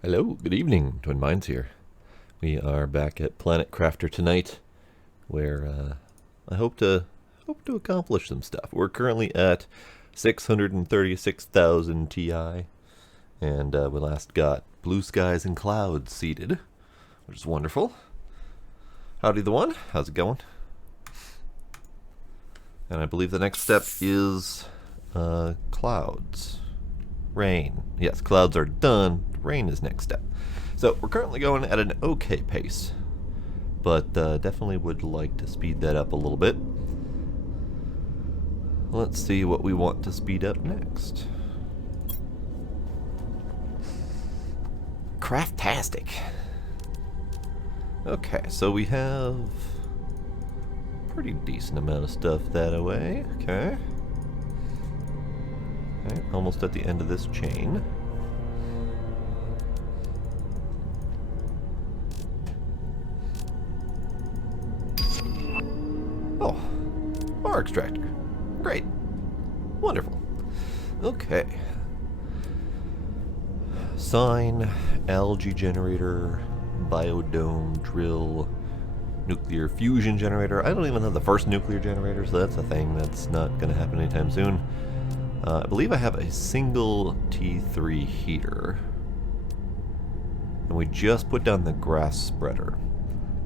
Hello, good evening, Twin Minds here. We are back at Planet Crafter tonight, where I hope to accomplish some stuff. We're currently at 636,000 Ti, and we last got blue skies and clouds seeded, which is wonderful. Howdy the one, how's it going? And I believe the next step is clouds. Rain. Yes, clouds are done. Rain is next step. So we're currently going at an okay pace, but definitely would like to speed that up a little bit. Let's see what we want to speed up next. Craftastic. Okay, so we have a pretty decent amount of stuff that away. Okay. Okay, almost at the end of this chain. Oh, ore extractor. Great. Wonderful. Okay. Sign, algae generator, biodome drill, nuclear fusion generator. I don't even have the first nuclear generator, so that's a thing that's not going to happen anytime soon. I believe I have a single T3 heater. And we just put down the grass spreader.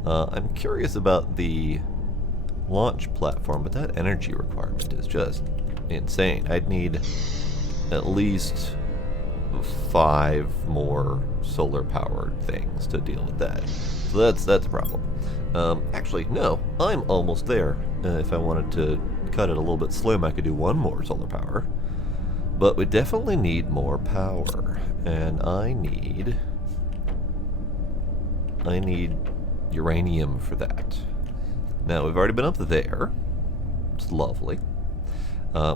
I'm curious about the launch platform, but that energy requirement is just insane. I'd need at least 5 more solar powered things to deal with that. So that's a problem. Actually, no, I'm almost there. If I wanted to cut it a little bit slim, I could do 1 more solar power. But we definitely need more power, and I need uranium for that. Now, we've already been up there. It's lovely.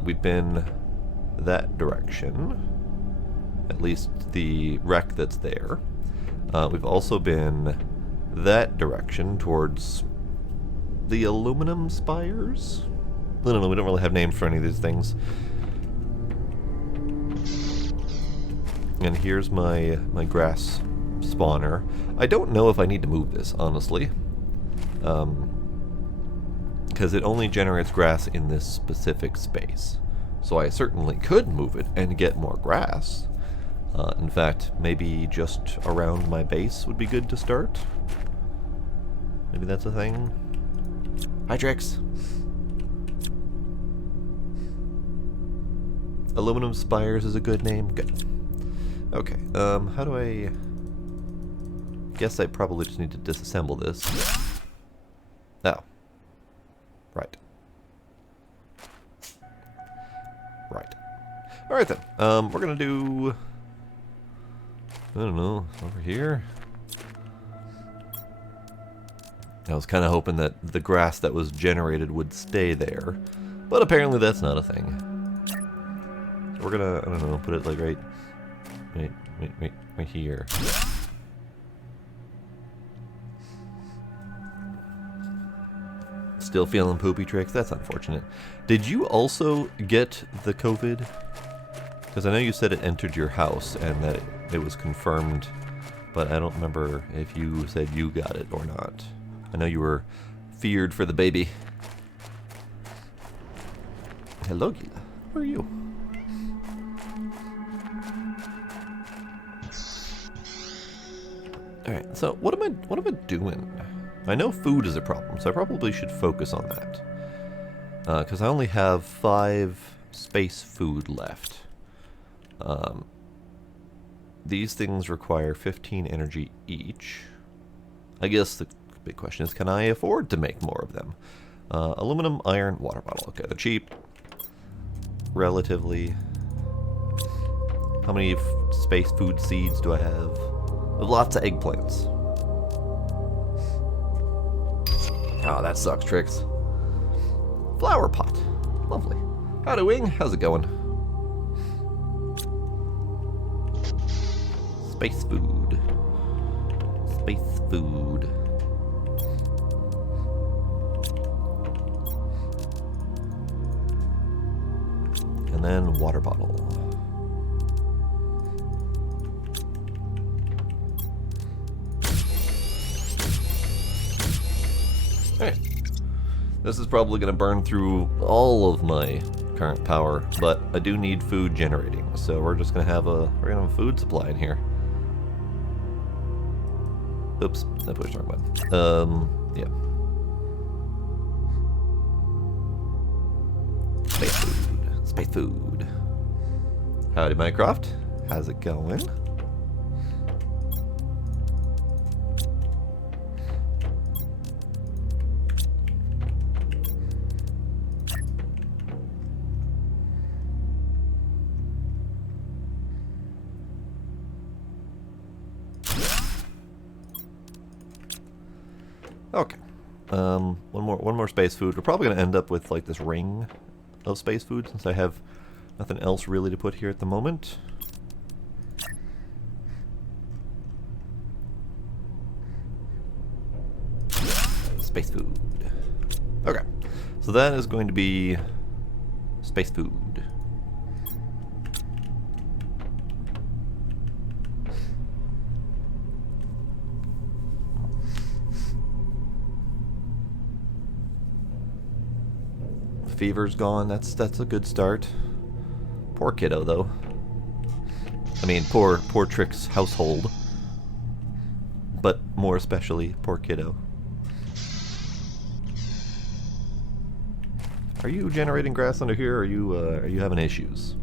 We've been that direction, at least the wreck that's there. We've also been that direction towards the aluminum spires. I don't know, we don't really have names for any of these things. And here's my grass spawner. I don't know if I need to move this, honestly. Because it only generates grass in this specific space. So I certainly could move it and get more grass. In fact, maybe just around my base would be good to start. Maybe that's a thing. Hi, Trix. Aluminum Spires is a good name. Good. Okay, how do I... Guess I probably just need to disassemble this. Oh. Right. Right. Alright then, we're gonna do... I don't know, over here? I was kind of hoping that the grass that was generated would stay there, but apparently that's not a thing. So we're gonna, I don't know, put it like right here. Still feeling poopy, Tricks? That's unfortunate. Did you also get the COVID? Because I know you said it entered your house and that it was confirmed, but I don't remember if you said you got it or not. I know you were feared for the baby. Hello, Gila. Where are you? Alright, so what am I doing? I know food is a problem, so I probably should focus on that. Because I only have 5 space food left. These things require 15 energy each. I guess the big question is, can I afford to make more of them? Aluminum, iron, water bottle. Okay, they're cheap. Relatively. How many space food seeds do I have? Lots of eggplants. Oh, that sucks, Tricks. Flower pot. Lovely. Howdy, Wing. How's it going? Space food. Space food. And then water bottle. Alright. This is probably going to burn through all of my current power, but I do need food generating, so we're just going to have a food supply in here. Oops, I pushed the wrong button. Yeah. Space food. Space food. Howdy, Minecraft. How's it going? Okay. One more space food. We're probably gonna end up with like this ring of space food since I have nothing else really to put here at the moment. Space food. Okay. So that is going to be space food. Fever's gone. That's a good start. Poor kiddo, though. I mean, poor Trick's household, but more especially poor kiddo. Are you generating grass under here? Or are you having issues?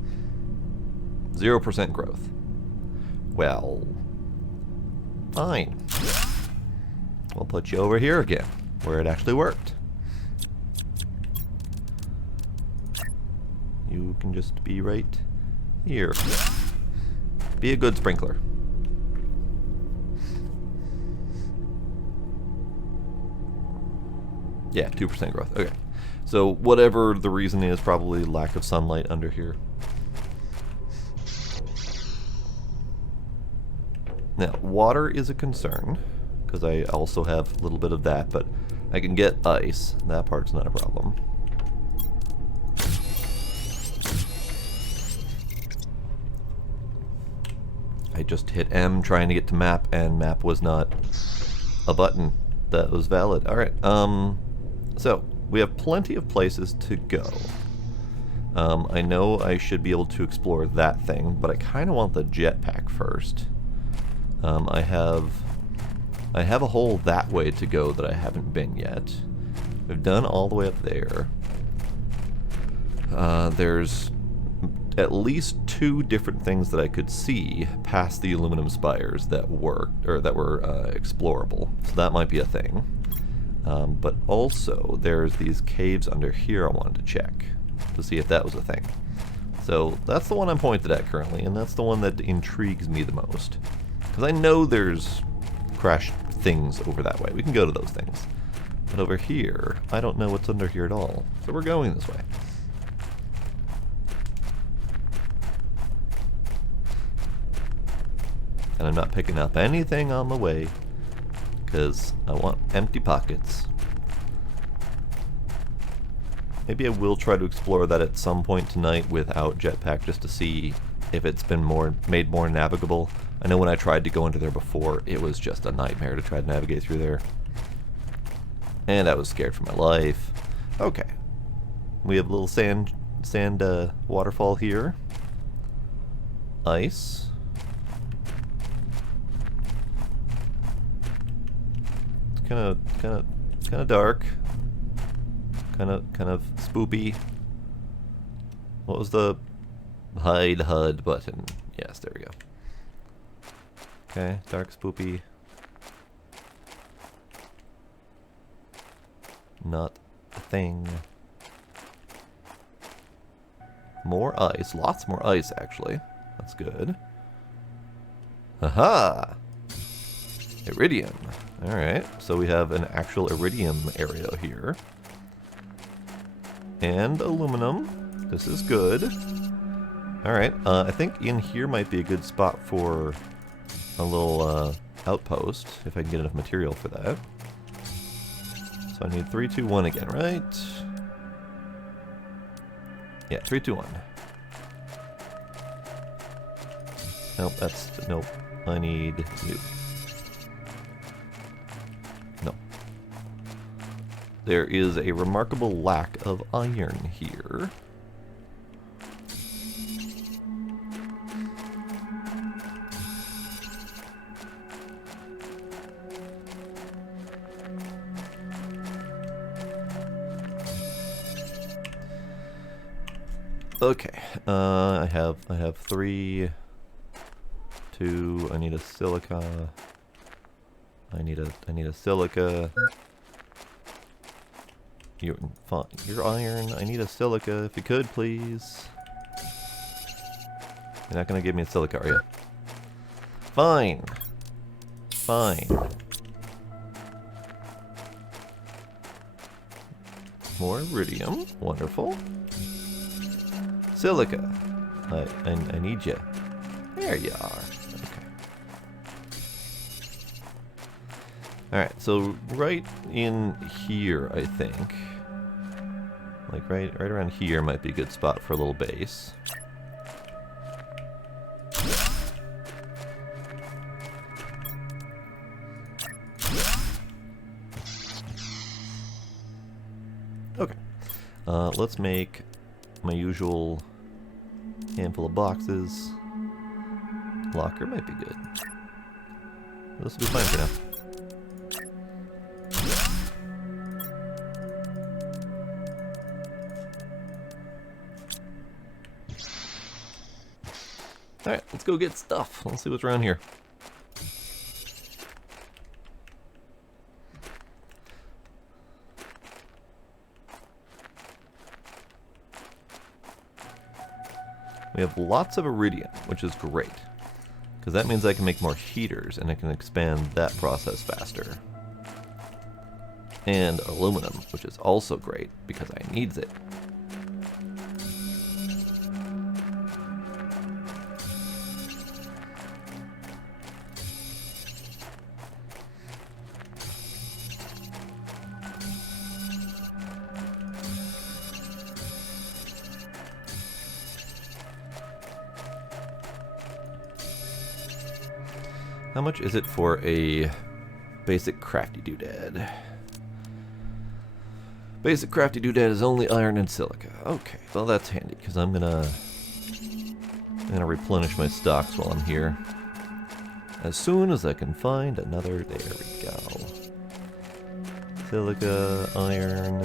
0% growth. Well, fine. We'll put you over here again, where it actually worked. You can just be right here. Be a good sprinkler. Yeah, 2% growth. Okay. So whatever the reason is, probably lack of sunlight under here. Now, water is a concern, because I also have a little bit of that, but I can get ice. That part's not a problem. I just hit M trying to get to map, and map was not a button that was valid. Alright, so we have plenty of places to go. I know I should be able to explore that thing, but I kind of want the jetpack first. I have a hole that way to go that I haven't been yet. We've done all the way up there. There's at least 2 different things that I could see past the aluminum spires that were explorable. So that might be a thing. But also there's these caves under here I wanted to check to see if that was a thing. So that's the one I'm pointed at currently, and that's the one that intrigues me the most. Because I know there's crashed things over that way. We can go to those things. But over here, I don't know what's under here at all. So we're going this way. And I'm not picking up anything on the way, because I want empty pockets. Maybe I will try to explore that at some point tonight without jetpack, just to see if it's been made more navigable. I know when I tried to go into there before, it was just a nightmare to try to navigate through there. And I was scared for my life. Okay. We have a little sand waterfall here. Ice. Kind of dark, kind of spoopy. What was the hide HUD button? Yes, there we go. Okay, dark, spoopy. Not a thing. More ice, lots more ice actually. That's good. Haha! Iridium. Alright, so we have an actual iridium area here. And aluminum. This is good. Alright, I think in here might be a good spot for a little outpost, if I can get enough material for that. So I need 3, 2, 1 again, right? Yeah, 3, 2, 1. Nope, nope. I need new. No. there is a remarkable lack of iron here. Okay, I have 3, 2. I need a silica. I need a silica. You're iron. I need a silica. If you could, please. You're not gonna give me a silica, are you? Fine. Fine. More iridium. Wonderful. Silica. I need you. There you are. Okay. Alright, so right in here, I think. Like right around here might be a good spot for a little base. Okay. Let's make my usual handful of boxes. Locker might be good. This will be fine for now. Alright, let's go get stuff. Let's see what's around here. We have lots of iridium, which is great. Because that means I can make more heaters, and I can expand that process faster. And aluminum, which is also great, because I needs it. How much is it for a basic crafty doodad? Basic crafty doodad is only iron and silica. Okay, well that's handy because I'm gonna replenish my stocks while I'm here. As soon as I can find another, there we go. Silica, iron.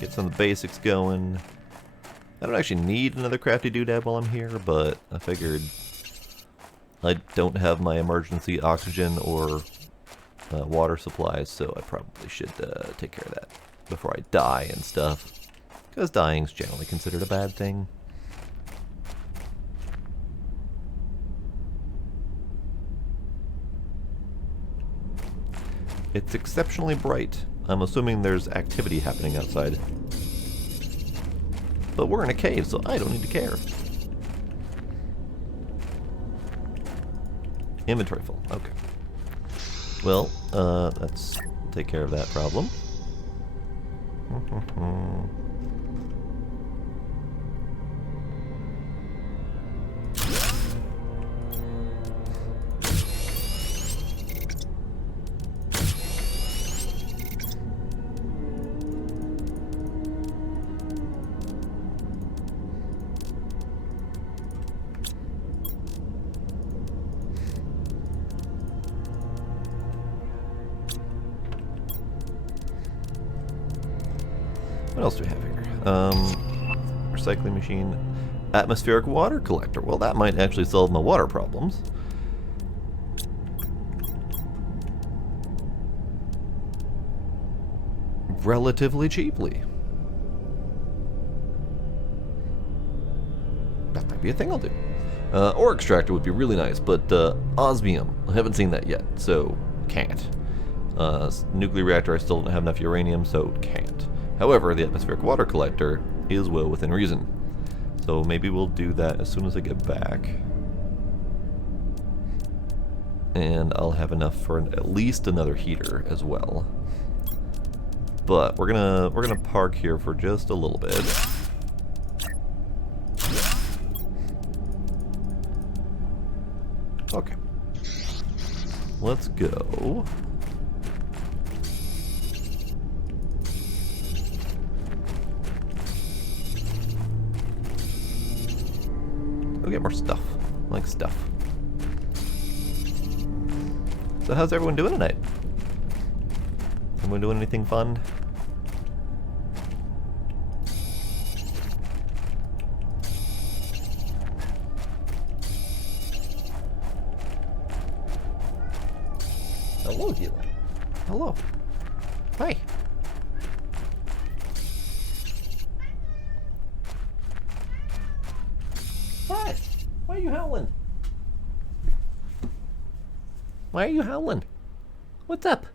Get some of the basics going. I don't actually need another crafty doodad while I'm here, but I figured I don't have my emergency oxygen or water supplies, so I probably should take care of that before I die and stuff. Because dying's generally considered a bad thing. It's exceptionally bright. I'm assuming there's activity happening outside. But we're in a cave, so I don't need to care. Inventory full. Okay. Well, let's take care of that problem. What else do we have here? Recycling machine. Atmospheric water collector. Well, that might actually solve my water problems. Relatively cheaply. That might be a thing I'll do. Ore extractor would be really nice, but osmium, I haven't seen that yet, so can't. Nuclear reactor, I still don't have enough uranium, so can't. However, the atmospheric water collector is well within reason. So maybe we'll do that as soon as I get back. And I'll have enough for at least another heater as well. But we're gonna park here for just a little bit. Okay. Let's go. get more stuff. I like stuff. So how's everyone doing tonight? Everyone doing anything fun? Hello, Gila. Hello. Hi. What? Why are you howling? Why are you howling? What's up?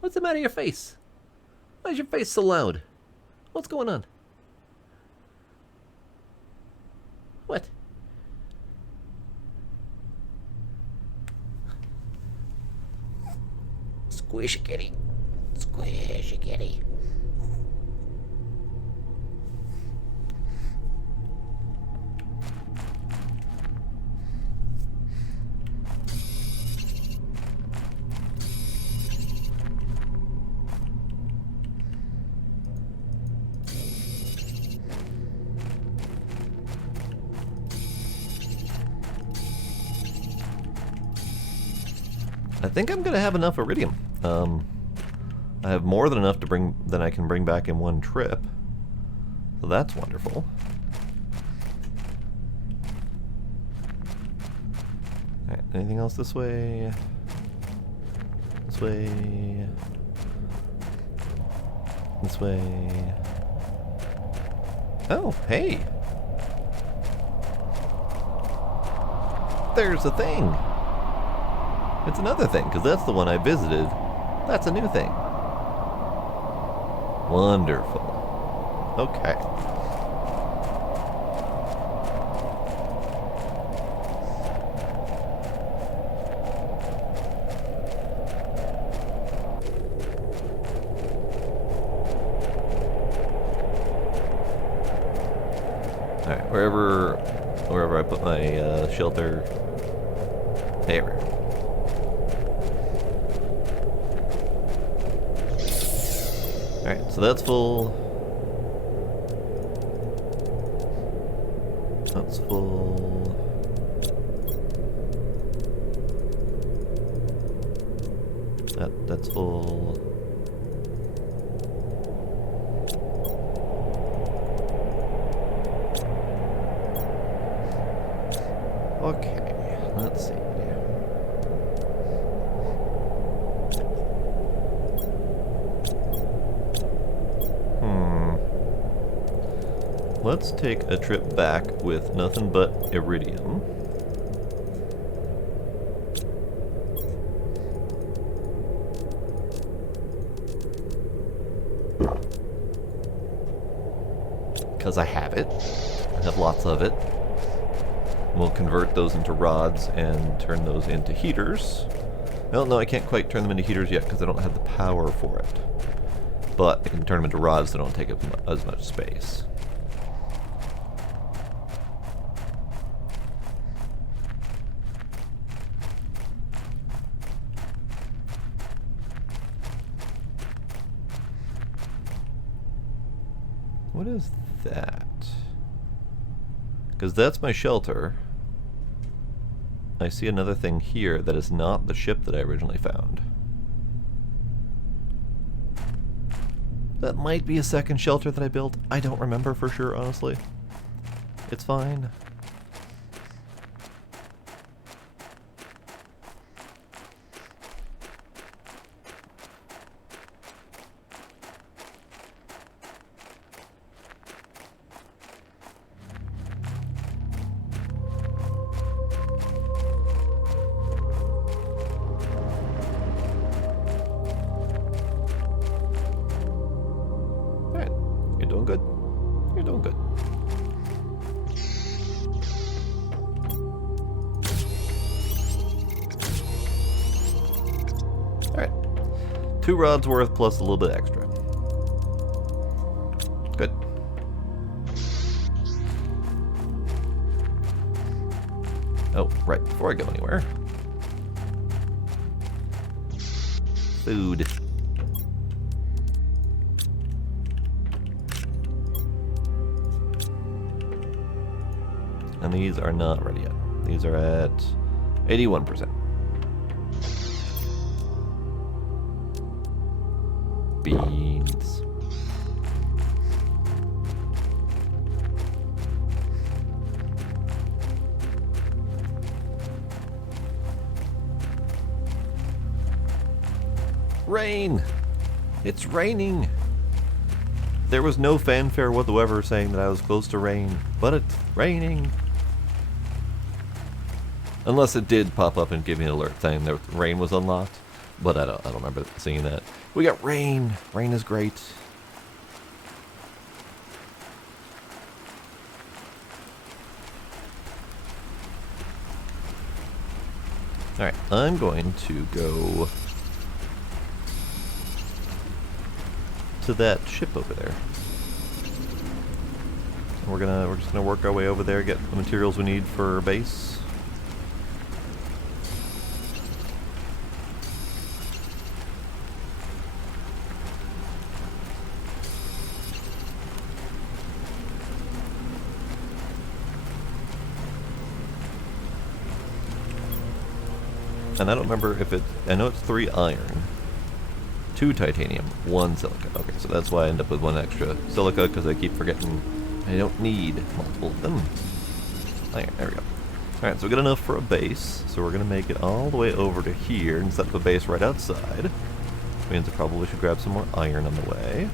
What's the matter with your face? Why is your face so loud? What's going on? What? Squish kitty. Squish kitty. I think I'm gonna have enough iridium. I have more than enough than I can bring back in one trip. So that's wonderful. Alright, anything else this way? This way. This way. Oh, hey! There's a thing! It's another thing, because that's the one I visited. That's a new thing. Wonderful. Okay. Alright, wherever I put my shelter. There. Alright, so that's full. That's full. That's full. Okay, let's see. Let's take a trip back with nothing but iridium. Because I have it. I have lots of it. We'll convert those into rods and turn those into heaters. Well, no, I can't quite turn them into heaters yet because I don't have the power for it. But I can turn them into rods that don't take up as much space. What is that? Because that's my shelter. I see another thing here that is not the ship that I originally found. That might be a second shelter that I built. I don't remember for sure, honestly. It's fine. Doing good. You're doing good. Alright. 2 rods worth plus a little bit extra. Good. Oh, right. Before I go anywhere. Food. And these are not ready yet. These are at 81%. Beans. Rain! It's raining! There was no fanfare whatsoever saying that I was close to rain, but it's raining! Unless it did pop up and give me an alert saying that rain was unlocked, but I don't remember seeing that. We got rain! Rain is great. Alright, I'm going to go to that ship over there. We're just gonna work our way over there, get the materials we need for our base. And I don't remember if it, I know it's 3 iron, 2 titanium, 1 silica. Okay, so that's why I end up with 1 extra silica, because I keep forgetting I don't need multiple of them. Iron, there we go. Alright, so we got enough for a base, so we're going to make it all the way over to here and set up a base right outside. Which means I probably should grab some more iron on the way.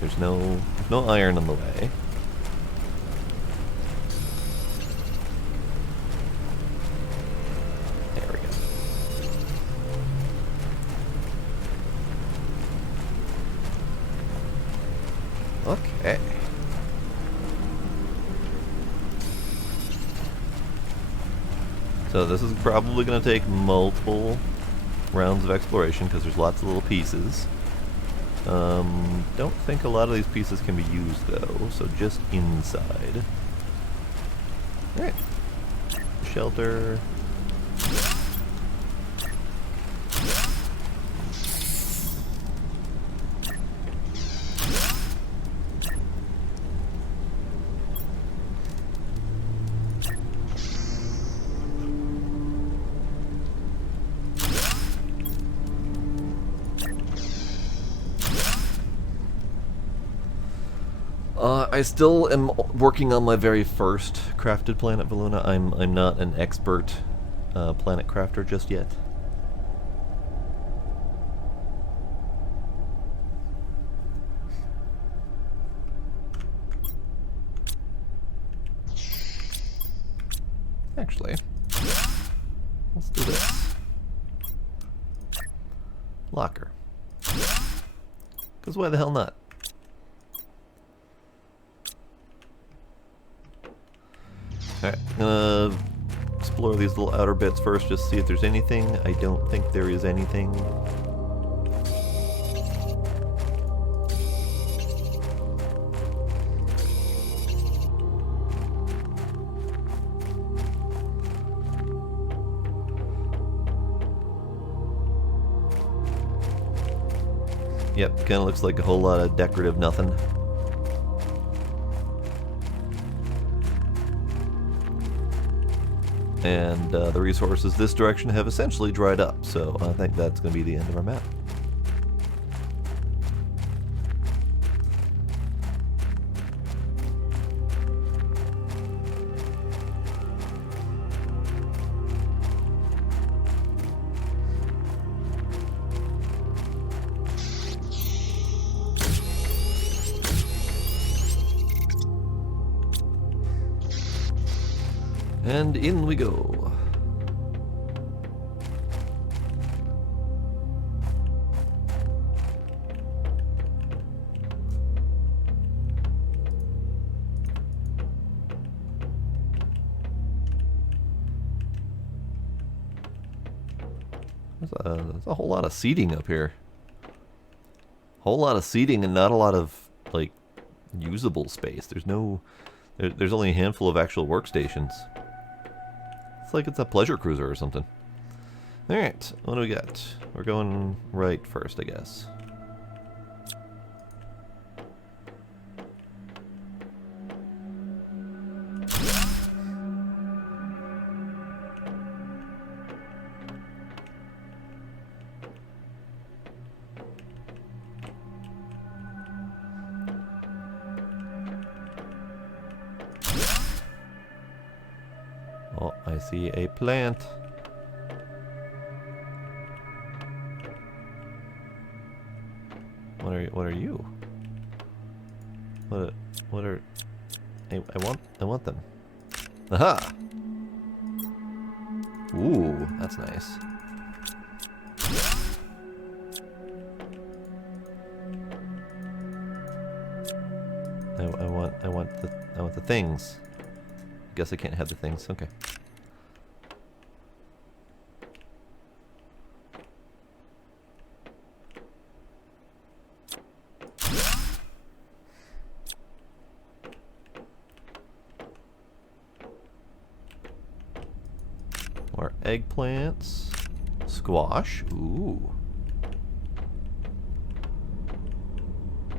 There's no iron on the way. There we go. Okay. So this is probably going to take multiple rounds of exploration because there's lots of little pieces. Don't think a lot of these pieces can be used though, so just inside. Alright. Shelter. I still am working on my very first crafted planet, Valuna. I'm not an expert planet crafter just yet. Actually, let's do this. Locker. Because why the hell not? Alright, gonna explore these little outer bits first, just see if there's anything. I don't think there is anything. Yep, kinda looks like a whole lot of decorative nothing. And the resources this direction have essentially dried up, so I think that's going to be the end of our map. And in we go. There's a whole lot of seating up here. Whole lot of seating and not a lot of, like, usable space. There's only a handful of actual workstations. It's like it's a pleasure cruiser or something. Alright, what do we got? We're going right first, I guess. Oh, I see a plant. What are you? What are I want them. Aha! Ooh, that's nice. I want the things. Guess I can't have the things. Okay. More eggplants. Squash. Ooh.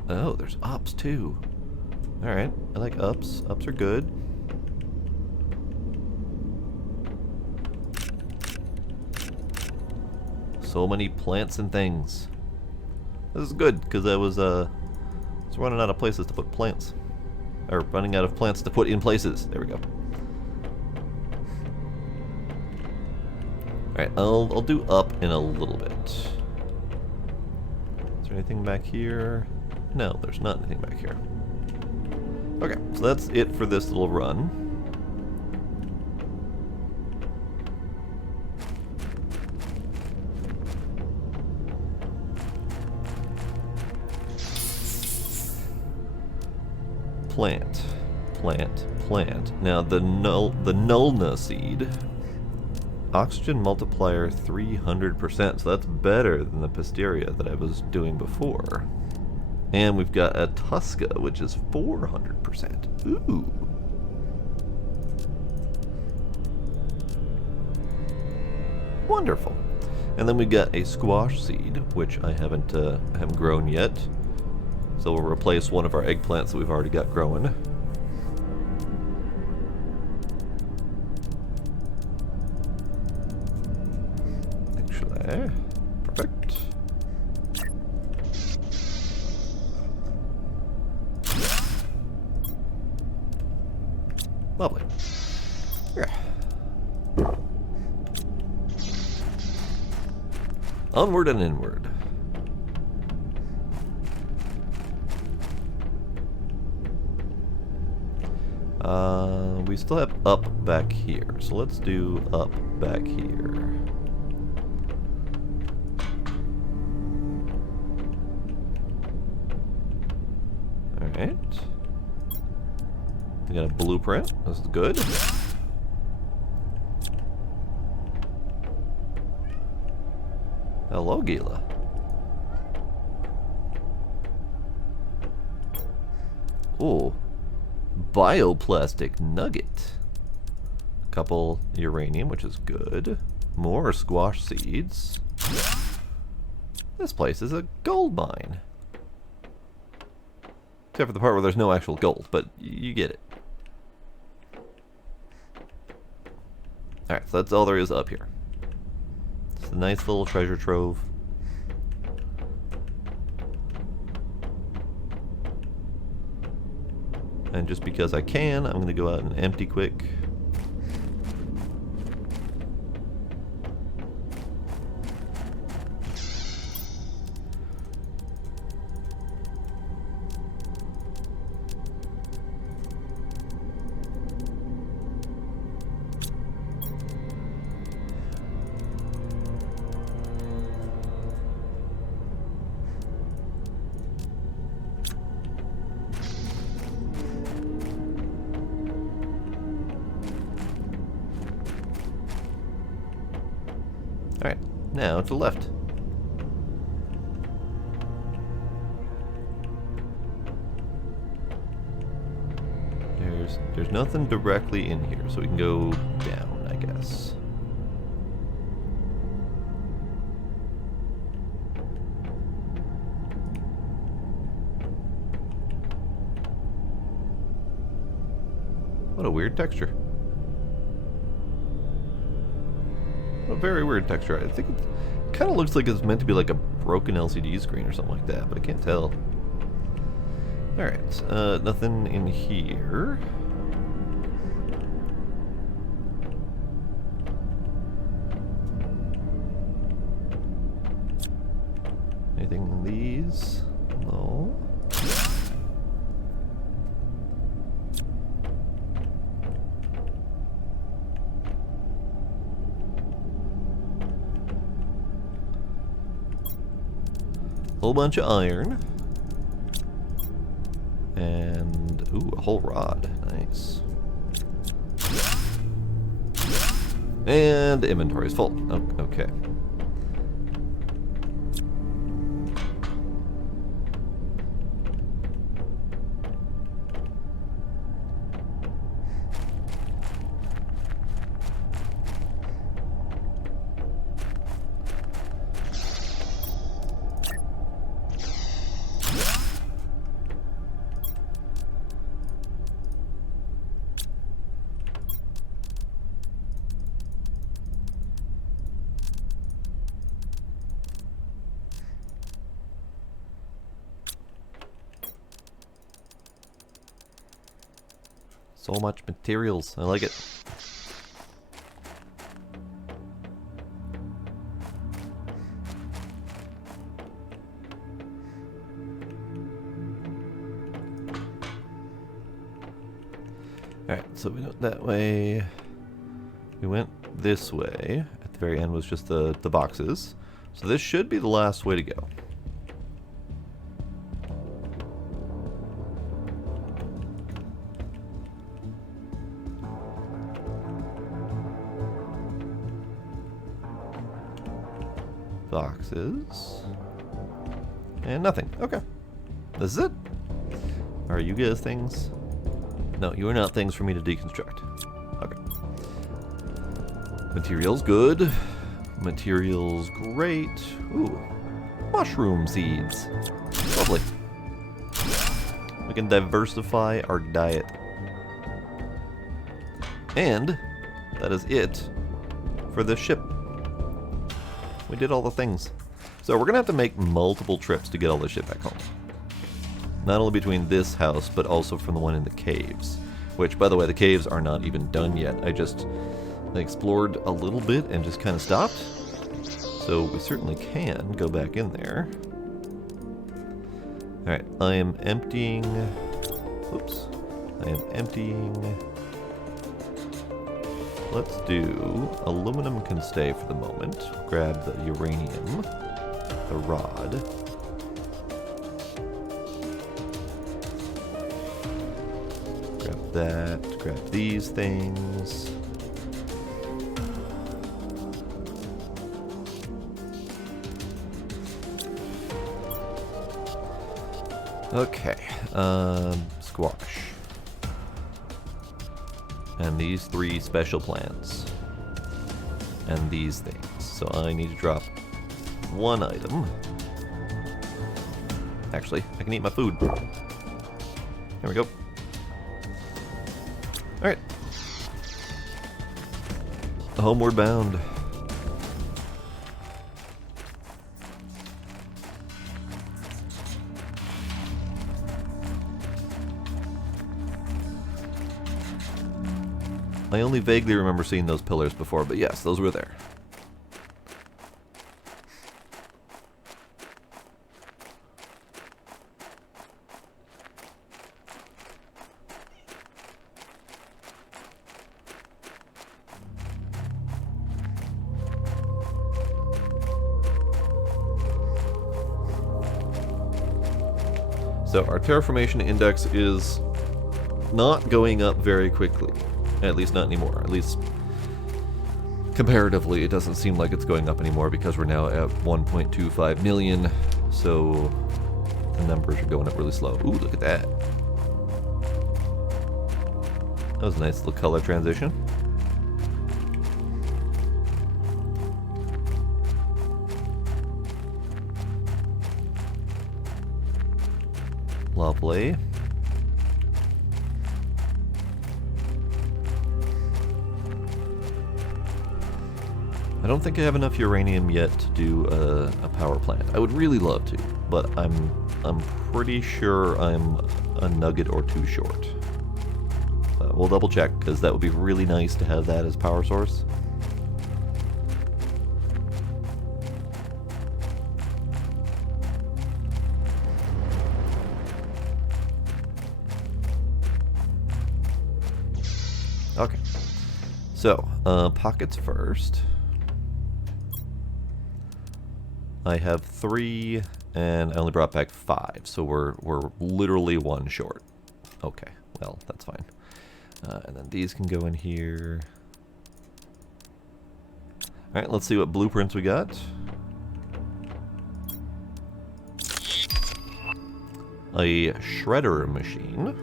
Oh, there's ups too. Alright, I like ups. Ups are good. So many plants and things. This is good, because I was running out of places to put plants. Or running out of plants to put in places. There we go. Alright, I'll do up in a little bit. Is there anything back here? No, there's not anything back here. Okay, so that's it for this little run. Plant, plant, plant. Now the Nulna seed, oxygen multiplier 300%, so that's better than the Pisteria that I was doing before. And we've got a Tusca, which is 400%. Ooh. Wonderful. And then we got a squash seed, which I haven't grown yet. So we'll replace one of our eggplants that we've already got growing. Actually, perfect. Lovely. Yeah. Onward and inward. We still have up back here, so let's do up back here. Alright. We got a blueprint. This is good. Hello, Gila. Ooh. Bioplastic nugget. A couple uranium, which is good. More squash seeds. This place is a gold mine. Except for the part where there's no actual gold, but you get it. Alright, so that's all there is up here. It's a nice little treasure trove. And just because I can, I'm going to go out and empty quick. Alright, now to the left. There's nothing directly in here, so we can go down, I guess. What a weird texture. What a very weird texture. I think it kind of looks like it's meant to be like a broken LCD screen or something like that, but I can't tell. Alright, nothing in here. Anything in these? No. Whole bunch of iron. And, ooh, a whole rod. Nice. And the inventory is full. Oh, okay. So much materials. I like it. Alright, so we went that way. We went this way. At the very end was just the boxes. So this should be the last way to go. Boxes. And nothing. Okay. This is it. Are you guys things? No, you are not things for me to deconstruct. Okay. Materials good. Materials great. Ooh. Mushroom seeds. Lovely. We can diversify our diet. And that is it for the ship. We did all the things. So we're going to have to make multiple trips to get all this shit back home. Not only between this house, but also from the one in the caves. Which, by the way, the caves are not even done yet. I just explored a little bit and just kind of stopped. So we certainly can go back in there. Alright, I am emptying... Oops. I am emptying... Let's do... Aluminum can stay for the moment. Grab the uranium. The rod. Grab that. Grab these things. Okay. Squash. And these 3 special plants. And these things. So I need to drop 1 item. Actually, I can eat my food. There we go. Alright. Homeward bound. I only vaguely remember seeing those pillars before, but yes, those were there. So our terraformation index is not going up very quickly. At least not anymore. At least comparatively, it doesn't seem like it's going up anymore because we're now at 1.25 million. So the numbers are going up really slow. Ooh, look at that. That was a nice little color transition. Lovely. I don't think I have enough uranium yet to do a power plant. I would really love to, but I'm pretty sure I'm a nugget or two short. We'll double check, because that would be really nice to have that as power source. Okay, so pockets first. I have 3, and I only brought back 5, so we're literally 1 short. Okay, well, that's fine. And then these can go in here. Alright, let's see what blueprints we got. A shredder machine.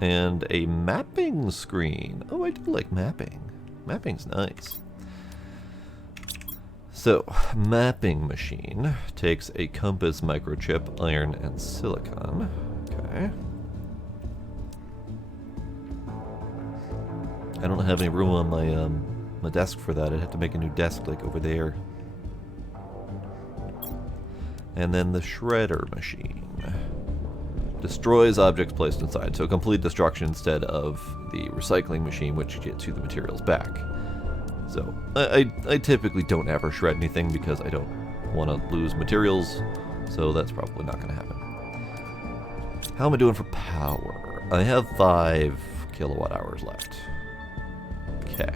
And a mapping screen. Oh, I do like mapping. Mapping's nice. So, mapping machine takes a compass microchip, iron, and silicon. Okay. I don't have any room on my my desk for that. I'd have to make a new desk like over there. And then the shredder machine destroys objects placed inside, so complete destruction instead of the recycling machine, which gets you the materials back. So I typically don't ever shred anything because I don't want to lose materials, so that's probably not going to happen. How am I doing for power? I have 5 kilowatt hours left. Okay.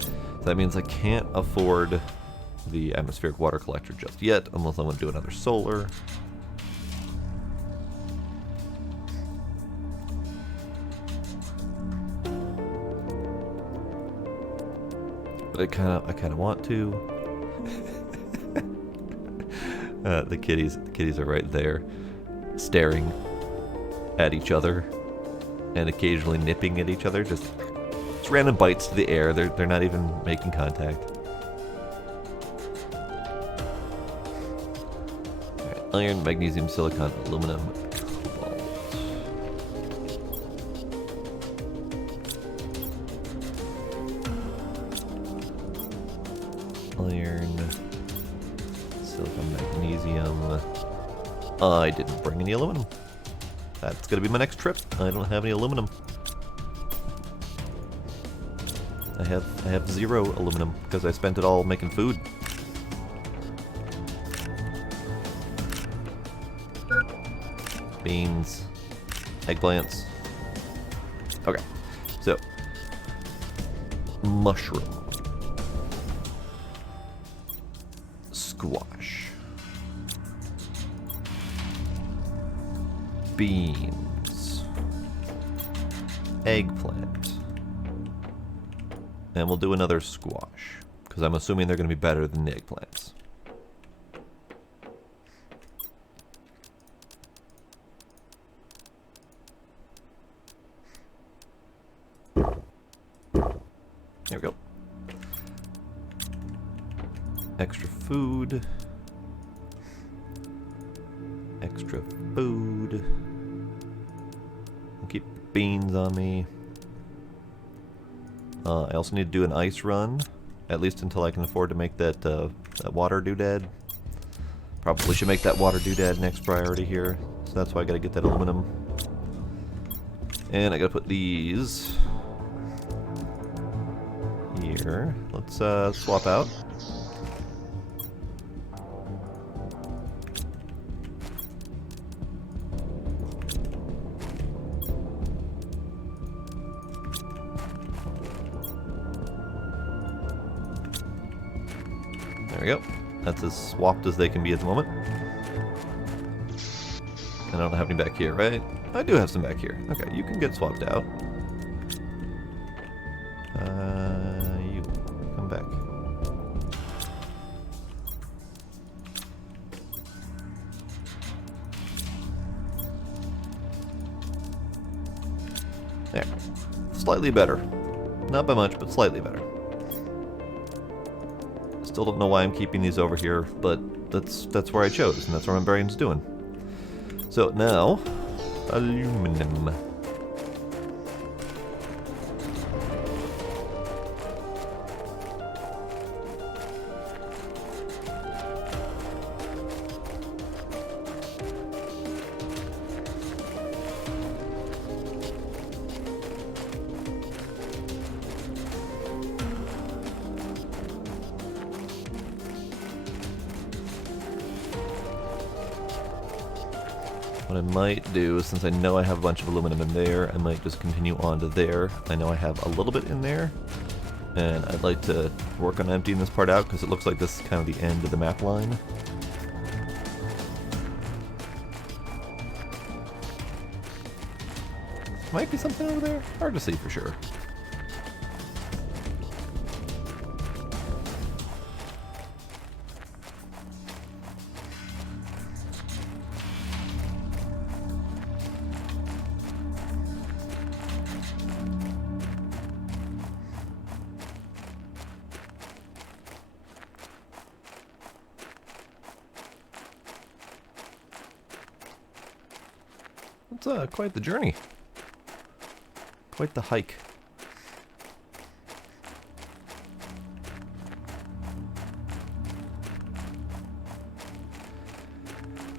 So that means I can't afford the atmospheric water collector just yet, unless I want to do another solar. But I kind of want to. The kitties are right there, staring at each other, and occasionally nipping at each other. Just random bites to the air. They're not even making contact. All right, iron, magnesium, silicon, aluminum, cobalt. Iron, silicon, magnesium. I didn't bring any aluminum. That's gonna be my next trip. I don't have any aluminum. I have 0 aluminum because I spent it all making food. Beans, eggplants. Okay, so mushroom, squash, beans, eggplant. And we'll do another squash, because I'm assuming they're going to be better than the eggplants. There we go. Extra food. Extra food. I'll keep beans on me. I also need to do an ice run, at least until I can afford to make that, that water doodad. Probably should make that water doodad next priority here, so that's why I gotta get that aluminum. And I gotta put these here. Let's swap out. There we go. That's as swapped as they can be at the moment. And I don't have any back here, right? I do have some back here. Okay, you can get swapped out. You come back. There. Slightly better. Not by much, but slightly better. Still don't know why I'm keeping these over here, but that's where I chose, and that's where my brain's doing. So now, aluminum. What I might do, since I know I have a bunch of aluminum in there, I might just continue on to there. I know I have a little bit in there, and I'd like to work on emptying this part out because it looks like this is kind of the end of the map line. Might be something over there. Hard to see for sure. It's quite the journey. Quite the hike.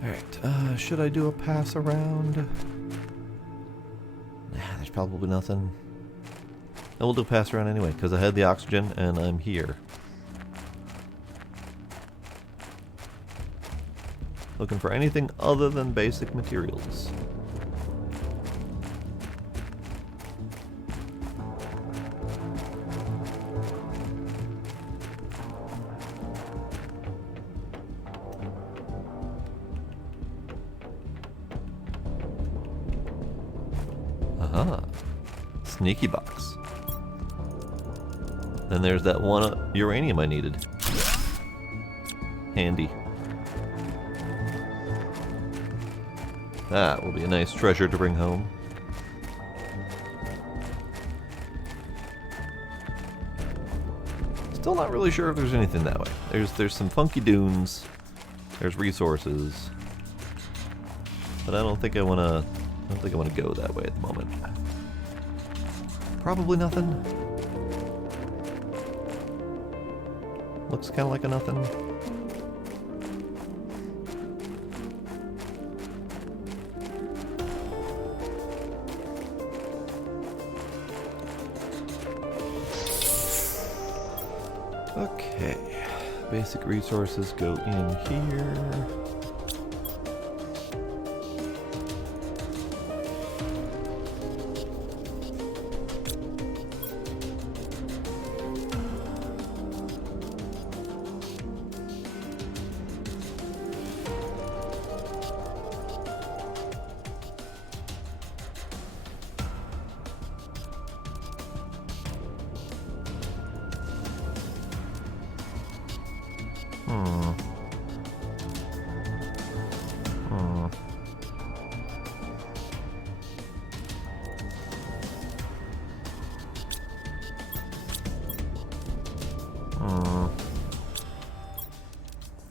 Alright, should I do a pass around? Nah, there's probably nothing. And we'll do a pass around anyway, because I had the oxygen and I'm here. Looking for anything other than basic materials. Aha. Sneaky box. Then there's that one uranium I needed. Handy. That will be a nice treasure to bring home. Still not really sure if there's anything that way. There's some funky dunes. There's resources. But I don't think I wanna go that way at the moment. Probably nothing. Looks kinda like a nothing. Okay, basic resources go in here.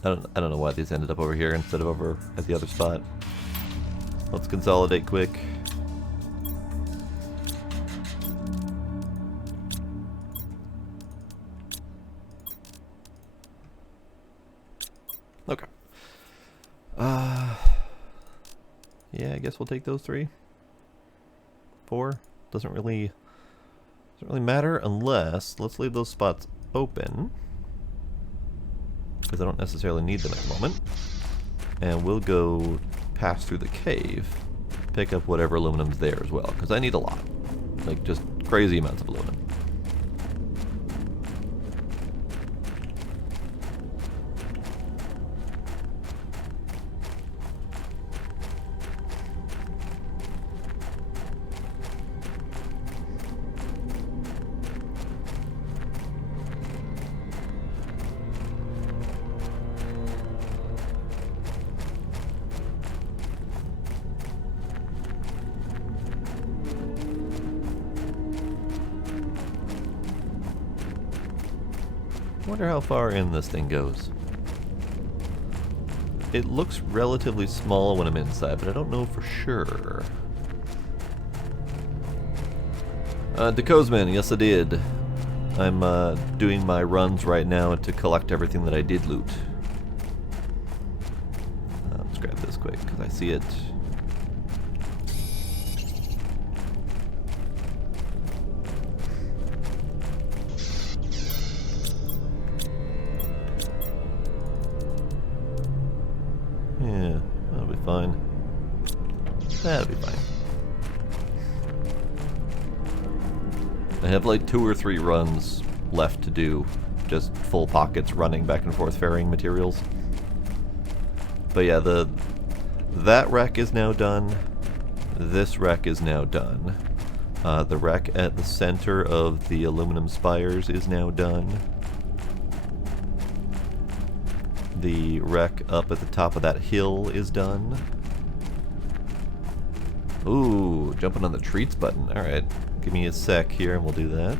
I don't know why these ended up over here instead of over at the other spot. Let's consolidate quick. Okay. Yeah, I guess we'll take those 3. 4 doesn't really matter unless let's leave those spots open. Because I don't necessarily need them at the moment. And we'll go pass through the cave, pick up whatever aluminum's there as well, because I need a lot. Like, just crazy amounts of aluminum. Wonder how far in this thing goes. It looks relatively small when I'm inside, but I don't know for sure. Decosman, yes I did. I'm doing my runs right now to collect everything that I did loot. Let's grab this quick, because I see it. Yeah, that'll be fine. That'll be fine. I have like 2 or 3 runs left to do, just full pockets running back and forth ferrying materials. But yeah, that wreck is now done. This wreck is now done. The wreck at the center of the aluminum spires is now done. The wreck up at the top of that hill is done. Ooh, jumping on the treats button. Alright, give me a sec here and we'll do that.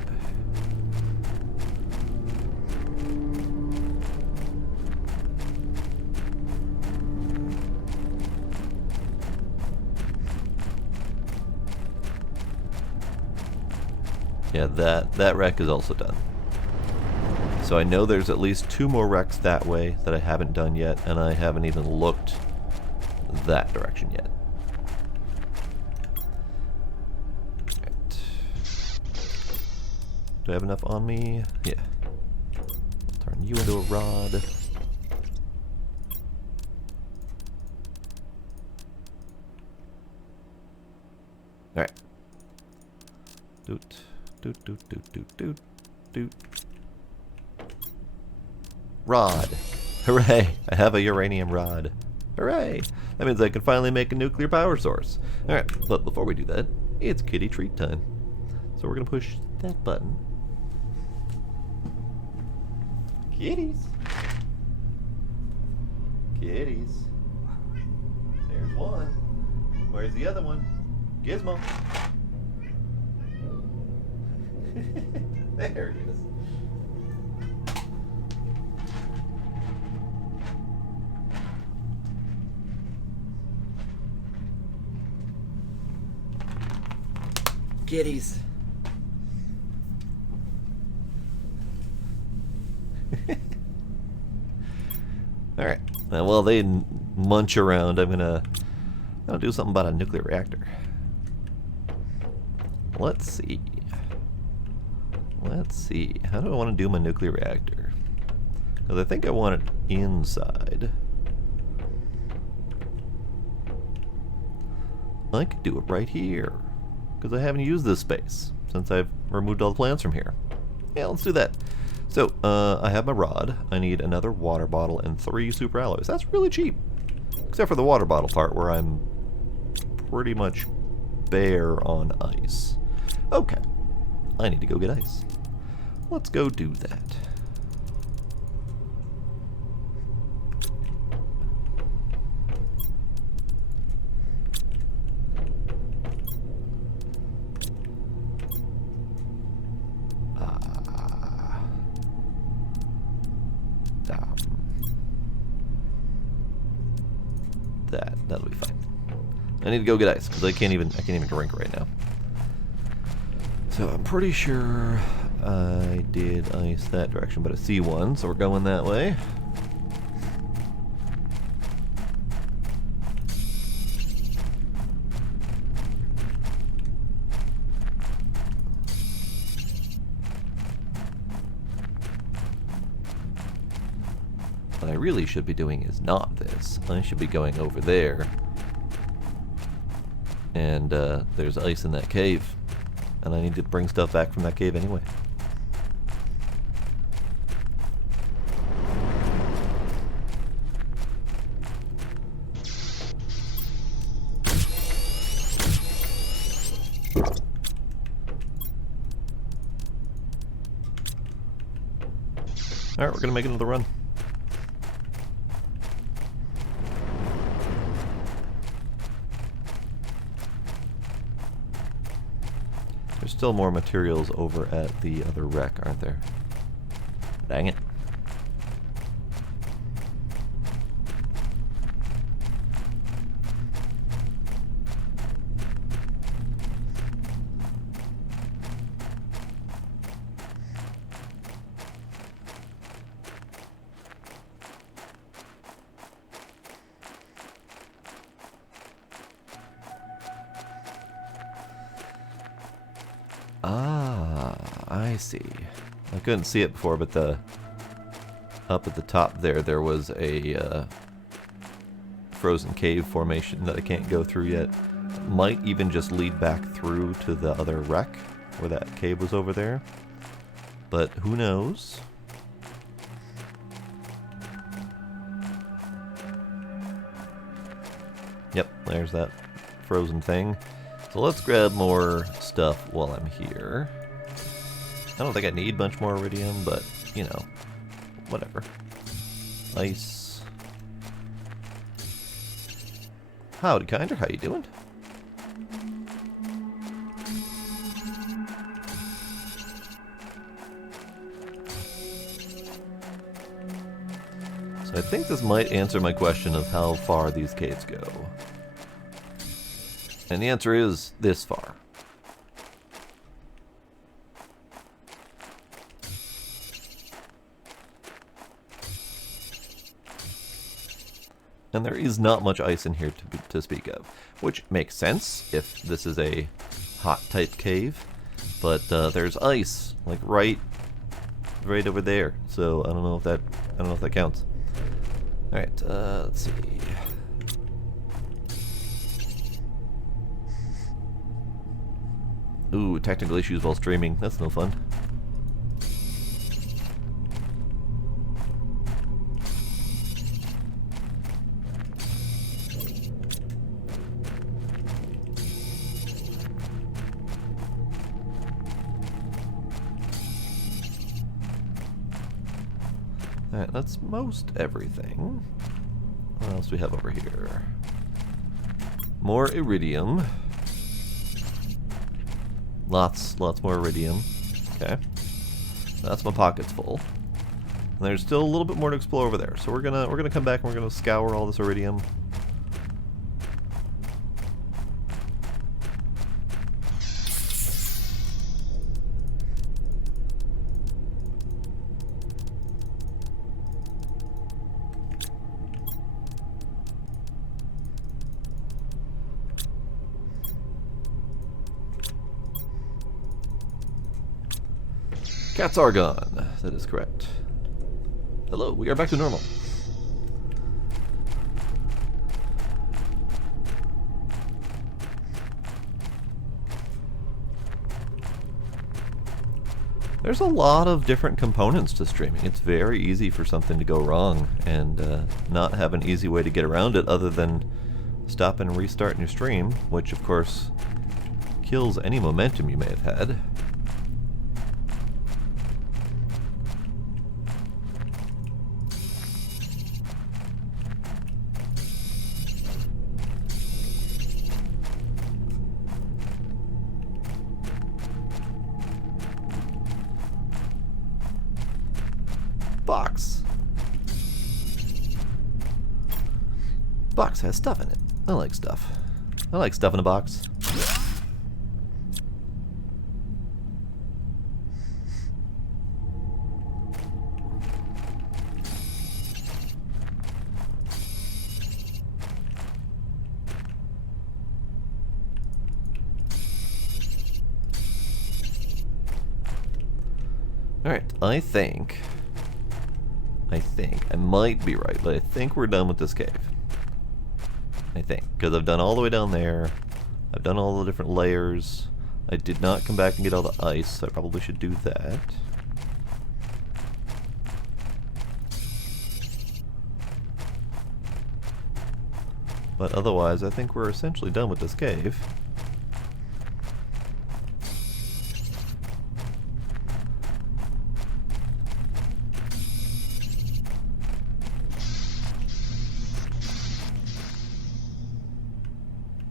Yeah, that wreck is also done. So I know there's at least 2 more wrecks that way that I haven't done yet, and I haven't even looked that direction yet. Right. Do I have enough on me? Yeah. Turn you into a rod. Alright. Doot, doot, doot, doot, doot, doot, doot. Rod. Hooray! I have a uranium rod. Hooray! That means I can finally make a nuclear power source. Alright, but before we do that, it's kitty treat time. So we're gonna push that button. Kitties! Kitties. There's one. Where's the other one? Gizmo. There he is. Kitties. Alright. While they munch around, I'll do something about a nuclear reactor. Let's see. Let's see. How do I want to do my nuclear reactor? Because I think I want it inside. I could do it right here. Because I haven't used this space since I've removed all the plants from here. Yeah, let's do that. So, I have my rod. I need another water bottle and 3 super alloys. That's really cheap. Except for the water bottle part where I'm pretty much bare on ice. Okay. I need to go get ice. Let's go do that. That'll be fine. I need to go get ice because I can't even drink right now. So I'm pretty sure I did ice that direction, but I see one, so we're going that way. What I really should be doing is not this. I should be going over there. And there's ice in that cave. And I need to bring stuff back from that cave anyway. Alright, we're gonna make another run. There's still more materials over at the other wreck, aren't there? Dang it. I see. I couldn't see it before, but up at the top there was a frozen cave formation that I can't go through yet. Might even just lead back through to the other wreck where that cave was over there. But who knows? Yep, there's that frozen thing. So let's grab more stuff while I'm here. I don't think I need much more iridium, but, you know, whatever. Ice. Howdy, Kinder. How you doing? So I think this might answer my question of how far these caves go. And the answer is this far. And there is not much ice in here to speak of, which makes sense if this is a hot type cave. But there's ice like right over there, so I don't know if that counts. All right, let's see. Ooh, technical issues while streaming. That's no fun. Alright, that's most everything. What else do we have over here? More iridium. Lots more iridium. Okay. That's my pockets full. And there's still a little bit more to explore over there. So we're gonna come back and we're gonna scour all this iridium. Cats are gone. That is correct. Hello, we are back to normal. There's a lot of different components to streaming. It's very easy for something to go wrong and not have an easy way to get around it other than stop and restart your stream, which of course kills any momentum you may have had. Box has stuff in it. I like stuff. I like stuff in a box. Alright, I think I might be right, but I think we're done with this cave. I think, because I've done all the way down there. I've done all the different layers. I did not come back and get all the ice, so I probably should do that. But otherwise, I think we're essentially done with this cave.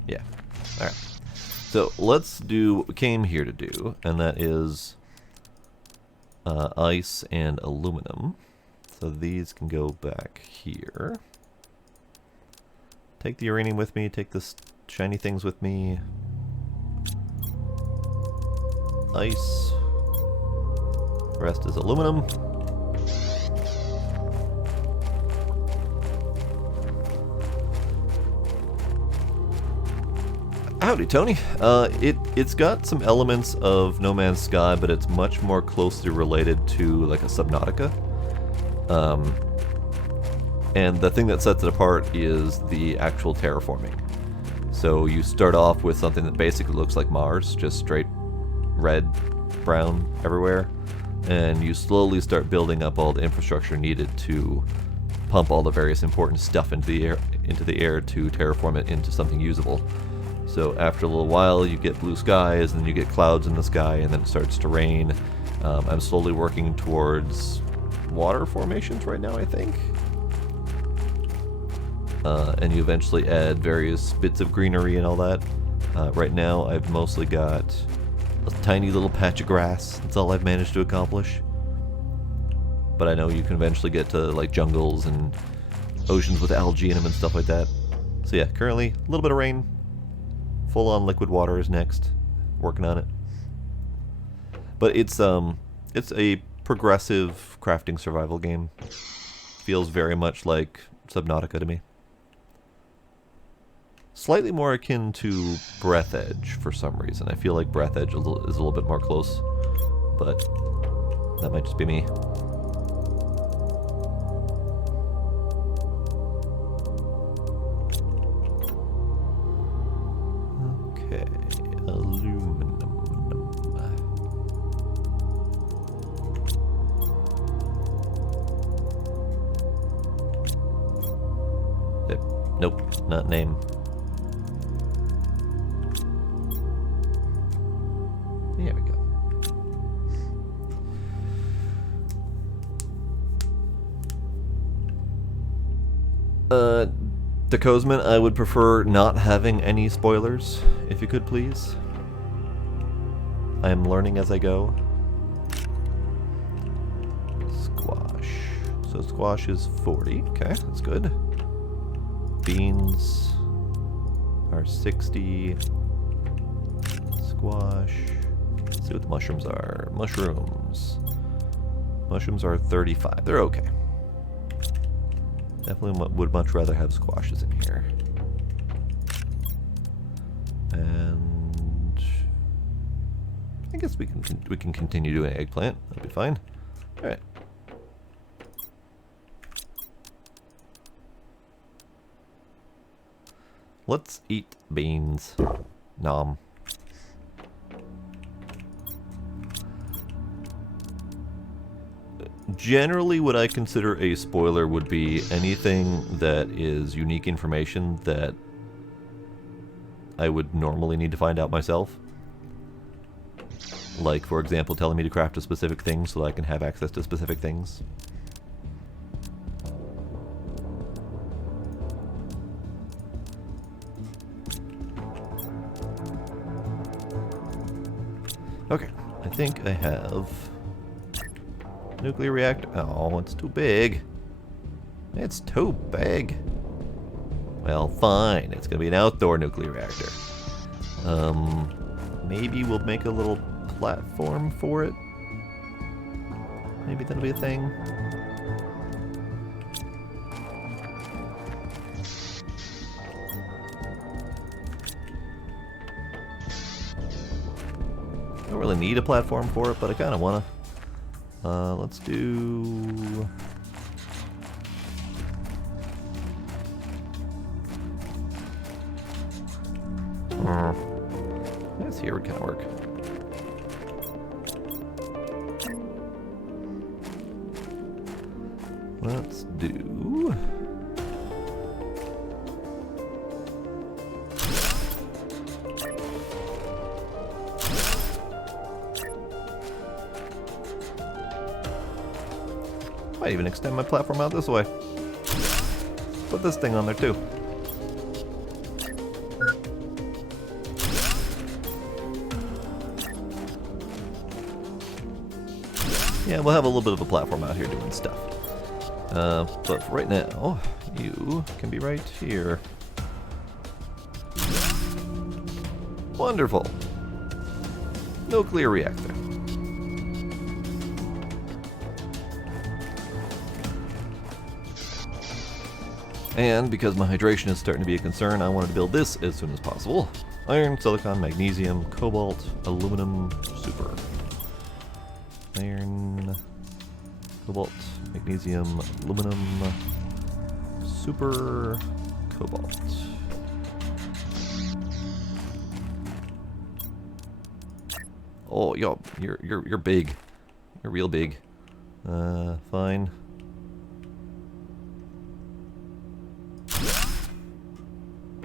Yeah. Alright. So let's do what we came here to do, and that is ice and aluminum. So these can go back here. Take the uranium with me, take the shiny things with me. Ice. Rest is aluminum. Howdy, Tony. It's got some elements of No Man's Sky, but it's much more closely related to like a Subnautica. And the thing that sets it apart is the actual terraforming. So you start off with something that basically looks like Mars, just straight red, brown everywhere, and you slowly start building up all the infrastructure needed to pump all the various important stuff into the air to terraform it into something usable. So after a little while, you get blue skies, and then you get clouds in the sky, and then it starts to rain. I'm slowly working towards water formations right now, I think. And you eventually add various bits of greenery and all that. Right now, I've mostly got a tiny little patch of grass. That's all I've managed to accomplish. But I know you can eventually get to like jungles and oceans with algae in them and stuff like that. So yeah, currently a little bit of rain. Full-on liquid water is next. Working on it. But it's a progressive crafting survival game. Feels very much like Subnautica to me. Slightly more akin to Breath Edge for some reason. I feel like Breath Edge is a little bit more close, but that might just be me. Okay, aluminum. Nope, not name. There we go. Decosman, I would prefer not having any spoilers, if you could please. I am learning as I go. Squash. So squash is 40. Okay, that's good. Beans are 60. Squash. Let's see what the mushrooms are. Mushrooms. Mushrooms are 35. They're okay. Definitely would much rather have squashes in here. And I guess we can continue doing eggplant. That'll be fine. All right. Let's eat beans. Nom. Generally, what I consider a spoiler would be anything that is unique information that I would normally need to find out myself. Like, for example, telling me to craft a specific thing so that I can have access to specific things. Okay, I think I have nuclear reactor. Oh, it's too big. It's too big. Well, fine. It's gonna be an outdoor nuclear reactor. Maybe we'll make a little platform for it. Maybe that'll be a thing. I don't really need a platform for it, but I kind of wanna. Let's do. This here would kind of work. Let's do. Might even extend my platform out this way. Put this thing on there too. Yeah, we'll have a little bit of a platform out here doing stuff. But for right now, you can be right here. Wonderful. Nuclear reactor. And because my hydration is starting to be a concern, I wanted to build this as soon as possible. Iron, silicon, magnesium, cobalt, aluminum, super. Iron, cobalt, magnesium, aluminum, super, cobalt. Oh, yo, you're big. You're real big. Fine.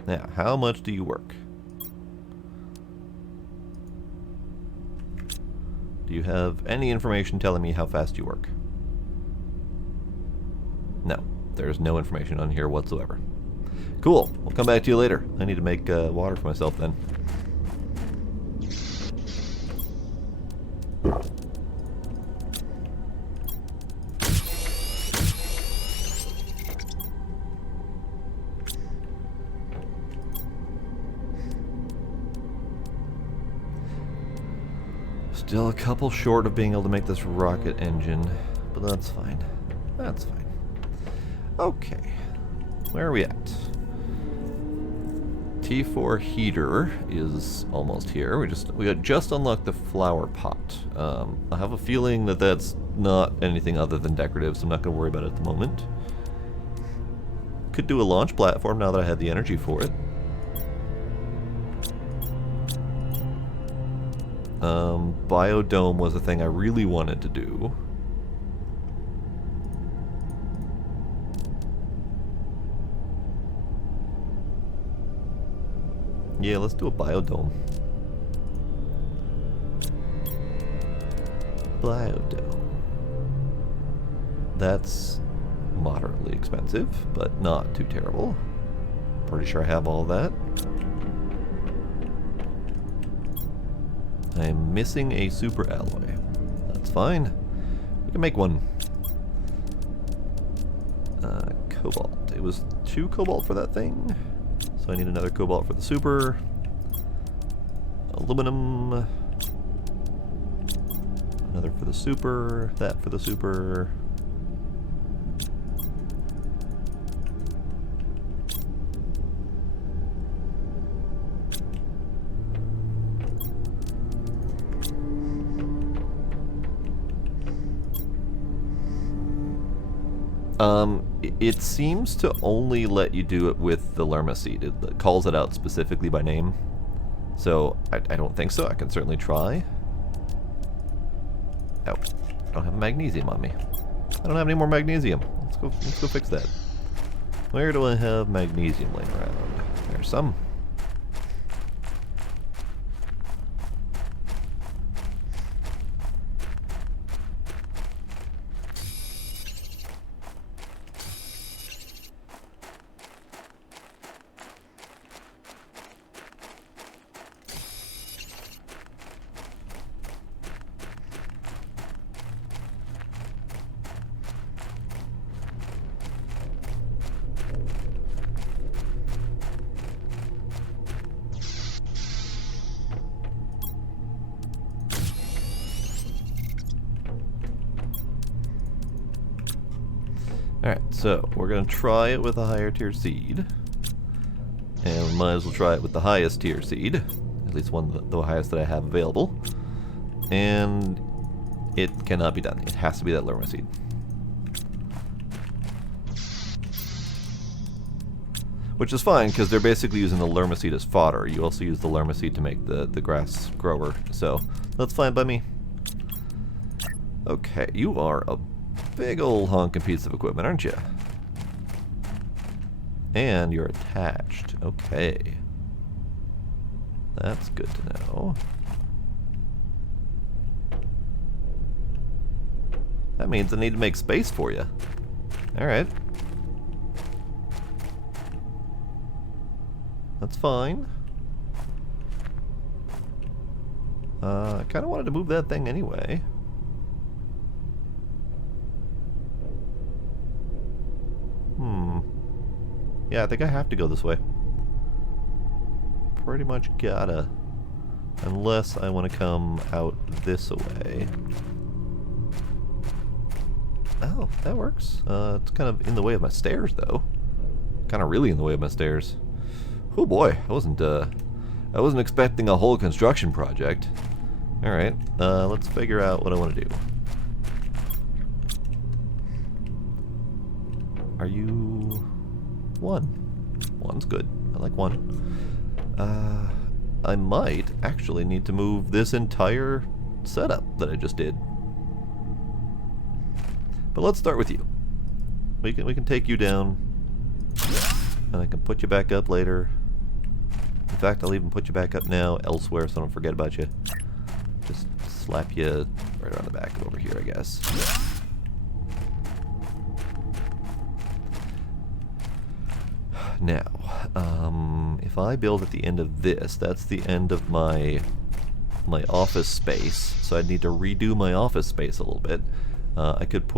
Now, how much do you work? Do you have any information telling me how fast you work? No, there's no information on here whatsoever. Cool, we'll come back to you later. I need to make water for myself then. Still a couple short of being able to make this rocket engine, but that's fine. That's fine. Okay, where are we at? T4 heater is almost here. We got just unlocked the flower pot. I have a feeling that that's not anything other than decorative, so I'm not going to worry about it at the moment. Could do a launch platform now that I had the energy for it. Biodome was a thing I really wanted to do. Yeah, let's do a biodome. Biodome. That's moderately expensive, but not too terrible. Pretty sure I have all that. I'm missing a super alloy. That's fine. We can make one. Cobalt. It was 2 cobalt for that thing. So I need another cobalt for the super. Aluminum. Another for the super. That for the super. It seems to only let you do it with the Lerma seed. It calls it out specifically by name. So, I don't think so. I can certainly try. Oh, I don't have magnesium on me. I don't have any more magnesium. Let's go fix that. Where do I have magnesium laying around? There's some. Alright, so we're going to try it with a higher tier seed. And we might as well try it with the highest tier seed. At least the highest that I have available. And it cannot be done. It has to be that Lerma seed. Which is fine, because they're basically using the Lerma seed as fodder. You also use the Lerma seed to make the grass grower. So, that's fine by me. Okay, you are a big old honking piece of equipment, aren't you? And you're attached. Okay. That's good to know. That means I need to make space for you. Alright. That's fine. I kind of wanted to move that thing anyway. Yeah, I think I have to go this way. Pretty much gotta. Unless I want to come out this way. Oh, that works. It's kind of in the way of my stairs, though. Kind of really in the way of my stairs. Oh boy, I I wasn't expecting a whole construction project. Alright, let's figure out what I want to do. Are you... 1? 1's good. I like 1. I might actually need to move this entire setup that I just did. But let's start with you. We can take you down, and I can put you back up later. In fact, I'll even put you back up now elsewhere so I don't forget about you. Just slap you right around the back over here, I guess. Now, if I build at the end of this, that's the end of my office space, so I'd need to redo my office space a little bit. I could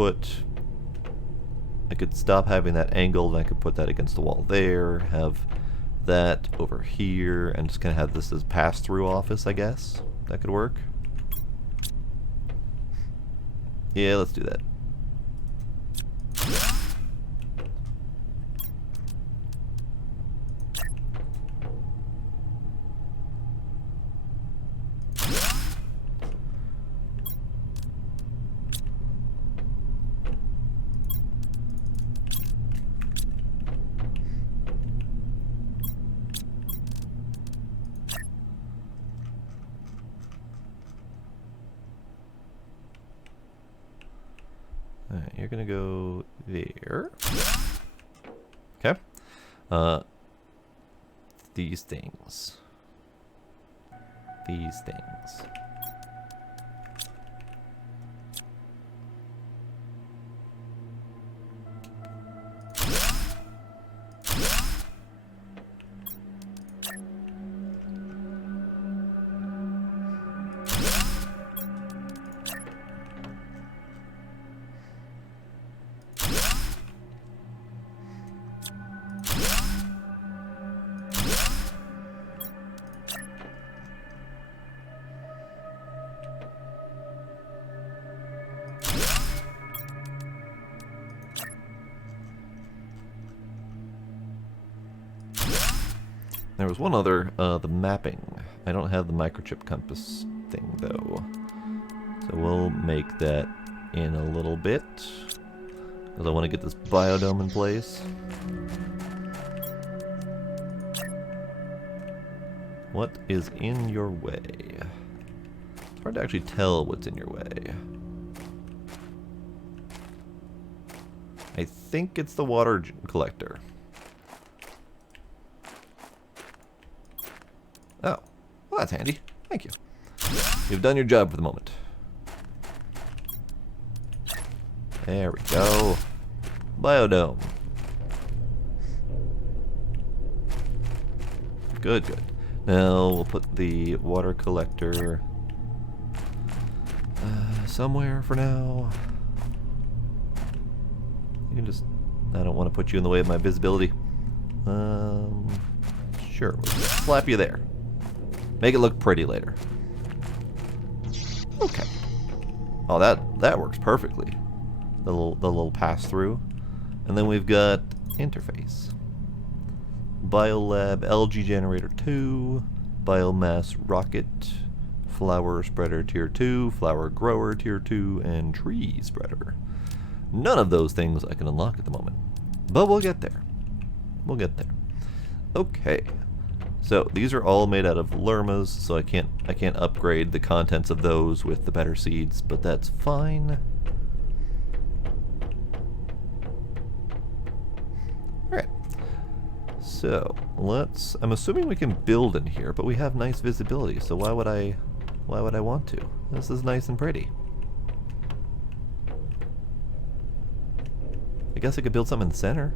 stop having that angle, and I could put that against the wall there, have that over here, and just kind of have this as pass-through office, I guess. That could work. Yeah, let's do that. Alright, you're gonna go there. Okay. These things. These things. There was one other, the mapping. I don't have the microchip compass thing, though. So we'll make that in a little bit. Because I want to get this biodome in place. What is in your way? It's hard to actually tell what's in your way. I think it's the water collector. Oh, well that's handy. Thank you. You've done your job for the moment. There we go. Biodome. Good, good. Now we'll put the water collector somewhere for now. You can just... I don't want to put you in the way of my visibility. Sure, we'll just slap you there. Make it look pretty later. Okay. Oh, that works perfectly. The little pass through, and then we've got interface. Biolab algae generator 2, biomass rocket, flower spreader tier 2, flower grower tier 2, and tree spreader. None of those things I can unlock at the moment, but we'll get there. We'll get there. Okay. So these are all made out of lermas, so I can't upgrade the contents of those with the better seeds, but that's fine. Alright. So I'm assuming we can build in here, but we have nice visibility, so why would I want to? This is nice and pretty. I guess I could build something in the center.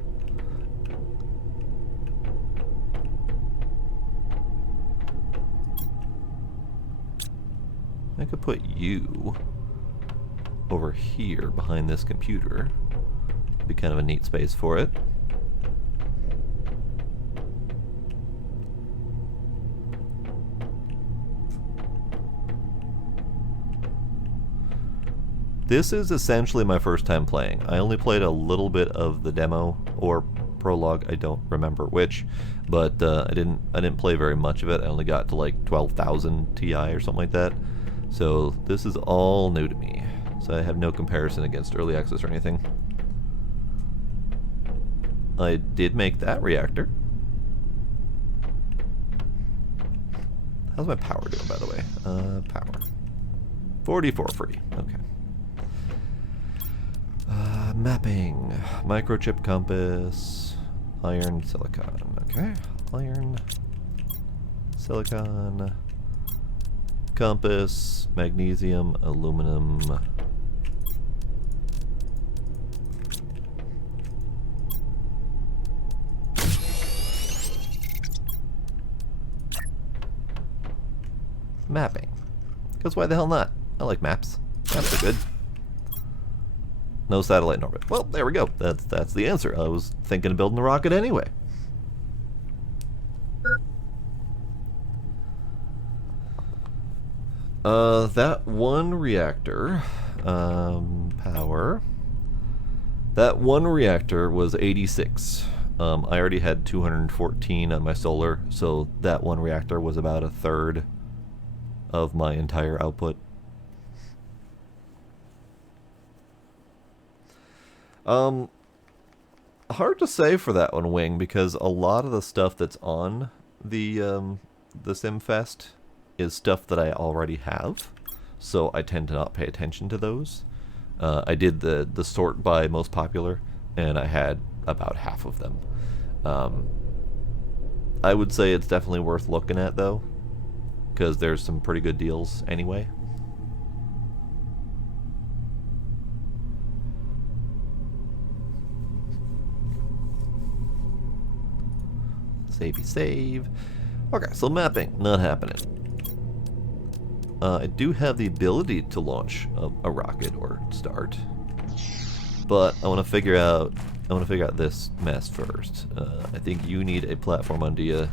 I could put you over here behind this computer. Be kind of a neat space for it. This is essentially my first time playing. I only played a little bit of the demo, or prologue. I don't remember which, but I didn't play very much of it. I only got to like 12,000 Ti or something like that. So this is all new to me. So I have no comparison against early access or anything. I did make that reactor. How's my power doing, by the way? Power. 44 free. Okay. Mapping. Microchip compass. Iron, silicon. Okay. Iron, silicon, compass, magnesium, aluminum. Mapping. Because why the hell not? I like maps. Maps are good. No satellite in orbit. Well, there we go. That's the answer. I was thinking of building a rocket anyway. That one reactor, power. That one reactor was 86. I already had 214 on my solar, so that one reactor was about a third of my entire output. Hard to say for that one, Wing, because a lot of the stuff that's on the SimFest is stuff that I already have, so I tend to not pay attention to those. I did the sort by most popular, and I had about half of them. I would say it's definitely worth looking at, though, because there's some pretty good deals anyway. Savey save. Okay, so mapping, not happening. I do have the ability to launch a rocket or start, but I want to figure out this mess first. I think you need a platform on Dia.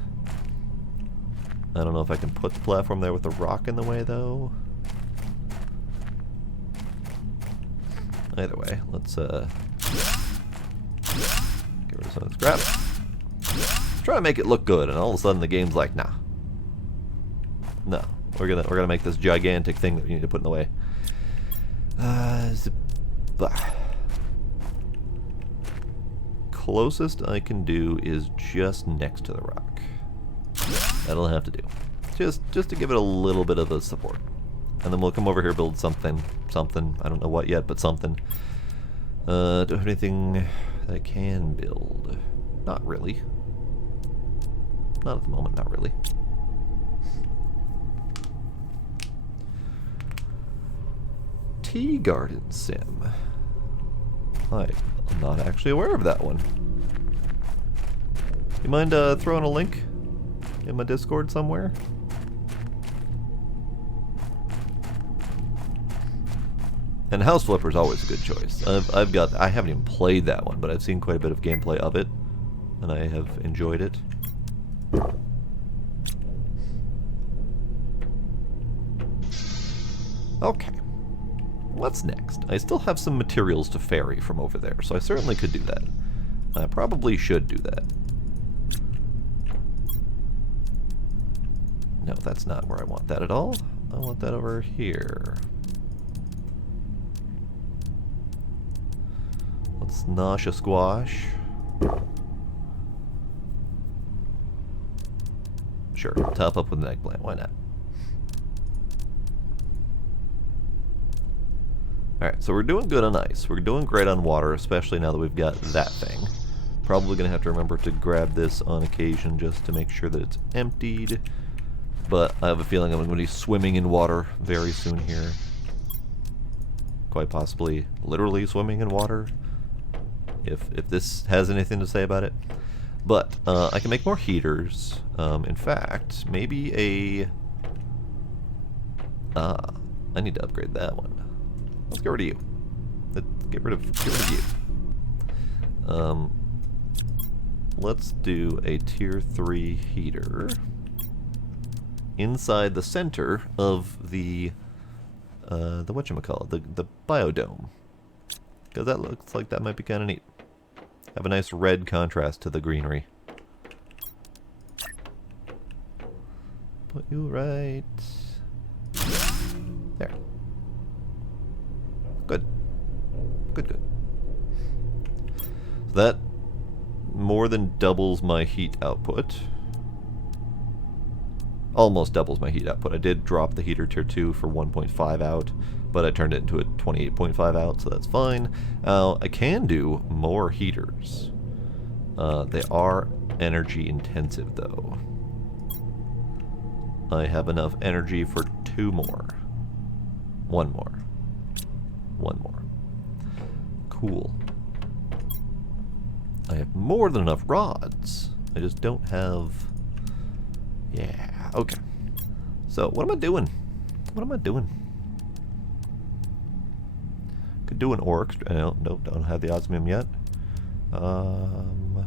I don't know if I can put the platform there with the rock in the way, though. Either way, let's get rid of some of this crap. Try to make it look good, and all of a sudden the game's like, nah. No. We're gonna make this gigantic thing that you need to put in the way. Closest I can do is just next to the rock. That'll have to do. Just to give it a little bit of a support. And then we'll come over here, build something. I don't know what yet, but something. Do I have anything that I can build? Not really. Not at the moment, not really. Tea Garden Sim. I'm not actually aware of that one. You mind throwing a link in my Discord somewhere? And House Flipper is always a good choice. I haven't even played that one, but I've seen quite a bit of gameplay of it, and I have enjoyed it. Okay. What's next? I still have some materials to ferry from over there, so I certainly could do that. I probably should do that. No, that's not where I want that at all. I want that over here. Let's nosh a squash. Sure, top up with an eggplant, why not? Alright, so we're doing good on ice. We're doing great on water, especially now that we've got that thing. Probably going to have to remember to grab this on occasion just to make sure that it's emptied. But I have a feeling I'm going to be swimming in water very soon here. Quite possibly literally swimming in water, if this has anything to say about it. But I can make more heaters. In fact, maybe I need to upgrade that one. Let's get rid of you. Let's get rid of you. Let's do a tier 3 heater inside the center of the whatchamacallit, the biodome. Because that looks like that might be kind of neat. Have a nice red contrast to the greenery. Put you right there. Good. Good, good. So that more than doubles my heat output. Almost doubles my heat output. I did drop the heater tier 2 for 1.5 out, but I turned it into a 28.5 out, so that's fine. I can do more heaters. They are energy intensive, though. I have enough energy for 2 more. 1 more. 1 more. Cool. I have more than enough rods. I just don't have... Yeah, okay. So, what am I doing? What am I doing? Could do an ore extract. No, nope, don't have the osmium yet. I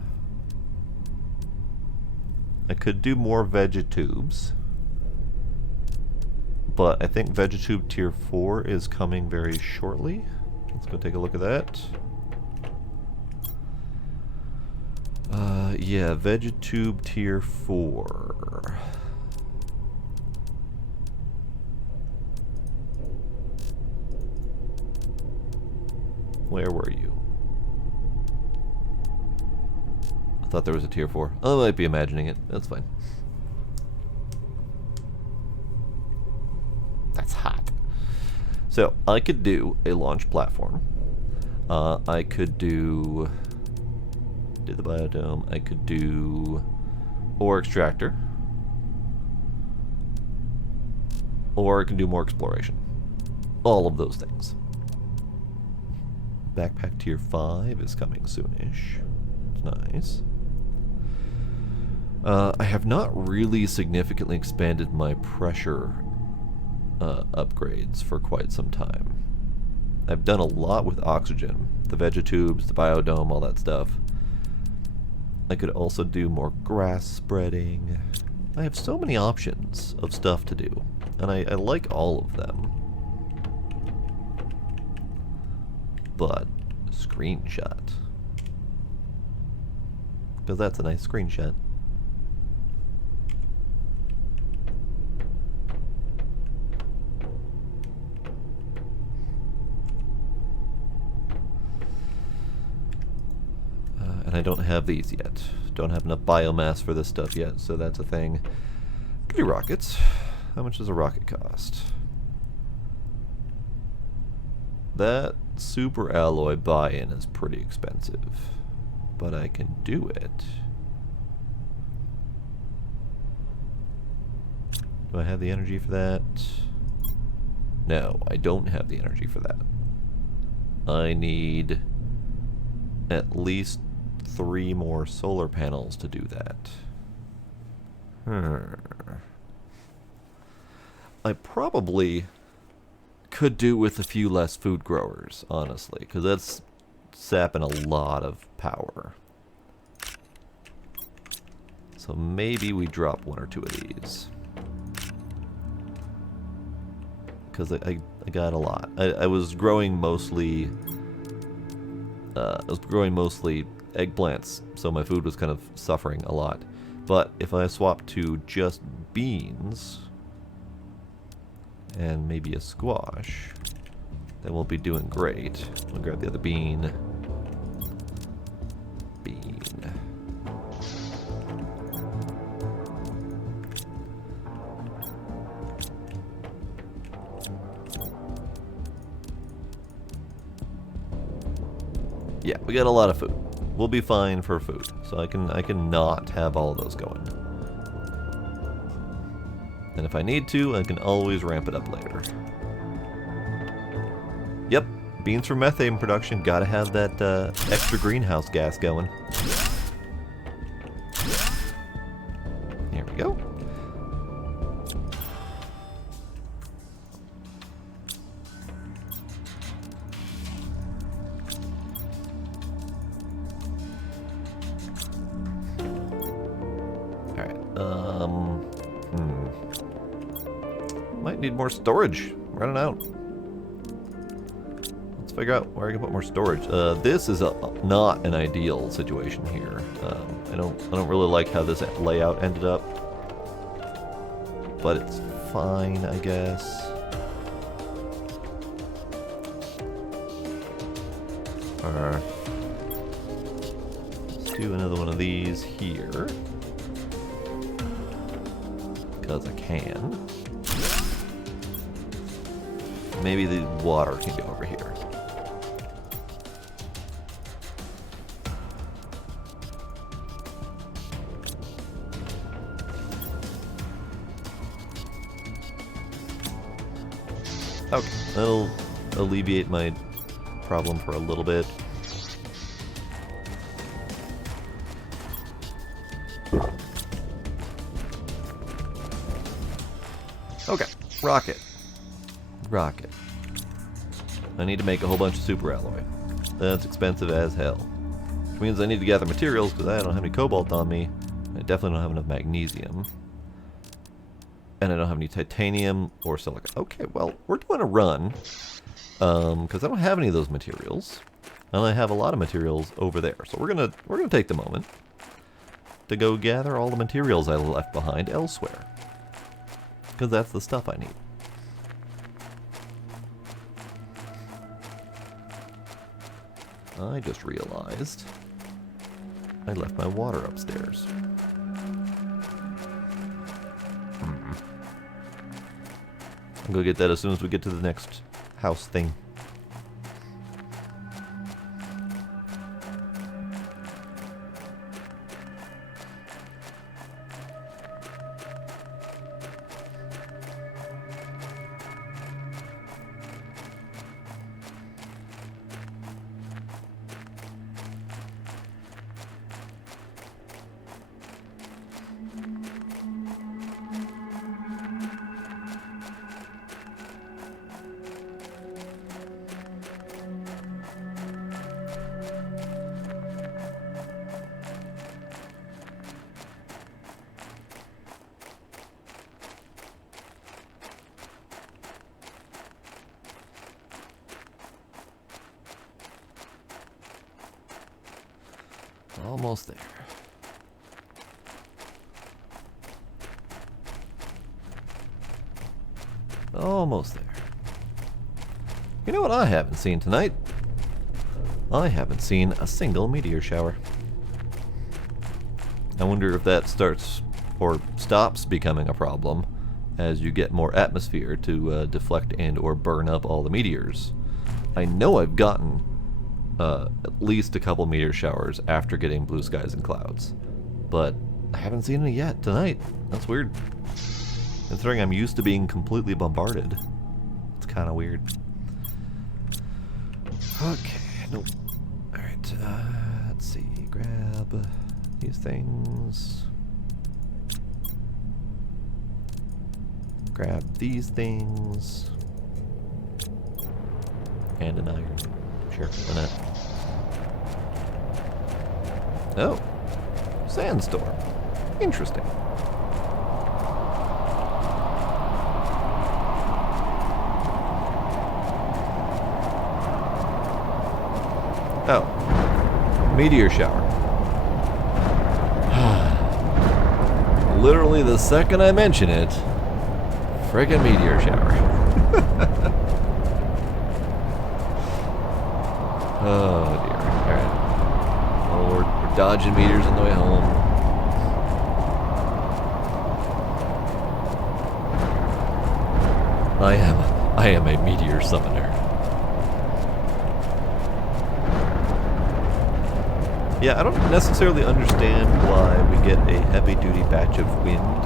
could do more vegetubes. But I think vegetube tier 4 is coming very shortly. Let's go take a look at that. Yeah, vegetube tier 4. Where were you? I thought there was a tier 4. Oh, I might be imagining it. That's fine. That's hot. So, I could do a launch platform. I could do the biodome. I could do ore extractor. Or I can do more exploration. All of those things. Backpack tier 5 is coming soonish. It's nice. I have not really significantly expanded my pressure upgrades for quite some time. I've done a lot with oxygen. The vegetubes, the biodome, all that stuff. I could also do more grass spreading. I have so many options of stuff to do, and I like all of them. But, screenshot. Because that's a nice screenshot. And I don't have these yet. Don't have enough biomass for this stuff yet, so that's a thing. Could do rockets. How much does a rocket cost? That super alloy buy-in is pretty expensive, but I can do it. Do I have the energy for that? No, I don't have the energy for that. I need at least 3 more solar panels to do that. I probably could do with a few less food growers, honestly, because that's sapping a lot of power. So maybe we drop 1 or 2 of these. Because I got a lot. I was growing mostly... eggplants, so my food was kind of suffering a lot. But if I swap to just beans and maybe a squash, then we'll be doing great. I'll grab the other bean. Bean. Yeah, we got a lot of food. We'll be fine for food, so I can not have all of those going. And if I need to, I can always ramp it up later. Yep, beans for methane production. Gotta have that extra greenhouse gas going. Here we go. Might need more storage. Running out. Let's figure out where I can put more storage. This is not an ideal situation here. I don't really like how this layout ended up, but it's fine, I guess. Let's do another one of these here, because I can. Maybe the water can go over here. Okay, that'll alleviate my problem for a little bit. Okay, rocket. Rocket. I need to make a whole bunch of super alloy. That's expensive as hell. Which means I need to gather materials because I don't have any cobalt on me. I definitely don't have enough magnesium. And I don't have any titanium or silica. Okay, well, we're doing a run. Because I don't have any of those materials. And I have a lot of materials over there. So we're gonna take the moment to go gather all the materials I left behind elsewhere. Because that's the stuff I need. I just realized I left my water upstairs. I'll go get that as soon as we get to the next house thing. Almost there. Almost there. You know what I haven't seen tonight? I haven't seen a single meteor shower. I wonder if that starts or stops becoming a problem as you get more atmosphere to deflect and or burn up all the meteors. I know I've gotten at least a couple meteor showers after getting blue skies and clouds, but I haven't seen any yet tonight. That's weird. Considering I'm used to being completely bombarded. It's kind of weird. Okay, nope. Alright, let's see. Grab these things. Grab these things. And an iron. Sure, why not? Oh, sandstorm. Interesting. Oh, meteor shower. Literally the second I mention it, friggin' meteor shower. Oh dear. Alright. Well, we're dodging meteors on the way home. I am a meteor summoner. Yeah, I don't necessarily understand why we get a heavy-duty batch of wind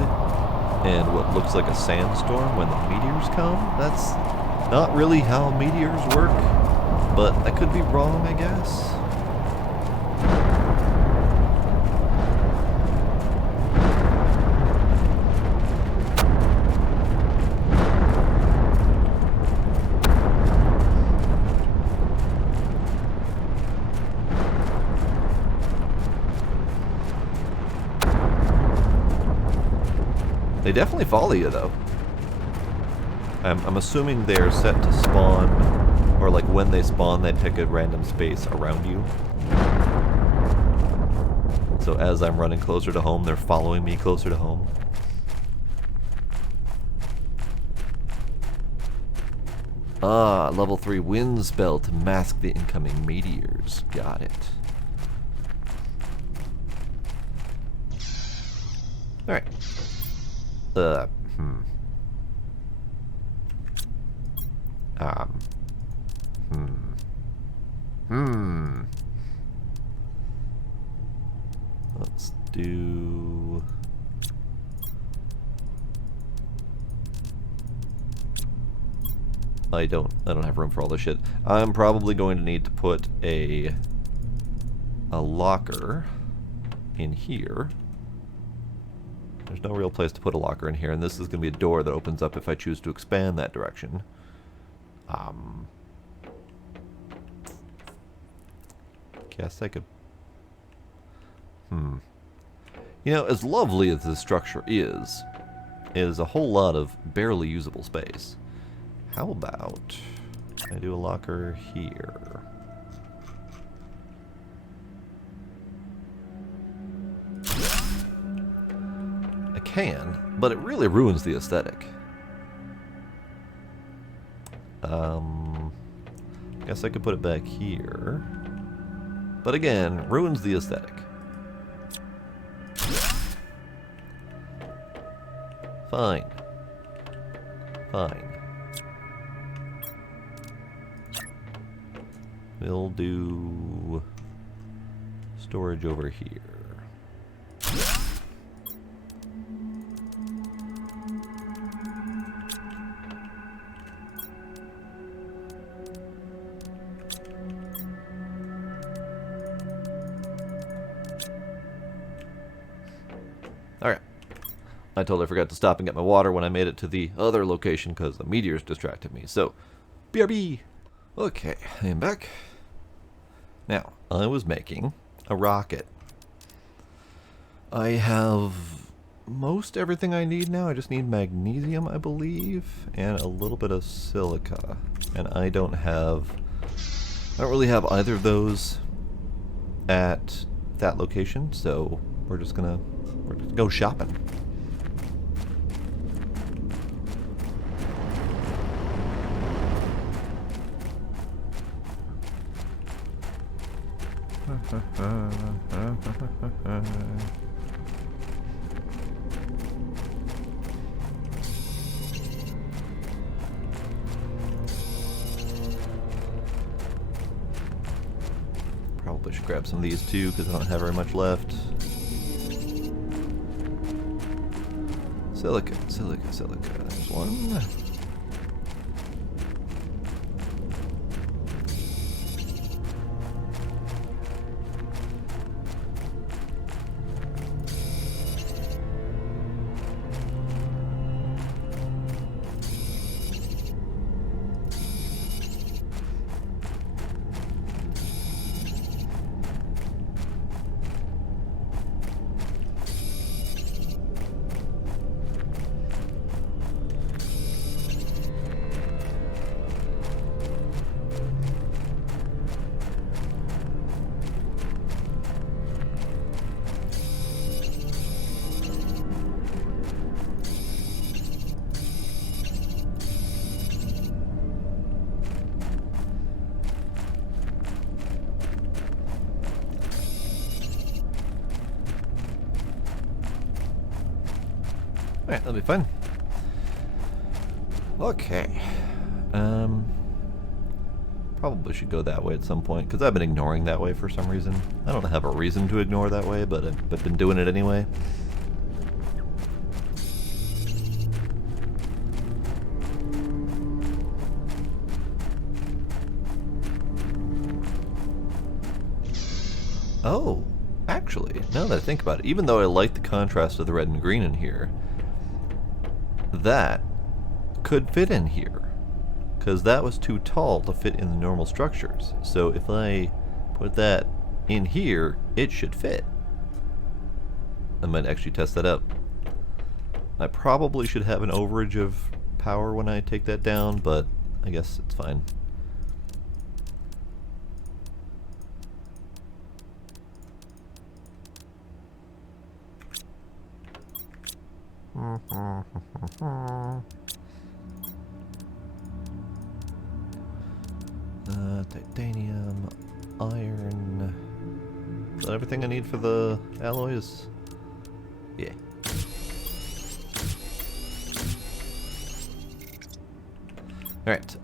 and what looks like a sandstorm when the meteors come. That's not really how meteors work. But I could be wrong, I guess. They definitely follow you, though. I'm assuming they're set to spawn Or like when they spawn, they pick a random space around you. So as I'm running closer to home, they're following me closer to home. Ah, level 3 wind spell to mask the incoming meteors. Got it. Alright. Let's do... I don't have room for all this shit. I'm probably going to need to put a locker in here. There's no real place to put a locker in here, and this is going to be a door that opens up if I choose to expand that direction. Guess I could... You know, as lovely as this structure is, it is a whole lot of barely usable space. How about I do a locker here? I can, but it really ruins the aesthetic. Guess I could put it back here. But again, ruins the aesthetic. Fine. Fine. We'll do storage over here. Alright. I totally forgot to stop and get my water when I made it to the other location because the meteors distracted me. So, BRB! Okay, I am back. Now, I was making a rocket. I have most everything I need now. I just need magnesium, I believe, and a little bit of silica. And I don't really have either of those at that location, so we're just gonna go shopping. Probably should grab some of these too because I don't have very much left. Silica, silica, silica. There's one. Alright, that'll be fun. Okay. Probably should go that way at some point, because I've been ignoring that way for some reason. I don't have a reason to ignore that way, but I've been doing it anyway. Oh, actually, now that I think about it, even though I like the contrast of the red and green in here, that could fit in here, because that was too tall to fit in the normal structures. So if I put that in here, it should fit. I might actually test that out. I probably should have an overage of power when I take that down, but I guess it's fine. Titanium, iron. Is that everything I need for the alloys? Yeah. Alright,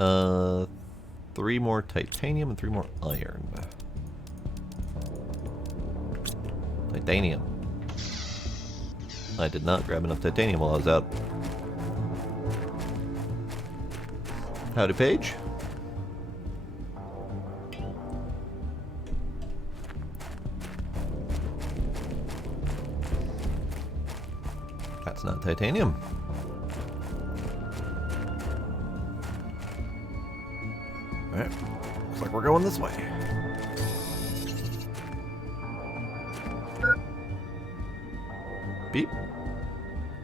3 more titanium and 3 more iron. Titanium. I did not grab enough titanium while I was out. Howdy, Paige. That's not titanium. Alright, looks like we're going this way. Beep?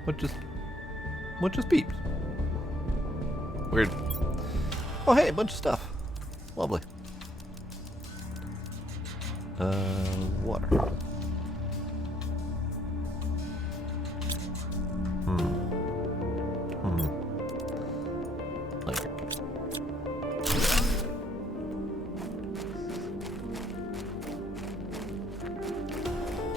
What just beeped? Weird. Oh hey, a bunch of stuff. Lovely. Water.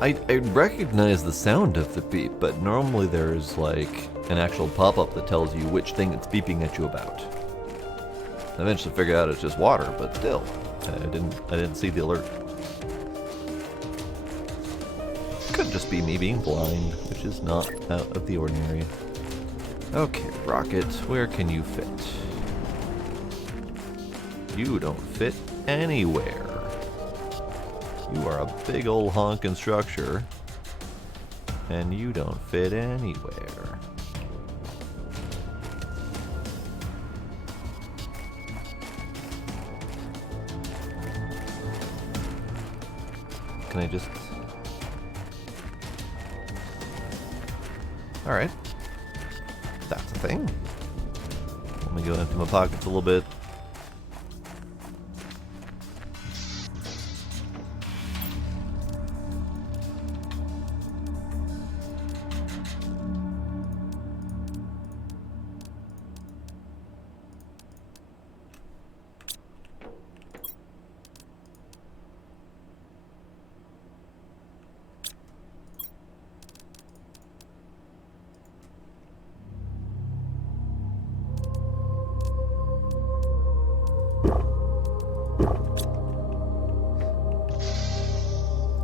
I recognize the sound of the beep, but normally there's like an actual pop-up that tells you which thing it's beeping at you about. I eventually figured out it's just water, but still, I didn't see the alert. Could just be me being blind, which is not out of the ordinary. Okay, Rocket, where can you fit? You don't fit anywhere. You are a big old honkin' structure, and you don't fit anywhere. Can I just... Alright. That's a thing. Let me go into my pockets a little bit.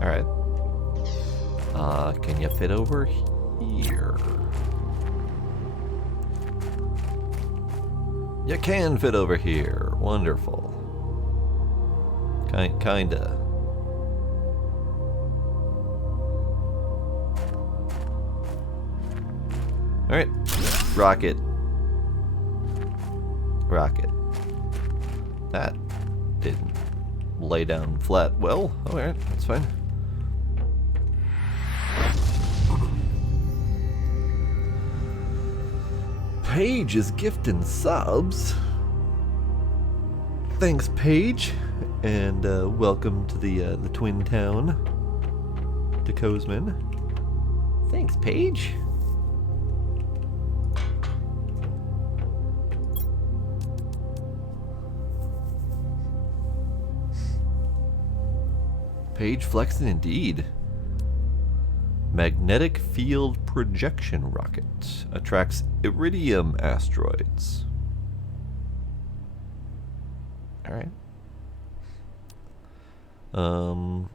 Alright. Can you fit over here? You can fit over here. Wonderful. Kinda. Alright. Rocket. Rocket. That didn't lay down flat well. Alright, that's fine. Paige is gifting subs. Thanks, Paige, and welcome to the Twin Town, to Cosman. Thanks, Paige. Paige flexing indeed. Magnetic field projection rocket attracts Iridium asteroids. Alright. And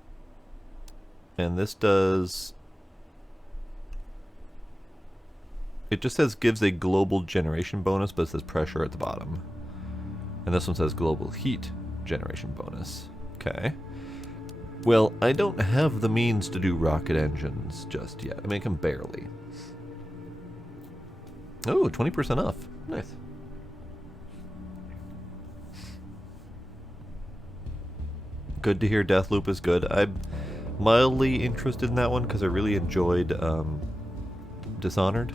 this does... It just says gives a global generation bonus, but it says pressure at the bottom. And this one says global heat generation bonus. Okay. Well, I don't have the means to do rocket engines just yet. I mean, I can barely. Oh, 20% off. Nice. Good to hear Deathloop is good. I'm mildly interested in that one because I really enjoyed Dishonored.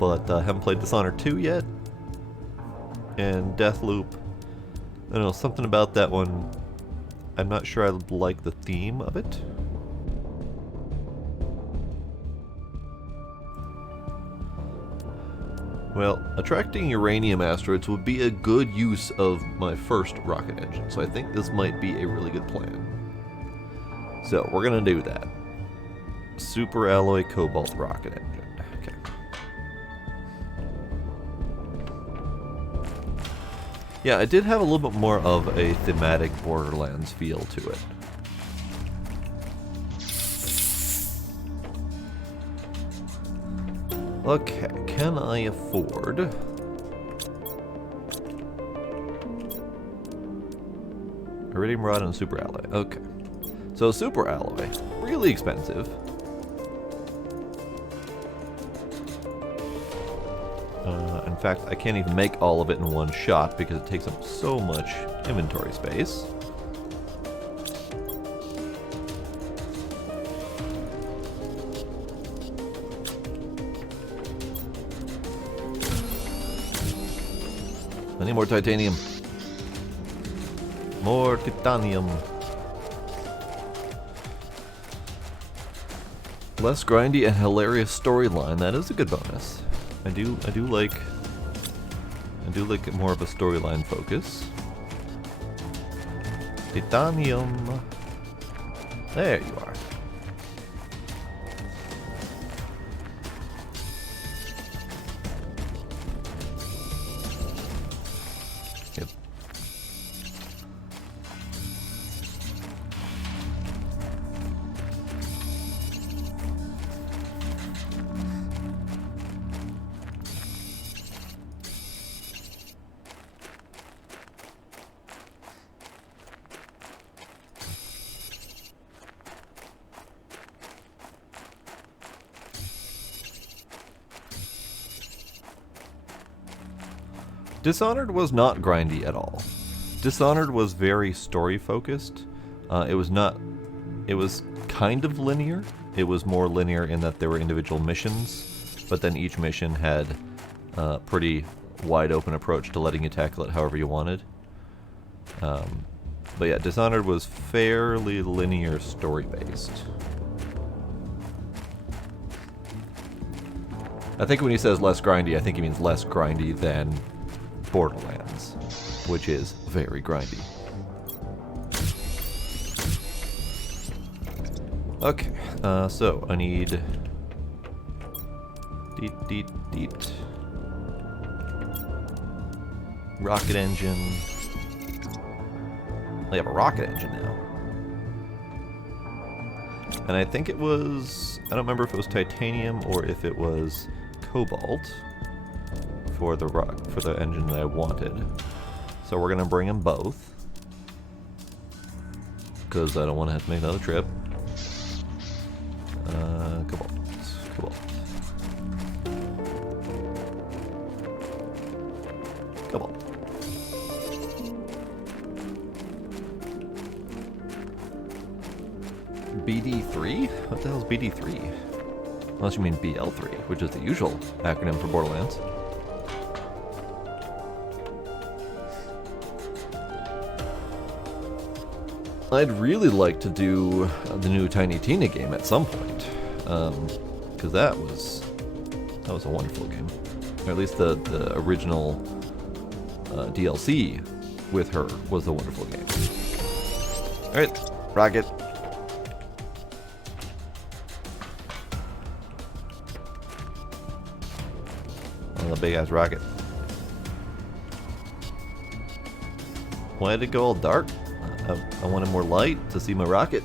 But I haven't played Dishonored 2 yet. And Deathloop, I don't know, something about that one. I'm not sure I like the theme of it. Well, attracting uranium asteroids would be a good use of my first rocket engine, so I think this might be a really good plan. So, we're gonna do that. Super alloy cobalt rocket engine. Okay. Yeah, it did have a little bit more of a thematic Borderlands feel to it. Okay, can I afford... Iridium rod and super alloy. Okay. So super alloy, really expensive. In fact, I can't even make all of it in one shot because it takes up so much inventory space. I need more titanium. More titanium. Less grindy and hilarious storyline. That is a good bonus. I do like more of a storyline focus. Titanium. There you are. Yep. Dishonored was not grindy at all. Dishonored was very story focused. It was kind of linear. It was more linear in that there were individual missions, but then each mission had a pretty wide open approach to letting you tackle it however you wanted. But yeah, Dishonored was fairly linear story based. I think when he says less grindy, I think he means less grindy than Borderlands, which is very grindy. Okay, so I need deet. Rocket engine. I have a rocket engine now. And I think it was, I don't remember if it was titanium or if it was cobalt for the engine that I wanted. So we're gonna bring them both, because I don't want to have to make another trip. Cobalt. BD3? What the hell is BD3? Unless you mean BL3, which is the usual acronym for Borderlands. I'd really like to do the new Tiny Tina game at some point, because that was a wonderful game. Or at least the original DLC with her was a wonderful game. All right, rocket. A big ass rocket. Why did it go all dark? I wanted more light to see my rocket.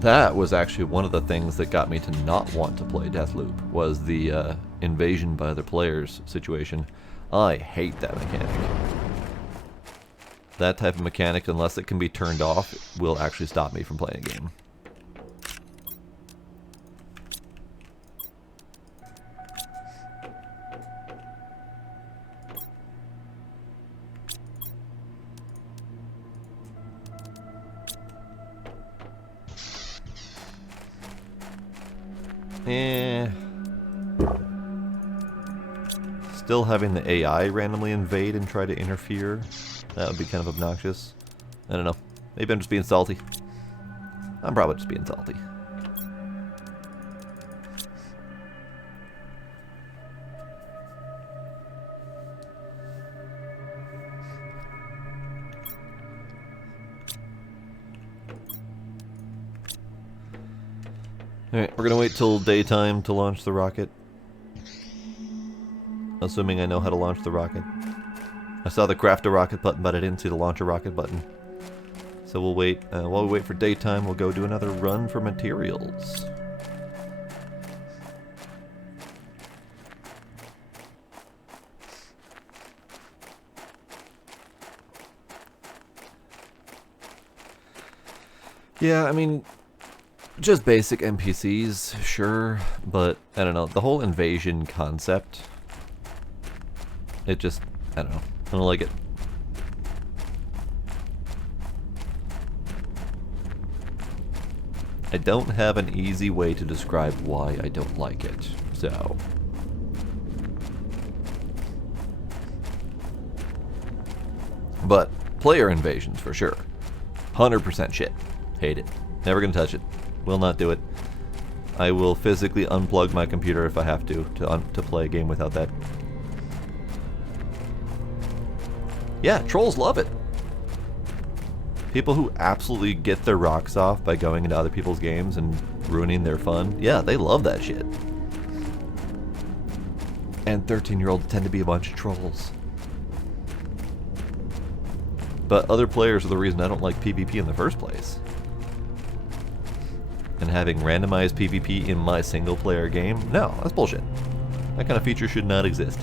That was actually one of the things that got me to not want to play Deathloop, was the invasion by other players situation. I hate that mechanic. That type of mechanic, unless it can be turned off, will actually stop me from playing a game. Still having the AI randomly invade and try to interfere, that would be kind of obnoxious. I don't know. Maybe I'm just being salty. I'm probably just being salty. Alright, we're gonna wait till daytime to launch the rocket. Assuming I know how to launch the rocket. I saw the craft a rocket button, but I didn't see the launch a rocket button. So we'll wait. While we wait for daytime, we'll go do another run for materials. Yeah, I mean, just basic NPCs, sure, but I don't know. The whole invasion concept, it just, I don't know. I don't like it. I don't have an easy way to describe why I don't like it, so. But player invasions for sure. 100% shit. Hate it. Never gonna touch it. Will not do it. I will physically unplug my computer if I have to play a game without that. Yeah, trolls love it. People who absolutely get their rocks off by going into other people's games and ruining their fun, yeah, they love that shit. And 13-year-olds tend to be a bunch of trolls. But other players are the reason I don't like PvP in the first place. And having randomized PvP in my single-player game? No, that's bullshit. That kind of feature should not exist.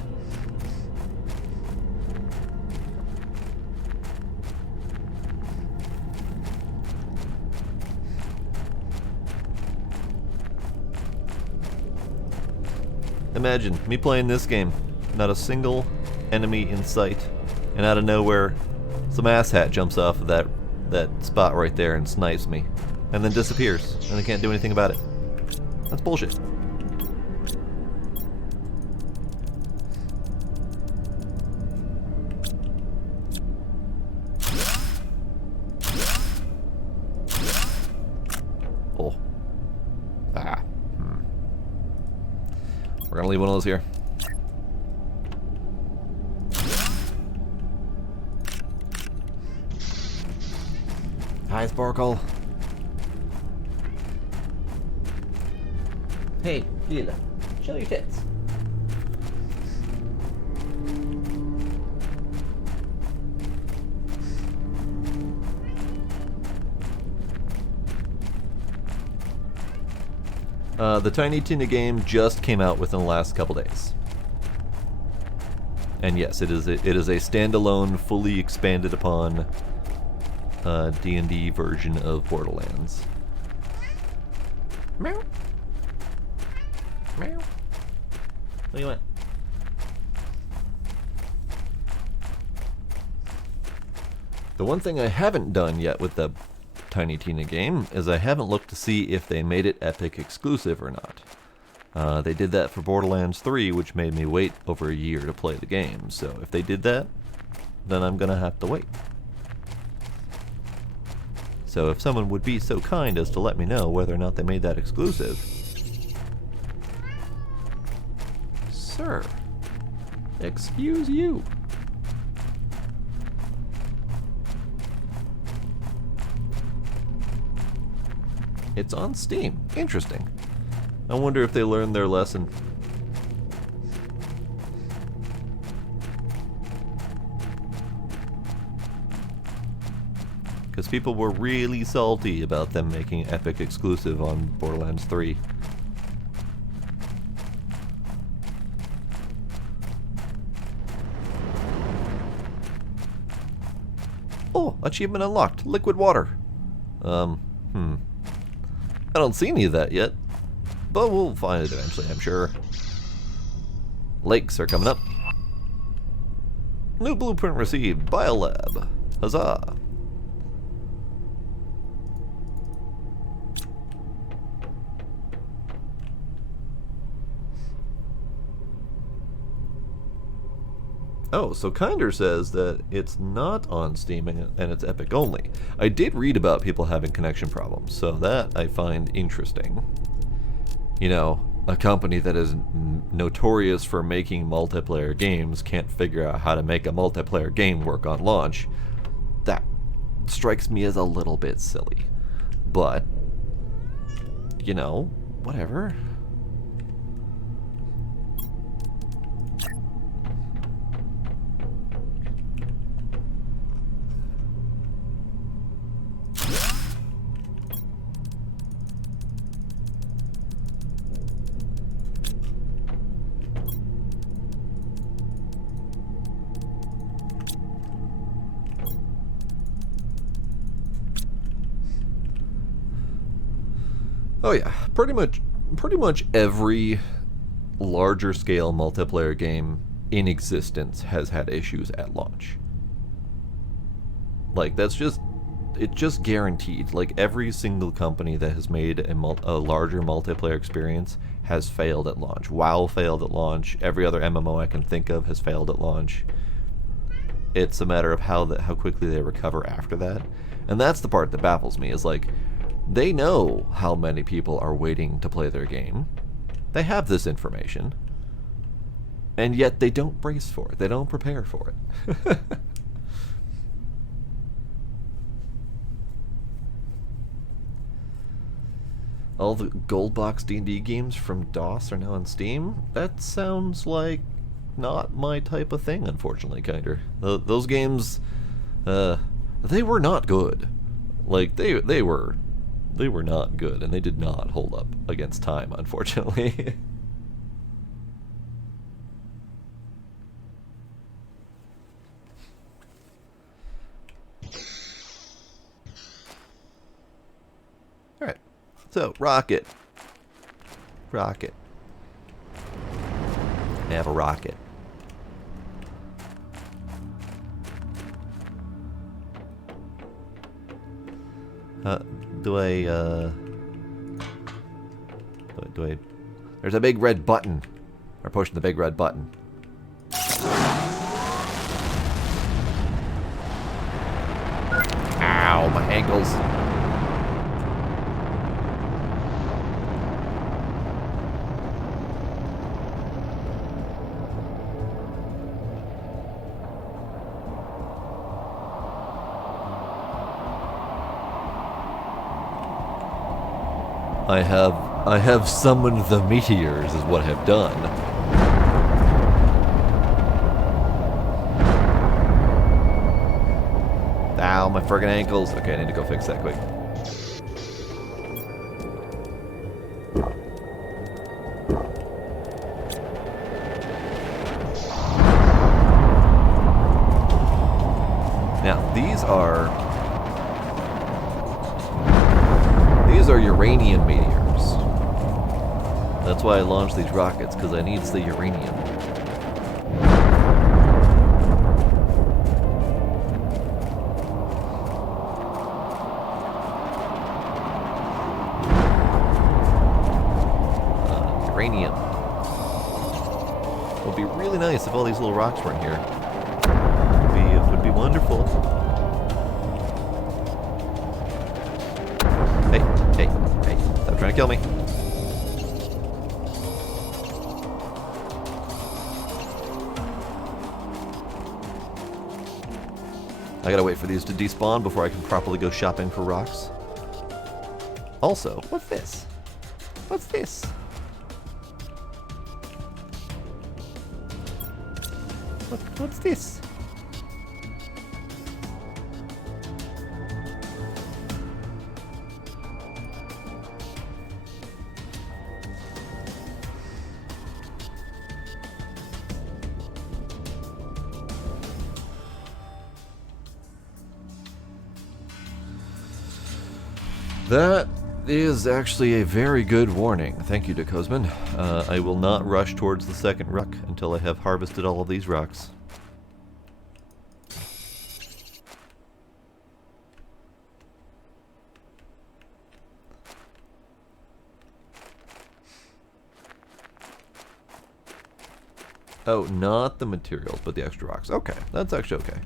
Imagine me playing this game, not a single enemy in sight, and out of nowhere, some asshat jumps off of that spot right there and snipes me, and then disappears, and I can't do anything about it. That's bullshit. Oh. Ah. We're gonna leave one of those here. Hi, Sparkle. Hey, Lila, show your tits. The Tiny Tina game just came out within the last couple days. And yes, it is a standalone, fully expanded upon D&D version of Borderlands. Meow. Meow. What do you want? The one thing I haven't done yet with the Tiny Tina game is I haven't looked to see if they made it Epic exclusive or not. They did that for Borderlands 3, which made me wait over a year to play the game. So if they did that, then I'm gonna have to wait. So if someone would be so kind as to let me know whether or not they made that exclusive. Sir, excuse you. It's on Steam. Interesting. I wonder if they learned their lesson. Because people were really salty about them making Epic exclusive on Borderlands 3. Oh, achievement unlocked. Liquid water. I don't see any of that yet, but we'll find it eventually, I'm sure. Lakes are coming up. New blueprint received. Biolab. Huzzah. Oh, so Kinder says that it's not on Steam and it's Epic only. I did read about people having connection problems, so that I find interesting. You know, a company that is notorious for making multiplayer games can't figure out how to make a multiplayer game work on launch. That strikes me as a little bit silly. But, you know, whatever. Oh yeah, pretty much every larger scale multiplayer game in existence has had issues at launch. Like it's just guaranteed. Like every single company that has made a larger multiplayer experience has failed at launch. WoW failed at launch. Every other MMO I can think of has failed at launch. It's a matter of how quickly they recover after that. And that's the part that baffles me, is like, they know how many people are waiting to play their game. They have this information. And yet they don't brace for it. They don't prepare for it. All the gold box D&D games from DOS are now on Steam? That sounds like not my type of thing, unfortunately, Kinder. Those games, they were not good. Like, they were not good, and they did not hold up against time, unfortunately. Alright, so, rocket. Rocket. I have a rocket. Do I there's a big red button. We're pushing the big red button. Ow, my ankles. I have summoned the meteors, is what I have done. Ow, my friggin' ankles. Okay, I need to go fix that quick. Now, these are uranium meteors. That's why I launched these rockets, because I need the uranium. Uranium. It would be really nice if all these little rocks were in here. It would be wonderful. Hey, stop trying to kill me. I gotta wait for these to despawn before I can properly go shopping for rocks. Also, what's this? What's this? What's this? That is actually a very good warning. Thank you, Decosman. I will not rush towards the second rock until I have harvested all of these rocks. Oh, not the materials, but the extra rocks. Okay, that's actually okay.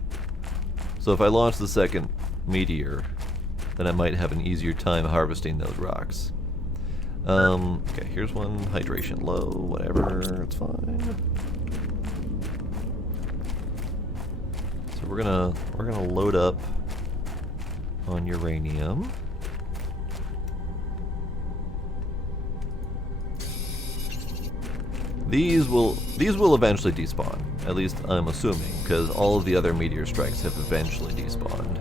So if I launch the second meteor, then I might have an easier time harvesting those rocks. Okay, here's one. Hydration low, whatever, it's fine. So we're gonna load up on uranium. These will eventually despawn. At least I'm assuming, because all of the other meteor strikes have eventually despawned.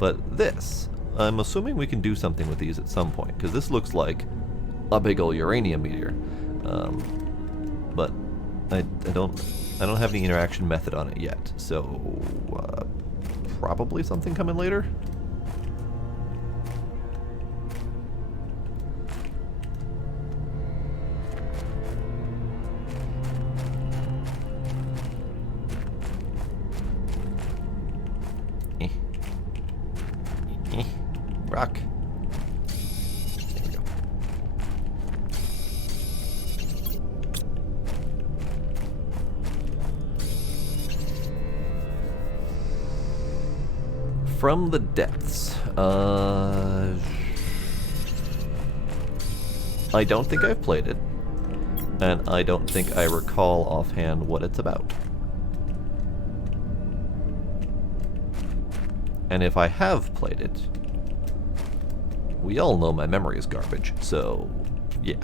But this, I'm assuming we can do something with these at some point, because this looks like a big old uranium meteor. But I don't have any interaction method on it yet, so probably something coming later. Rock. There we go. From the depths. I don't think I've played it, and I don't think I recall offhand what it's about. And if I have played it, we all know my memory is garbage, so yeah.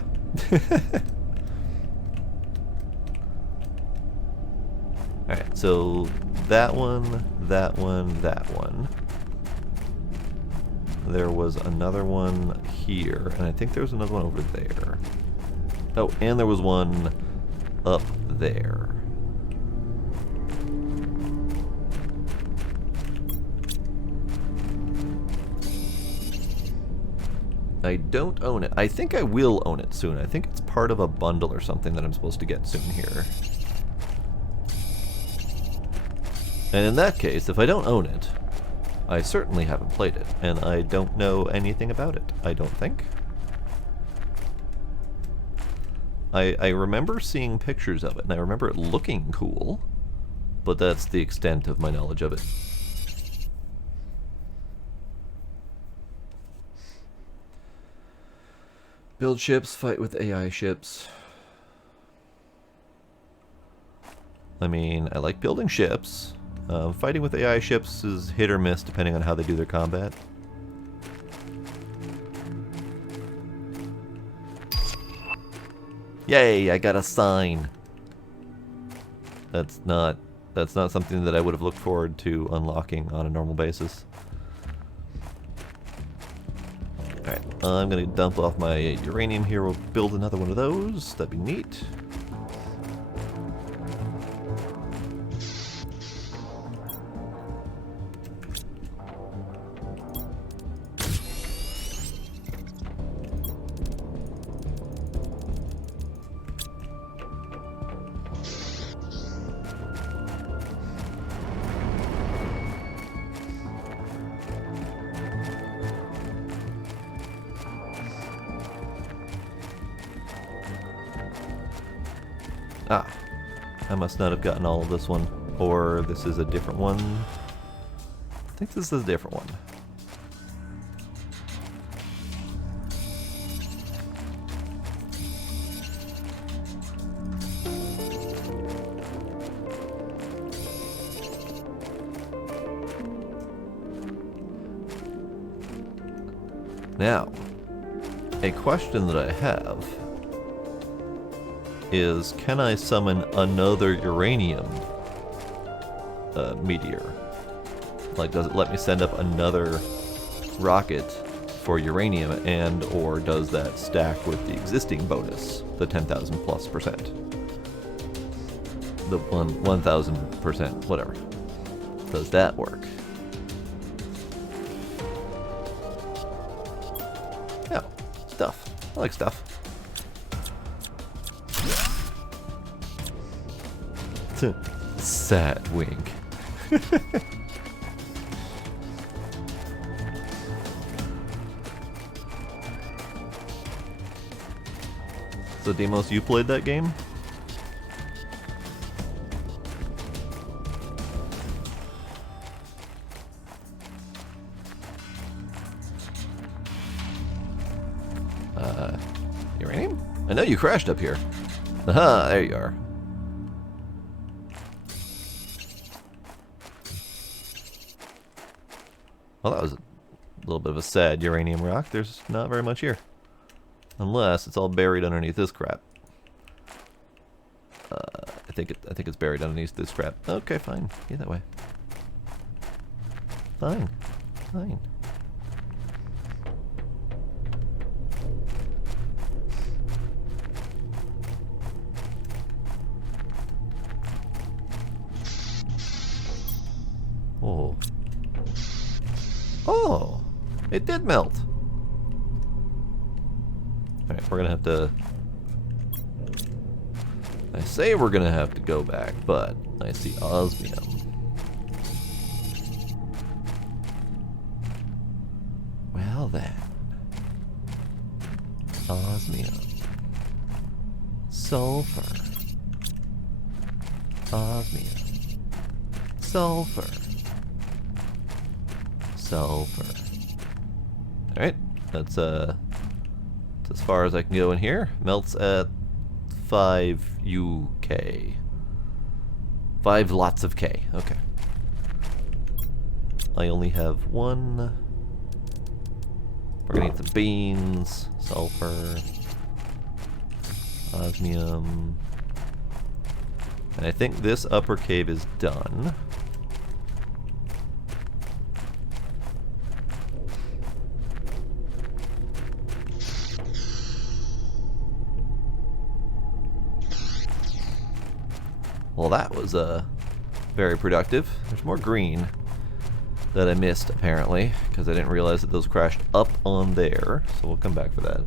Alright, so that one, that one, that one. There was another one here, and I think there was another one over there. Oh, and there was one up there. I don't own it. I think I will own it soon. I think it's part of a bundle or something that I'm supposed to get soon here. And in that case, if I don't own it, I certainly haven't played it, and I don't know anything about it, I don't think. I remember seeing pictures of it, and I remember it looking cool, but that's the extent of my knowledge of it. Build ships, fight with AI ships. I mean, I like building ships. Fighting with AI ships is hit or miss depending on how they do their combat. Yay, I got a sign. That's not something that I would have looked forward to unlocking on a normal basis. Alright, I'm gonna dump off my uranium here. We'll build another one of those. That'd be neat. Ah, I must not have gotten all of this one, or this is a different one. I think this is a different one. Now, a question that I have is, can I summon another uranium meteor? Like, does it let me send up another rocket for uranium, and or does that stack with the existing bonus, the 10,000 plus %? The 1,000%, whatever. Does that work? Yeah, stuff. I like stuff. Sad wink. So Demos, you played that game? Uranium? I know you crashed up here. Aha, there you are. Well, that was a little bit of a sad uranium rock. There's not very much here. Unless it's all buried underneath this crap. I think it's buried underneath this crap. Okay, fine. Get that way. Fine. Fine. Oh. Oh! It did melt! Alright, we're gonna have to... I say we're gonna have to go back, but I see osmium. Well then. Osmium. Sulfur. Osmium. Sulfur. Sulfur. Alright, that's as far as I can go in here. Melts at 5 UK. 5 lots of K. Okay. I only have one. We're gonna eat the beans, sulfur, osmium. And I think this upper cave is done. Well, that was very productive. There's more green that I missed, apparently, because I didn't realize that those crashed up on there. So we'll come back for that.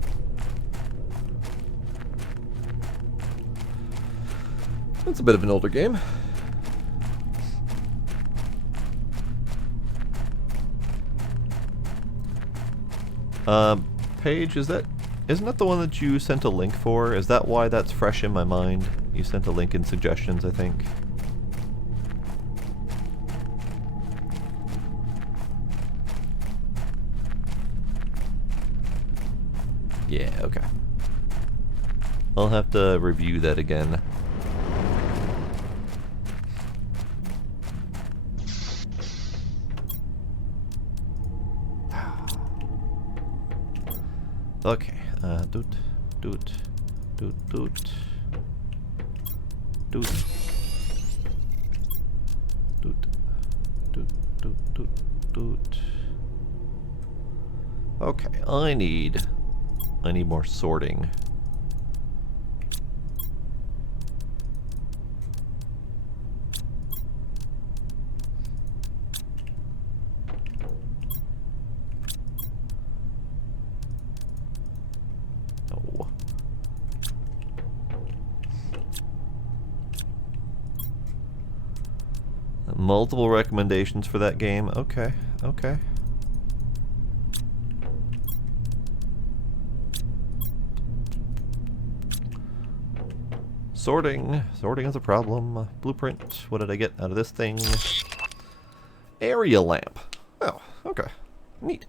It's a bit of an older game. Paige, isn't that the one that you sent a link for? Is that why that's fresh in my mind? You sent a link in suggestions, I think. Yeah, okay. I'll have to review that again. Okay, doot, doot, doot, doot, doot, doot, doot, doot, doot, doot. Okay, I need more sorting. Multiple recommendations for that game. Okay, okay. Sorting. Sorting is a problem. Blueprint. What did I get out of this thing? Area lamp. Oh, okay. Neat.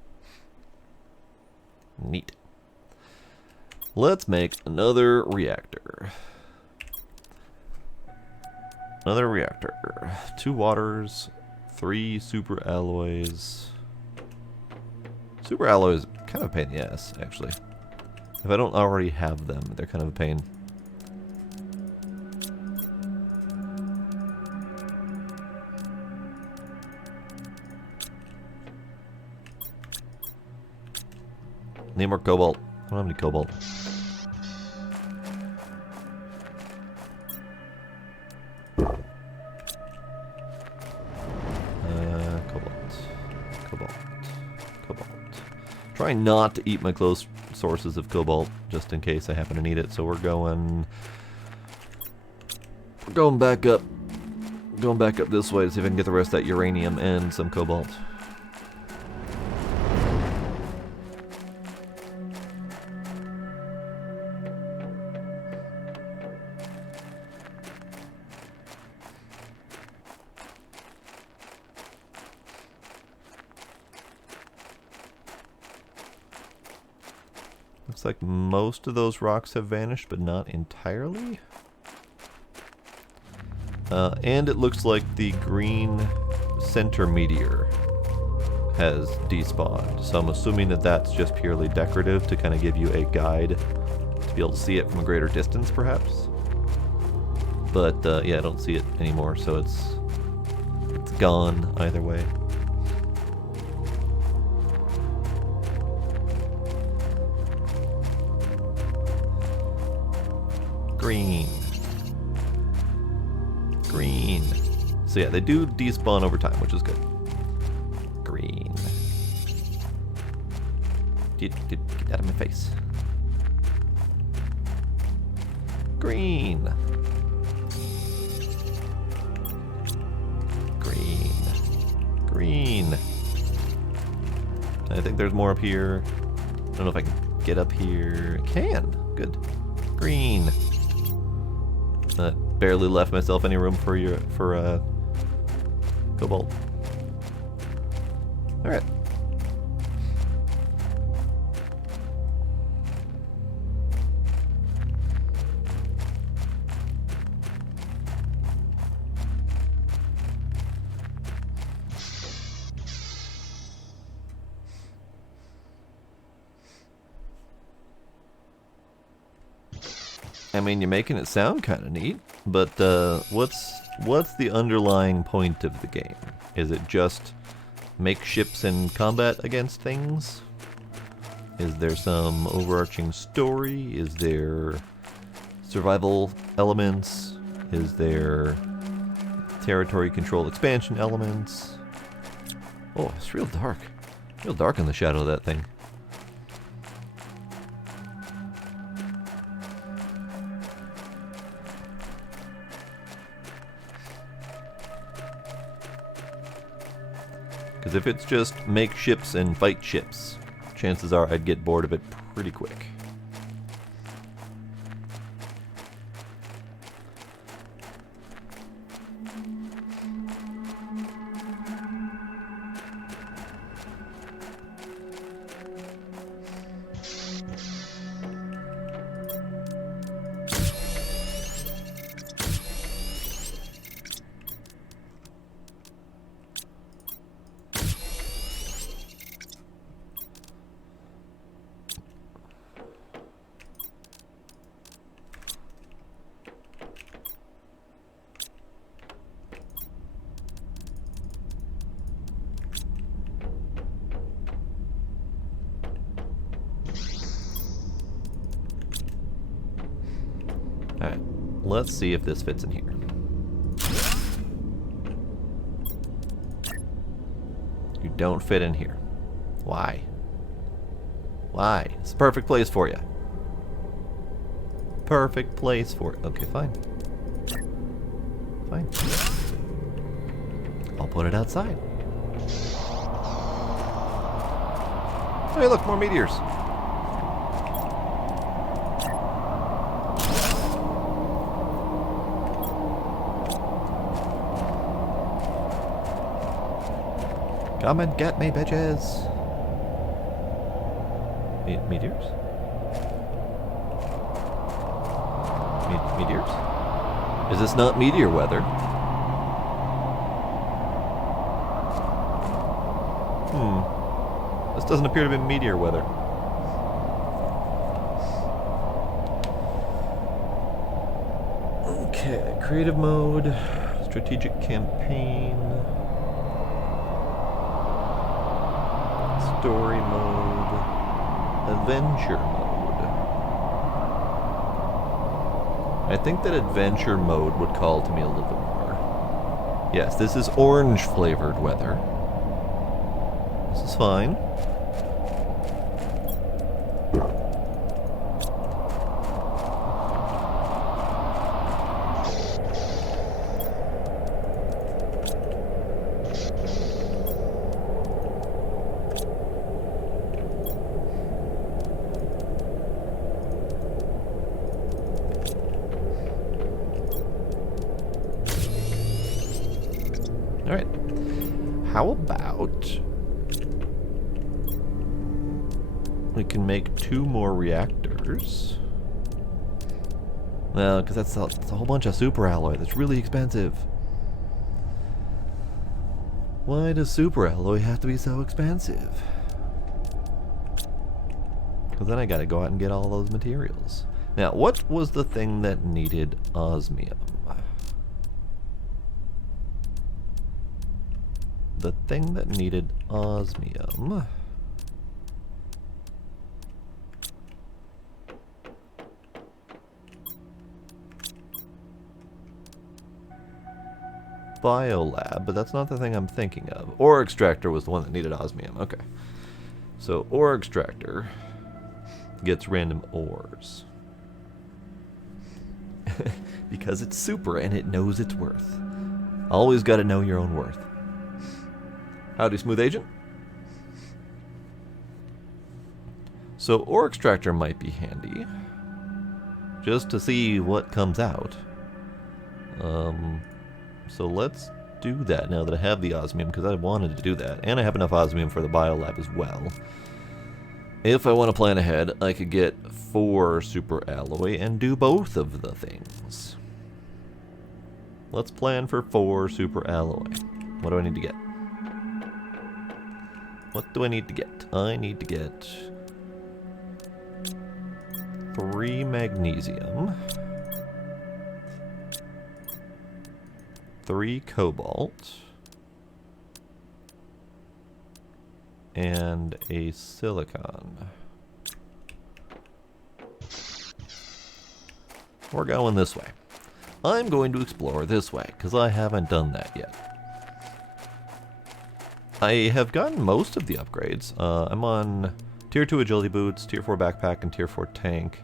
Neat. Let's make another reactor. Another reactor. 2 waters, 3 super alloys. Super alloys, kind of a pain in the ass, actually. If I don't already have them, they're kind of a pain. Need more cobalt. I don't have any cobalt. Try not to eat my close sources of cobalt, just in case I happen to need it. So we're going back up. Going back up this way to see if I can get the rest of that uranium and some cobalt. Looks like most of those rocks have vanished, but not entirely. And it looks like the green center meteor has despawned. So I'm assuming that that's just purely decorative to kind of give you a guide to be able to see it from a greater distance, perhaps. But yeah, I don't see it anymore, so it's gone either way. Green. Green. So yeah, they do despawn over time, which is good. Green. Get out of my face. Green. Green. Green. I think there's more up here. I don't know if I can get up here. I can. Good. Green. Barely left myself any room for cobalt. All right. I mean, you're making it sound kind of neat, but what's the underlying point of the game? Is it just make ships in combat against things? Is there some overarching story? Is there survival elements? Is there territory control expansion elements? Oh, it's real dark. Real dark in the shadow of that thing. Because if it's just make ships and fight ships, chances are I'd get bored of it pretty quick. Alright, let's see if this fits in here. You don't fit in here. Why? Why? It's a perfect place for you. Perfect place for it. Okay, fine. Fine. I'll put it outside. Hey, look, more meteors. Come and get me, bitches. Meteors? Meteors? Is this not meteor weather? This doesn't appear to be meteor weather. Okay, creative mode, strategic campaign. Story mode, adventure mode. I think that adventure mode would call to me a little bit more. Yes, this is orange flavored weather. This is fine. Alright. How about we can make 2 more reactors. Well, because that's a whole bunch of super alloy. That's really expensive. Why does super alloy have to be so expensive? Because then I gotta go out and get all those materials. Now, what was the thing that needed osmium? The thing that needed osmium... Biolab, but that's not the thing I'm thinking of. Ore extractor was the one that needed osmium. Okay. So, ore extractor gets random ores. Because it's super and it knows its worth. Always gotta know your own worth. Howdy, Smooth Agent. So, ore extractor might be handy. Just to see what comes out. So let's do that now that I have the osmium, because I wanted to do that. And I have enough osmium for the biolab as well. If I want to plan ahead, I could get 4 super alloy and do both of the things. Let's plan for 4 super alloy. What do I need to get? What do I need to get? I need to get 3 magnesium. 3 cobalt, and a silicon. We're going this way. I'm going to explore this way, because I haven't done that yet. I have gotten most of the upgrades. I'm on Tier 2 agility boots, Tier 4 backpack, and Tier 4 tank,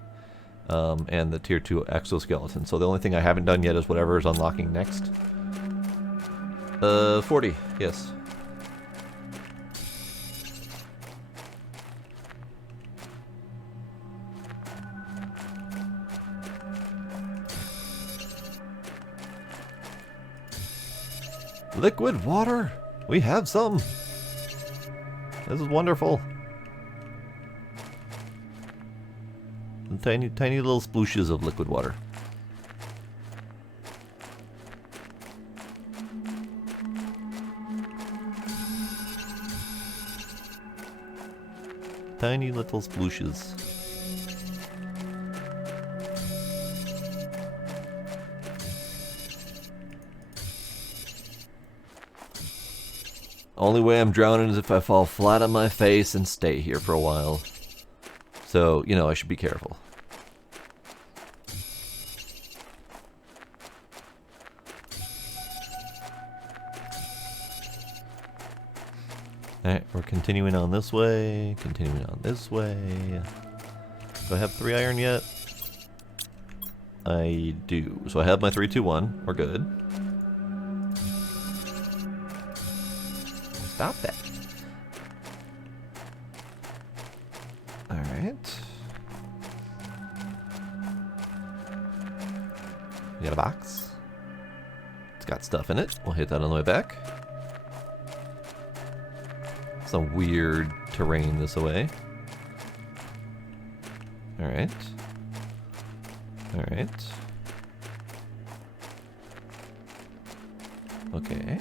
and the Tier 2 exoskeleton. So the only thing I haven't done yet is whatever is unlocking next. 40, yes. Liquid water! We have some! This is wonderful. Tiny, tiny little splooshes of liquid water. Tiny little splooshes. Only way I'm drowning is if I fall flat on my face and stay here for a while. So, you know, I should be careful. Alright, we're continuing on this way, continuing on this way. Do I have 3 iron yet? I do. So I have my 321. We're good. Stop that. Alright. We got a box. It's got stuff in it. We'll hit that on the way back. Some weird terrain this way. Alright. Alright. Okay.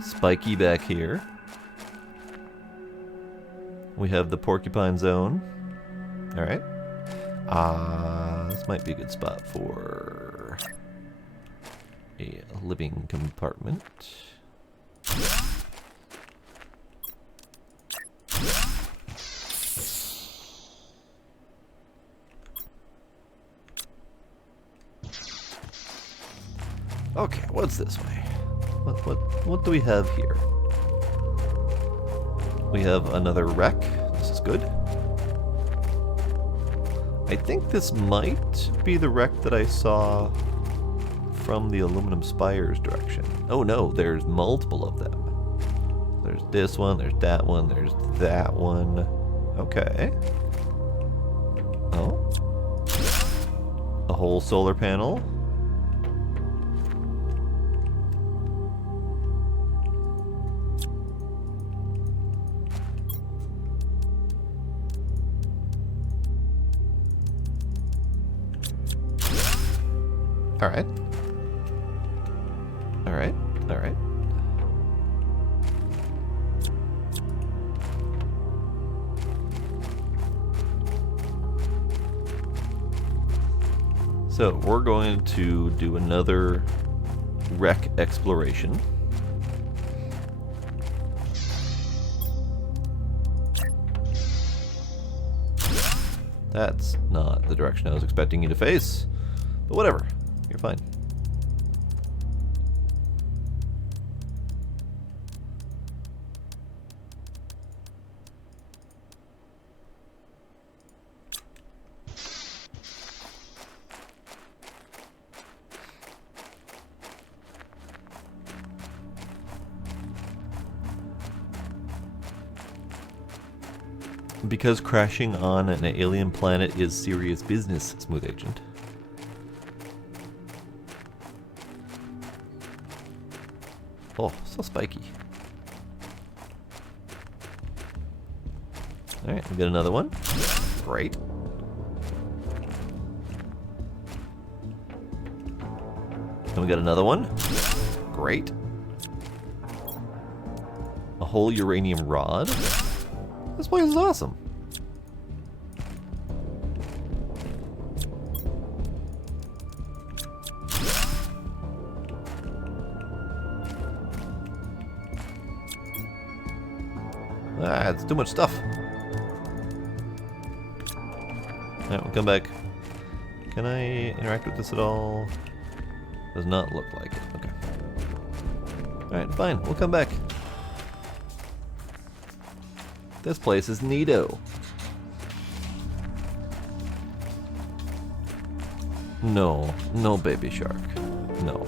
Spiky back here. We have the Porcupine Zone. Alright. This might be a good spot for a living compartment. Okay, what's this way? What do we have here? We have another wreck. This is good. I think this might be the wreck that I saw from the aluminum spires direction. Oh no, there's multiple of them. There's this one, there's that one, there's that one. Okay. Oh. A whole solar panel. Alright. Alright, alright. So we're going to do another wreck exploration. That's not the direction I was expecting you to face, but whatever, you're fine. Because crashing on an alien planet is serious business, Smooth Agent. Oh, so spiky. Alright, we got another one. Great. And we got another one. Great. A whole uranium rod. This place is awesome. Ah, it's too much stuff. Alright, we'll come back. Can I interact with this at all? Does not look like it. Okay. Alright, fine. We'll come back. This place is neato. No, no baby shark. No.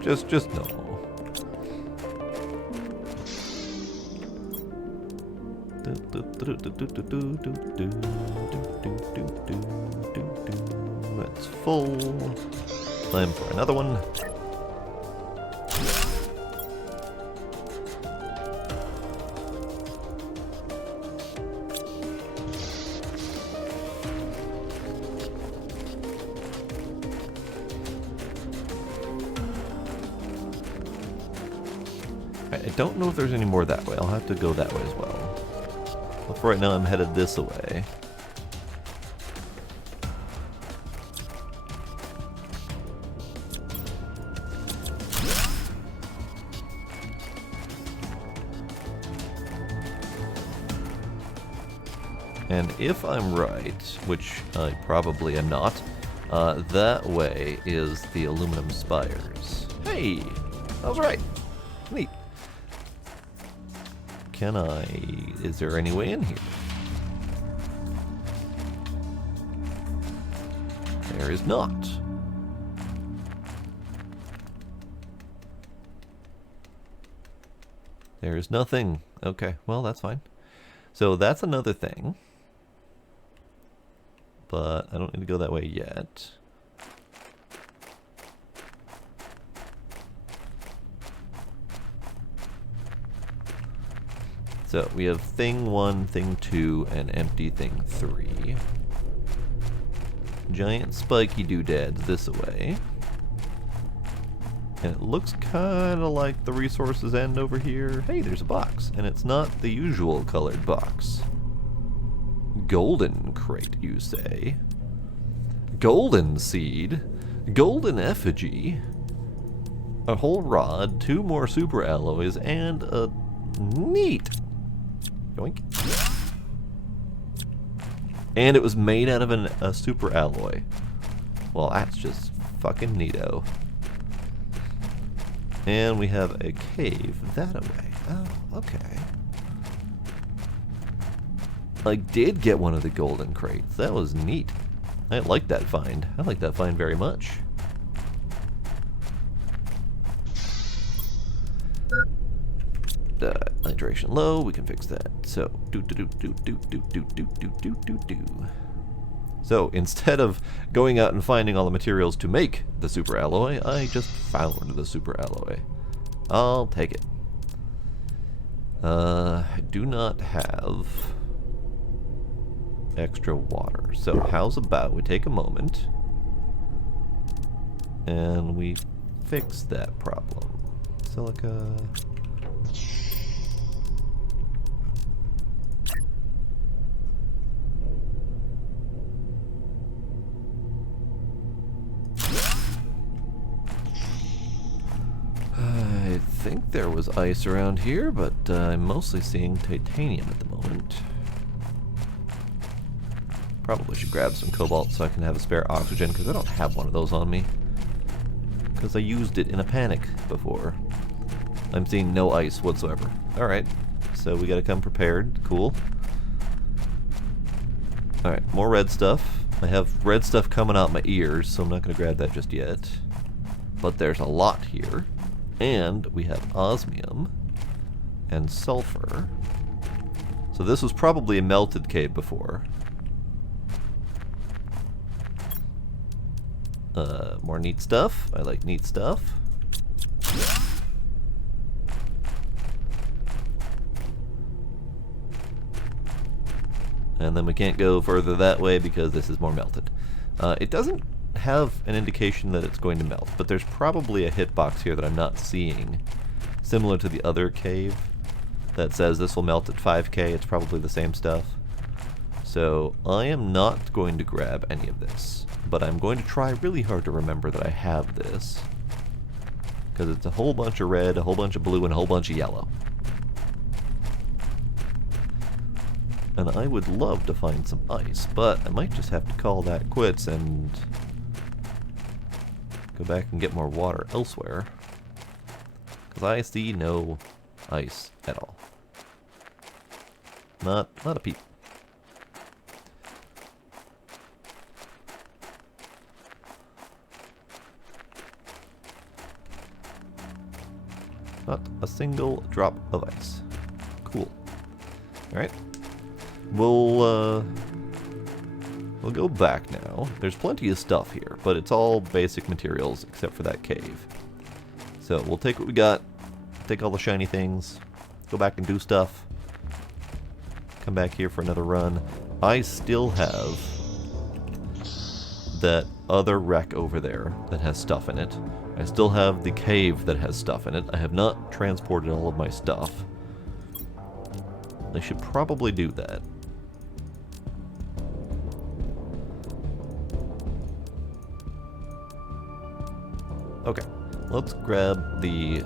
just no. That's full. Time for another one. I don't know if there's any more that way. I'll have to go that way as well. But for right now, I'm headed this way. And if I'm right, which I probably am not, that way is the aluminum spires. Hey! I was right. Neat. Can I... is there any way in here? There is not. There is nothing. Okay, well, that's fine. So that's another thing. But I don't need to go that way yet. So we have thing 1, thing 2, and empty thing 3. Giant spiky doodads this way. And it looks kind of like the resources end over here. Hey, there's a box. And it's not the usual colored box. Golden crate, you say? Golden seed? Golden effigy? A whole rod, 2 more super alloys, and a... neat! Yoink. And it was made out of a super alloy. Well, that's just fucking neato. And we have a cave that way. Oh, okay. I did get one of the golden crates. That was neat. I like that find. I like that find very much. Hydration low, we can fix that. So, So, instead of going out and finding all the materials to make the super alloy, I just found the super alloy. I'll take it. I do not have extra water. So, how's about we take a moment and we fix that problem. Silica. I think there was ice around here, but I'm mostly seeing titanium at the moment. Probably should grab some cobalt so I can have a spare oxygen, because I don't have one of those on me. Because I used it in a panic before. I'm seeing no ice whatsoever. Alright, so we gotta come prepared. Cool. Alright, more red stuff. I have red stuff coming out my ears, so I'm not gonna grab that just yet. But there's a lot here. And we have osmium and sulfur. So this was probably a melted cave before. More neat stuff. I like neat stuff. And then we can't go further that way because this is more melted. It doesn't have an indication that it's going to melt, but there's probably a hitbox here that I'm not seeing. Similar to the other cave that says this will melt at 5k. It's probably the same stuff. So I am not going to grab any of this, but I'm going to try really hard to remember that I have this, because it's a whole bunch of red, a whole bunch of blue, and a whole bunch of yellow. And I would love to find some ice, but I might just have to call that quits and go back and get more water elsewhere, because I see no ice at all. Not a peep. Not a single drop of ice. Cool. Alright. We'll go back now. There's plenty of stuff here, but it's all basic materials except for that cave. So we'll take what we got, take all the shiny things, go back and do stuff, come back here for another run. I still have that other wreck over there that has stuff in it. I still have the cave that has stuff in it. I have not transported all of my stuff. I should probably do that. Okay, let's grab the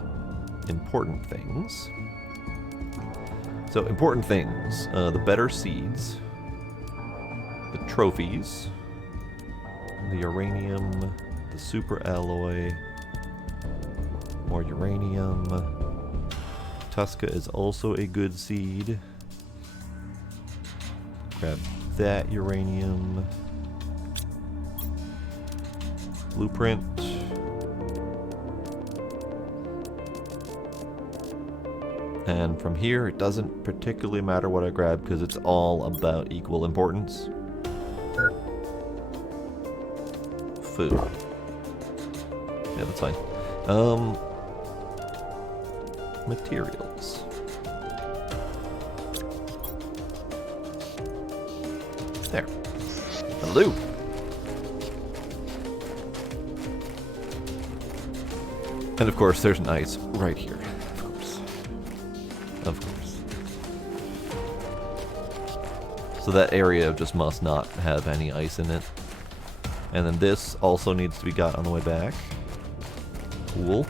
important things. So, important things. The better seeds. The trophies. The uranium. The super alloy. More uranium. Tusca is also a good seed. Grab that uranium. Blueprint. And from here, it doesn't particularly matter what I grab because it's all about equal importance. Food. Yeah, that's fine. Materials. There. Hello. And of course, there's an ice right here. Of course. So that area just must not have any ice in it. And then this also needs to be got on the way back. Cool.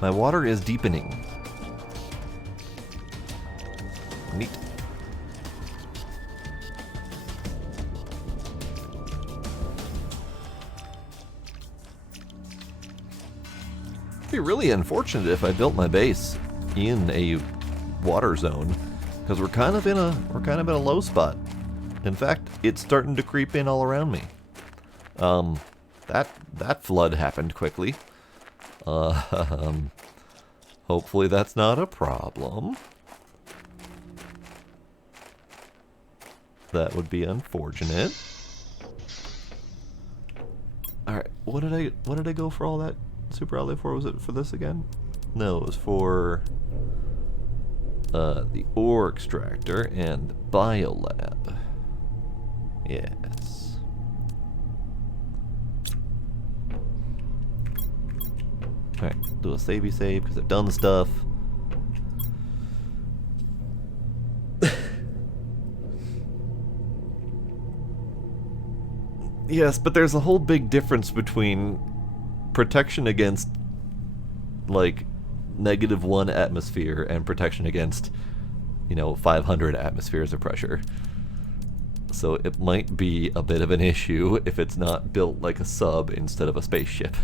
My water is deepening. Neat. It'd be really unfortunate if I built my base in a water zone, because we're kind of in a low spot. In fact, it's starting to creep in all around me. That flood happened quickly. Hopefully that's not a problem. That would be unfortunate. Alright, what did I go for all that super alloy for? Was it for this again? No, it was for the ore extractor and the biolab. Yes. Alright, do a savey save because I've done the stuff. Yes, but there's a whole big difference between protection against, like, -1 atmosphere and protection against, 500 atmospheres of pressure. So it might be a bit of an issue if it's not built like a sub instead of a spaceship.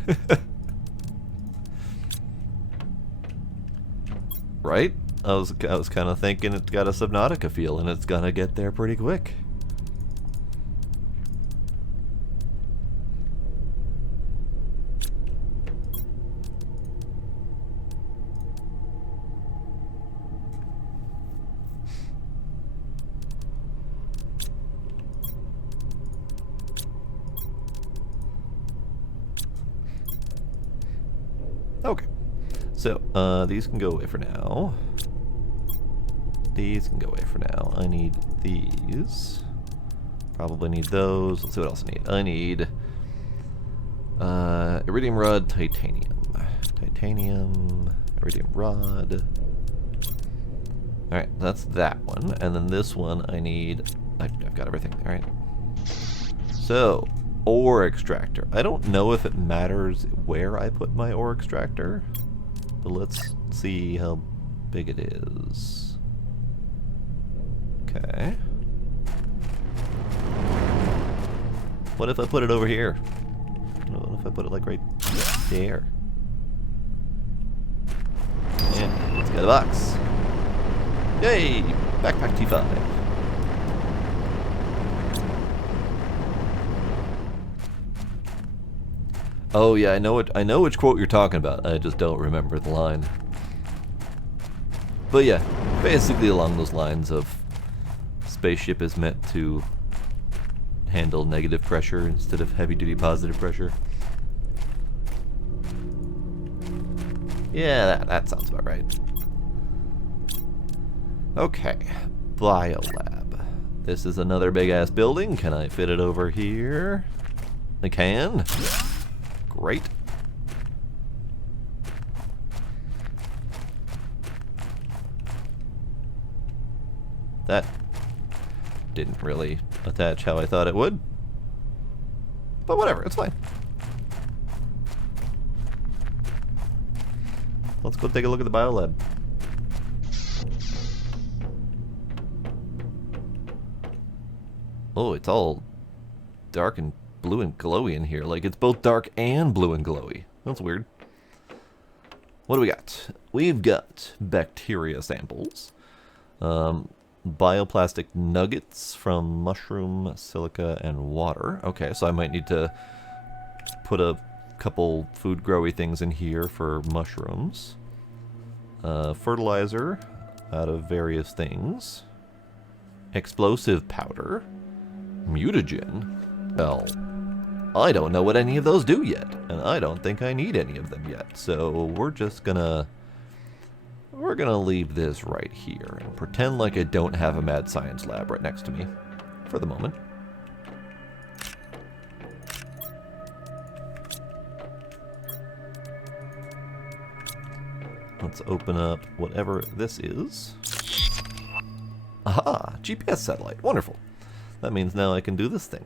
Right? I was kind of thinking it's got a Subnautica feel and it's gonna get there pretty quick. Okay, so these can go away for now. These can go away for now. I need these. Probably need those. Let's see what else I need. I need iridium rod, titanium. Titanium, iridium rod. Alright, that's that one. And then this one I need... I've got everything. Alright. So, ore extractor. I don't know if it matters where I put my ore extractor, but let's see how big it is. Okay. What if I put it over here? What if I put it like right there? Yeah, let's get a box. Yay! Backpack T5. Oh yeah, I know which quote you're talking about. I just don't remember the line. But yeah, basically along those lines of spaceship is meant to handle negative pressure instead of heavy-duty positive pressure. Yeah, that sounds about right. Okay, biolab. This is another big-ass building. Can I fit it over here? I can. Great. That didn't really attach how I thought it would. But whatever, it's fine. Let's go take a look at the biolab. Oh, it's all dark and blue and glowy in here. Like, it's both dark and blue and glowy. That's weird. What do we got? We've got bacteria samples. Bioplastic nuggets from mushroom, silica, and water. Okay, so I might need to put a couple food growy things in here for mushrooms. Fertilizer out of various things. Explosive powder. Mutagen. Well, I don't know what any of those do yet, and I don't think I need any of them yet. So we're just gonna leave this right here and pretend like I don't have a mad science lab right next to me for the moment. Let's open up whatever this is. Aha! GPS satellite. Wonderful. That means now I can do this thing.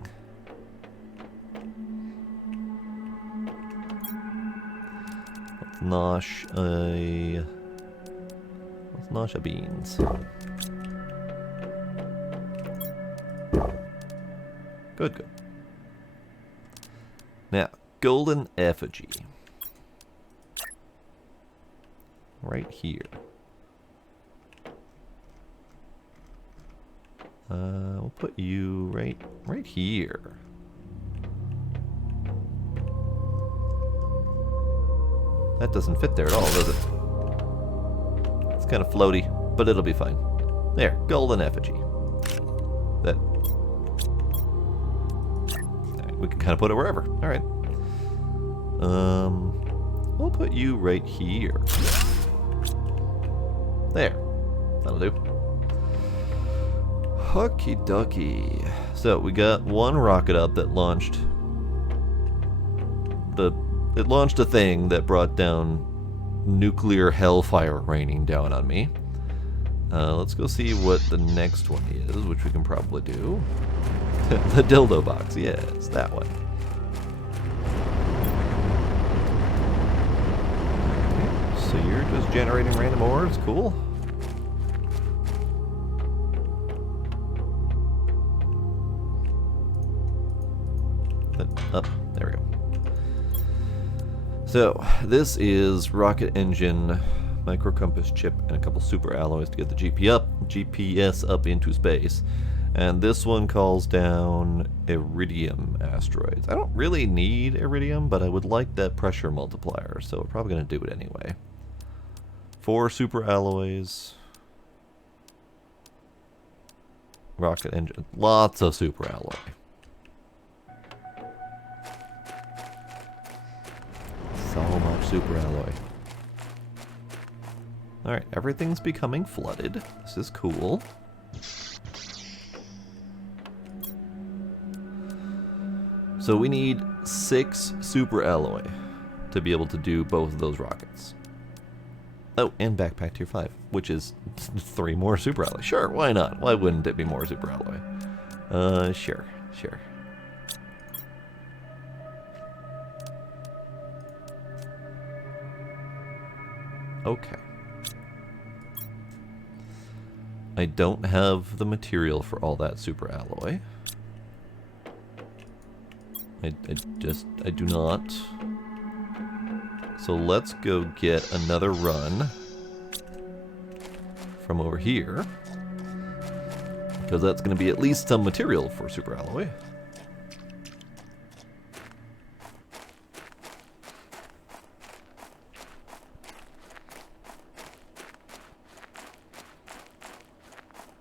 Let's nosh a beans. Good, good. Now, golden effigy. Right here. We'll put you right here. That doesn't fit there at all, does it? It's kind of floaty, but it'll be fine. There, golden effigy. That. We can kind of put it wherever. All right. We'll put you right here. There. That'll do. Okie dokie. So we got one rocket up that launched it launched a thing that brought down nuclear hellfire raining down on me. Let's go see what the next one is, which we can probably do. The dildo box, yes, that one. So you're just generating random ores, cool. Up, there we go. So this is rocket engine, micro compass chip, and a couple super alloys to get the GPS up into space. And this one calls down Iridium asteroids. I don't really need Iridium, but I would like that pressure multiplier, so we're probably going to do it anyway. 4 super alloys. Rocket engine. Lots of super alloy. So much super alloy. Alright, everything's becoming flooded. This is cool. So we need 6 super alloy to be able to do both of those rockets. Oh, and backpack tier 5, which is 3 more super alloy. Sure, why not? Why wouldn't it be more super alloy? Sure. Okay. I don't have the material for all that super alloy. I do not. So let's go get another run from over here, because that's going to be at least some material for super alloy.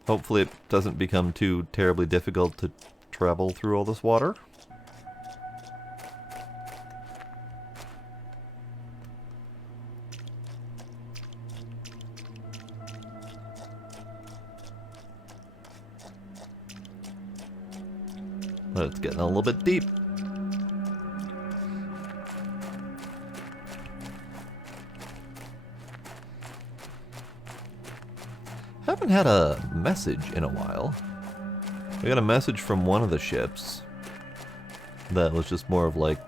Hopefully it doesn't become too terribly difficult to travel through all this water. But it's getting a little bit deep. Haven't had a message in a while. We got a message from one of the ships that was just more of like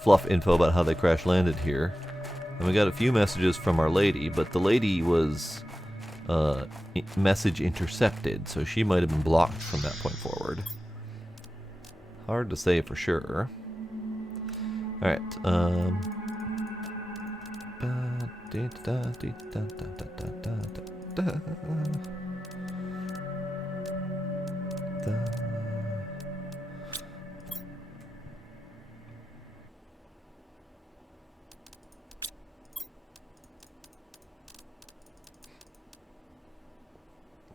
fluff info about how they crash landed here. And we got a few messages from our lady, but the lady was message intercepted, so she might have been blocked from that point forward. Hard to say for sure. Alright,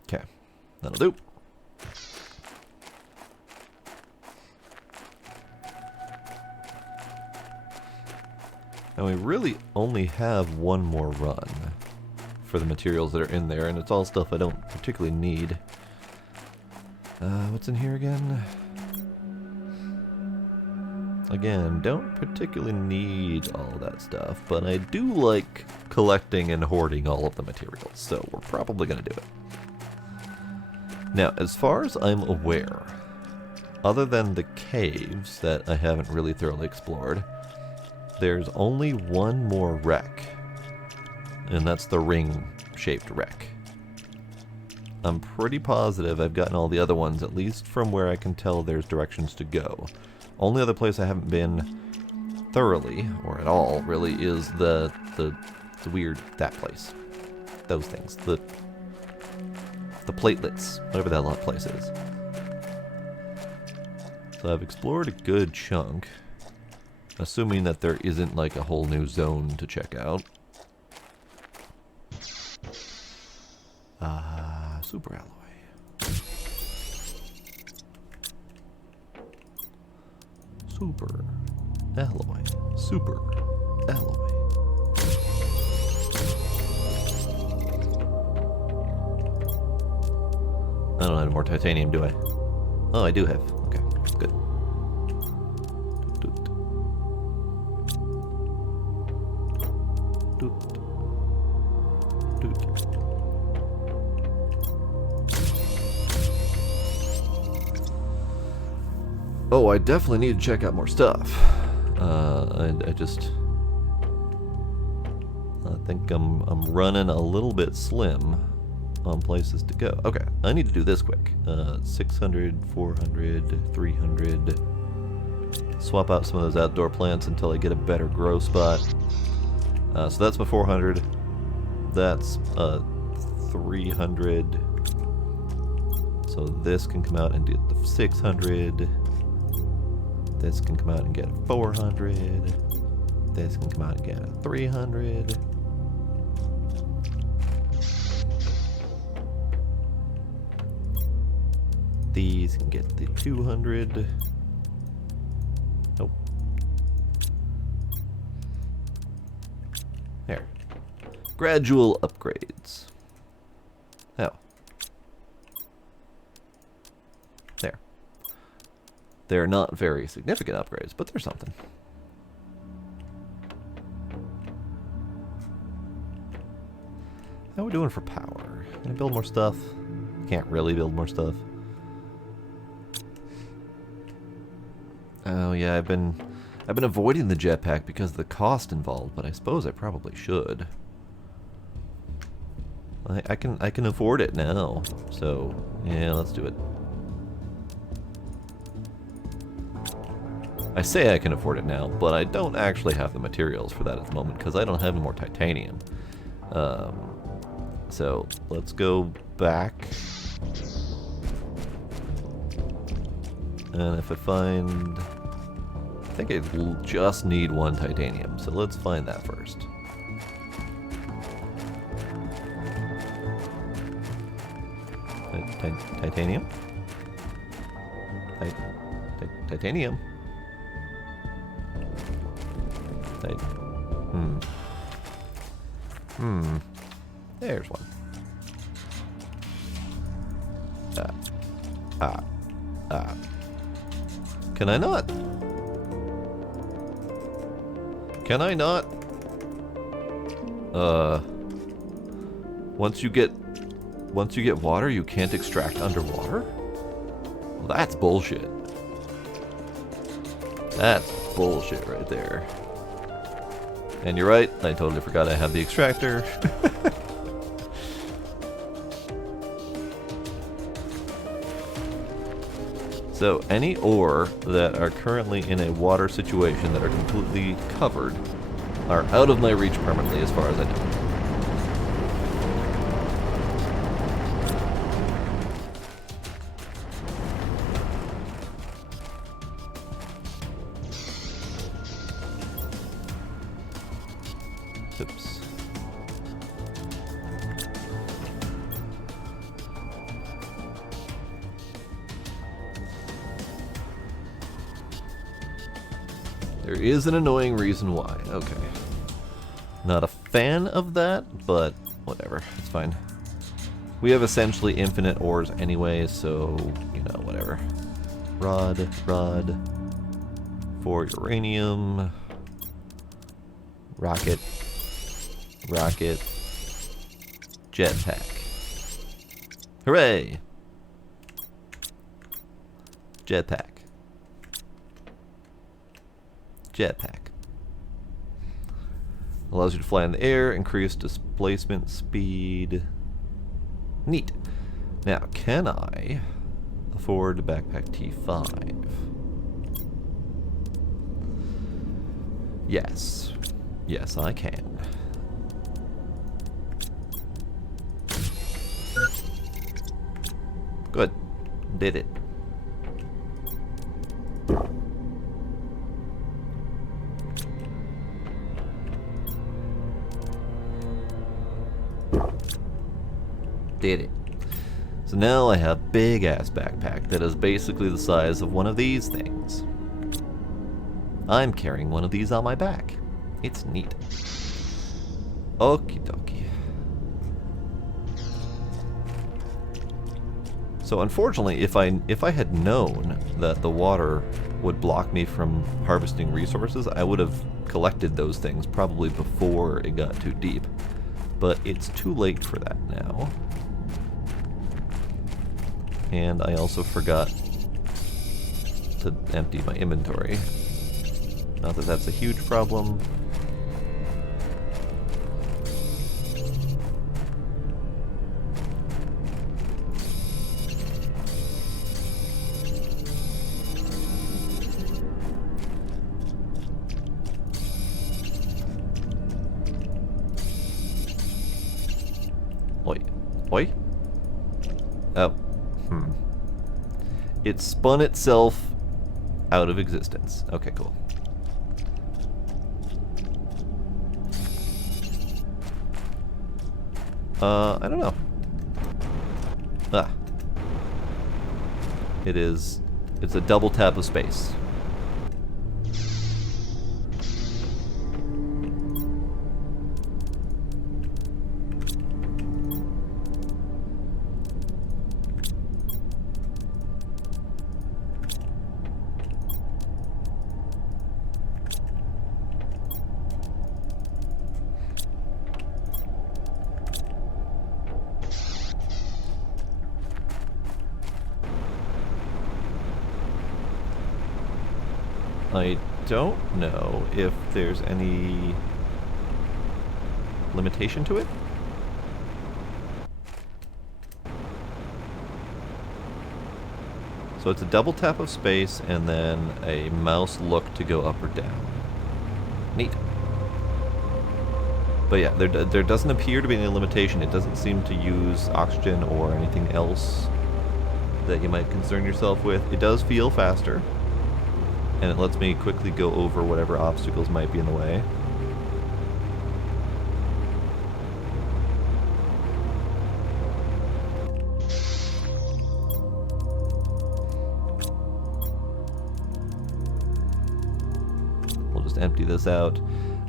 okay, that'll do. And we really only have one more run for the materials that are in there, and it's all stuff I don't particularly need. What's in here again? Again, don't particularly need all of that stuff, but I do like collecting and hoarding all of the materials, so we're probably going to do it. Now, as far as I'm aware, other than the caves that I haven't really thoroughly explored, there's only one more wreck, and that's the ring-shaped wreck. I'm pretty positive I've gotten all the other ones, at least from where I can tell there's directions to go. Only other place I haven't been thoroughly, or at all, really, is the weird, that place. Those things. The platelets, whatever that lot place is. So I've explored a good chunk. Assuming that there isn't like a whole new zone to check out. Super alloy. Super alloy. Super alloy. don't have any more titanium, do I? Oh, I do have. Okay, good. Doot. Doot. Doot. Oh, I definitely need to check out more stuff. I think I'm running a little bit slim on places to go. Okay, I need to do this quick. 600, 400, 300. Swap out some of those outdoor plants until I get a better grow spot. So that's my 400. That's 300. So this can come out and get the 600. This can come out and get a 400. This can come out and get a 300. These can get the 200. Nope. There. Gradual upgrades. Oh. There. They're not very significant upgrades, but they're something. How are we doing for power? Can I build more stuff? Can't really build more stuff. Oh yeah, I've been avoiding the jetpack because of the cost involved, but I suppose I probably should. I can afford it now, so yeah, let's do it. I say I can afford it now, but I don't actually have the materials for that at the moment because I don't have any more titanium. So let's go back. And if I find... I think I just need one titanium, so let's find that first. Titanium? Titanium? There's one. Can I not? Can I not? Once you get water, you can't extract underwater? Well, that's bullshit. That's bullshit right there. And you're right, I totally forgot I had the extractor. So any ore that are currently in a water situation that are completely covered are out of my reach permanently as far as I know. Oops. There is an annoying reason why. Okay. Not a fan of that, but whatever. It's fine. We have essentially infinite ores anyway, so, you know, whatever. Rod for uranium. Rocket. Jetpack. Hooray! Jetpack. Allows you to fly in the air, increase displacement speed. Neat. Now, can I afford backpack T5? Yes. Yes, I can. Good. Did it. Did it. So now I have big ass backpack that is basically the size of one of these things. I'm carrying one of these on my back. It's neat. Okie dokie. So unfortunately, if I had known that the water would block me from harvesting resources, I would have collected those things probably before it got too deep. But it's too late for that now. And I also forgot to empty my inventory. Not that that's a huge problem. Oi? Oh. It spun itself out of existence. Okay, cool. I don't know. Ah. It's a double tap of space. I don't know if there's any limitation to it. So it's a double tap of space and then a mouse look to go up or down. Neat. But yeah, there doesn't appear to be any limitation. It doesn't seem to use oxygen or anything else that you might concern yourself with. It does feel faster. And it lets me quickly go over whatever obstacles might be in the way. We'll just empty this out.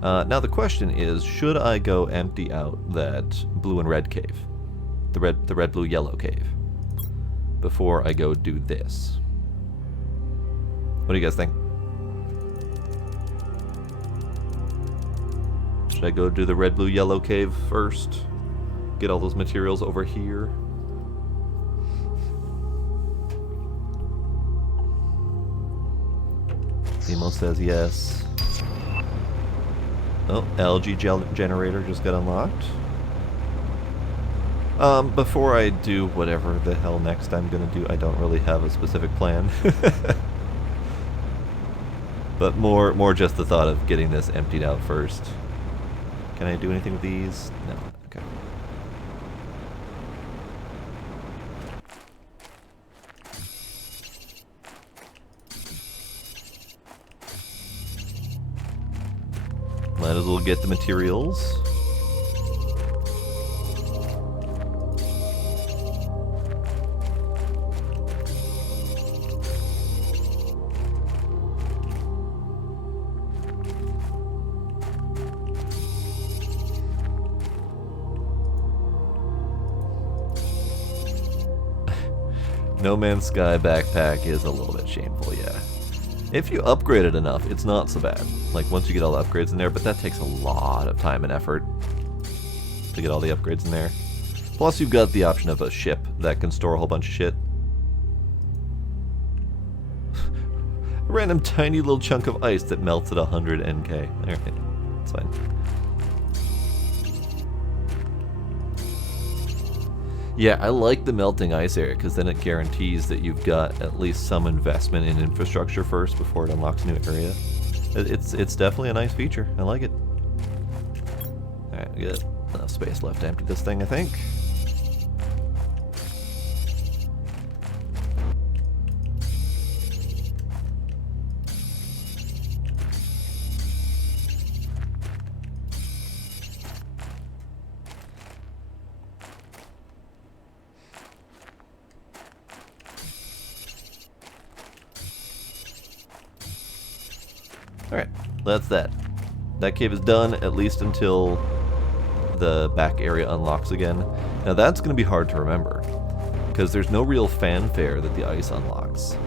Now the question is, should I go empty out that blue and red cave? The red, blue, yellow cave? Before I go do this? What do you guys think? Should I go do the red, blue, yellow cave first? Get all those materials over here? Zemo says yes. Oh, algae generator just got unlocked. Before I do whatever the hell next I'm gonna do, I don't really have a specific plan. But more just the thought of getting this emptied out first. Can I do anything with these? No. Okay. Might as well get the materials. No Man's Sky backpack is a little bit shameful, yeah. If you upgrade it enough, it's not so bad. Like, once you get all the upgrades in there, but that takes a lot of time and effort to get all the upgrades in there. Plus, you've got the option of a ship that can store a whole bunch of shit. A random tiny little chunk of ice that melts at 100 NK. Alright, it's fine. Yeah, I like the melting ice area because then it guarantees that you've got at least some investment in infrastructure first before it unlocks a new area. It's definitely a nice feature. I like it. Alright, we got enough space left to empty this thing, I think. Alright, that's that. That cave is done, at least until the back area unlocks again. Now that's going to be hard to remember, because there's no real fanfare that the ice unlocks.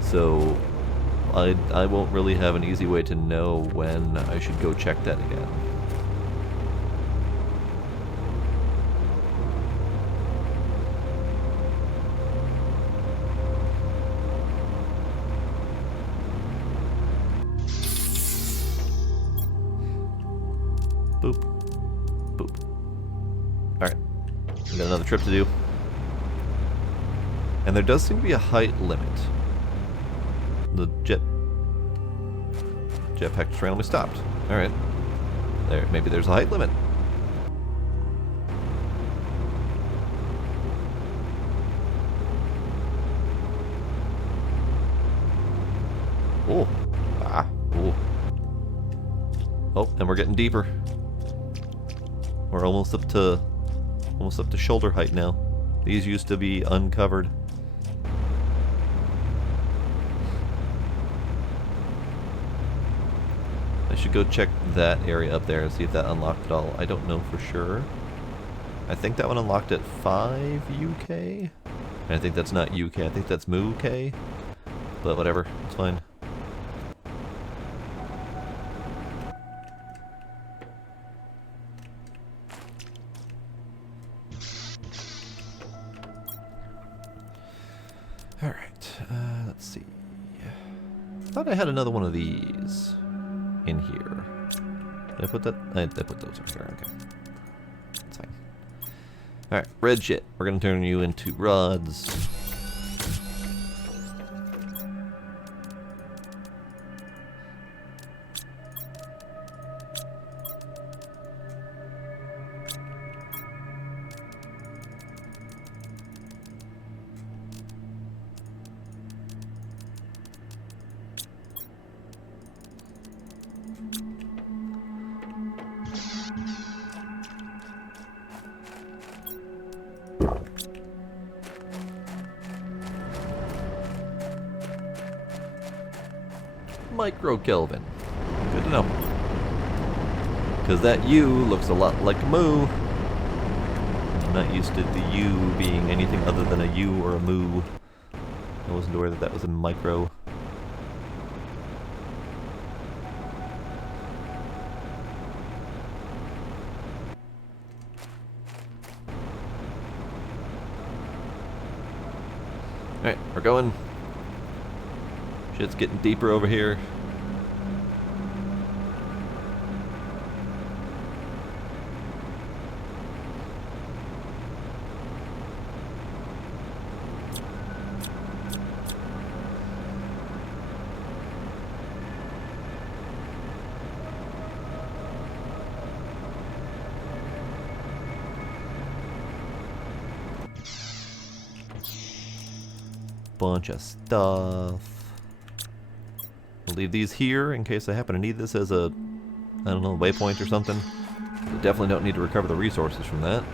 So I won't really have an easy way to know when I should go check that again. Boop. Boop. Alright. We got another trip to do. And there does seem to be a height limit. The jetpack just randomly stopped. Alright. There, maybe there's a height limit. Oh. Ah. Oh. Oh, and we're getting deeper. We're almost up to shoulder height now. These used to be uncovered. I should go check that area up there and see if that unlocked at all. I don't know for sure. I think that one unlocked at 5 UK. And I think that's not UK, I think that's MUK. But whatever, it's fine. Alright, let's see. I thought I had another one of these in here. Did I put that? I put those over here, okay. That's fine. Alright, red shit. We're gonna turn you into rods. Micro Kelvin. Good to know. Because that U looks a lot like a moo. I'm not used to the U being anything other than a U or a moo. I wasn't aware that that was a micro. Alright, we're going. Shit's getting deeper over here. Bunch of stuff. I'll leave these here in case I happen to need this as a, I don't know, waypoint or something. But definitely don't need to recover the resources from that.